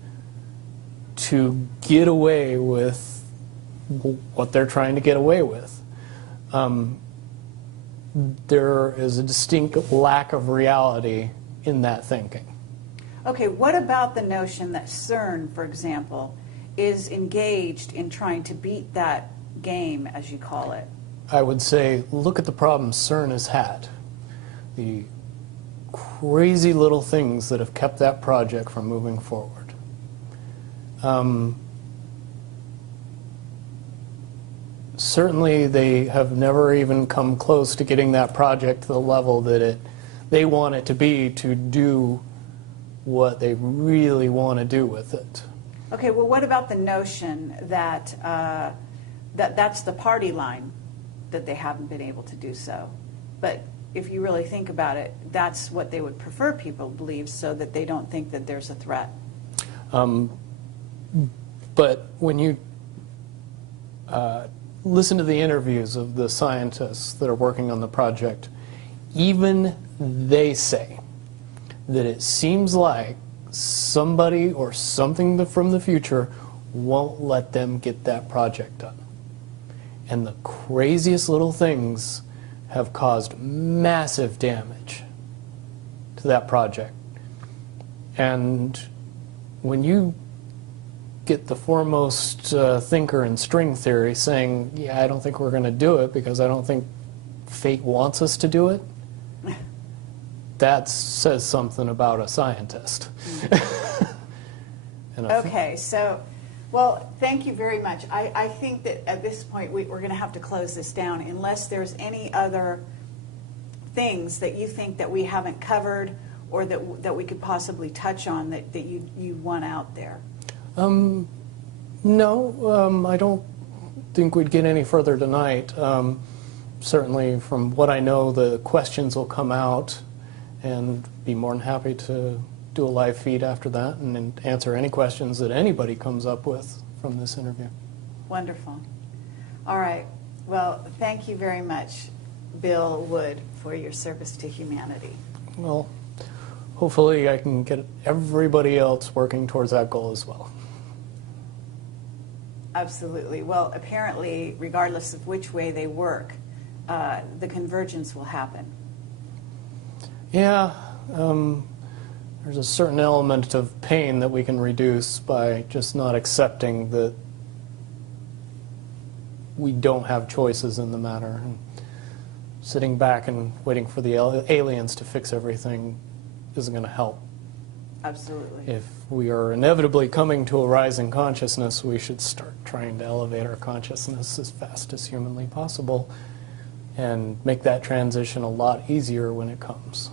to get away with what they're trying to get away with. There is a distinct lack of reality in that thinking. Okay, what about the notion that CERN, for example, is engaged in trying to beat that game, as you call it? I would say, look at the problems CERN has had. The crazy little things that have kept that project from moving forward. Certainly they have never even come close to getting that project to the level that they want it to be to do what they really want to do with it. Okay, well, what about the notion that that's the party line, that they haven't been able to do so? But if you really think about it, that's what they would prefer people believe, so that they don't think that there's a threat. But when you listen to the interviews of the scientists that are working on the project, even they say that it seems like somebody or something from the future won't let them get that project done. And the craziest little things have caused massive damage to that project. And when you get the foremost thinker in string theory saying, yeah, I don't think we're going to do it because I don't think fate wants us to do it, that says something about a scientist. Okay, so, well, thank you very much. I think that at this point we're going to have to close this down unless there's any other things that you think that we haven't covered or that we could possibly touch on that you want out there. No, I don't think we'd get any further tonight. Certainly from what I know, the questions will come out, and be more than happy to do a live feed after that and answer any questions that anybody comes up with from this interview. Wonderful. All right. Well, thank you very much, Bill Wood, for your service to humanity. Well, hopefully I can get everybody else working towards that goal as well. Absolutely. Well, apparently, regardless of which way they work, the convergence will happen. Yeah, there's a certain element of pain that we can reduce by just not accepting that we don't have choices in the matter. And sitting back and waiting for the aliens to fix everything isn't going to help. Absolutely. If we are inevitably coming to a rise in consciousness, we should start trying to elevate our consciousness as fast as humanly possible and make that transition a lot easier when it comes.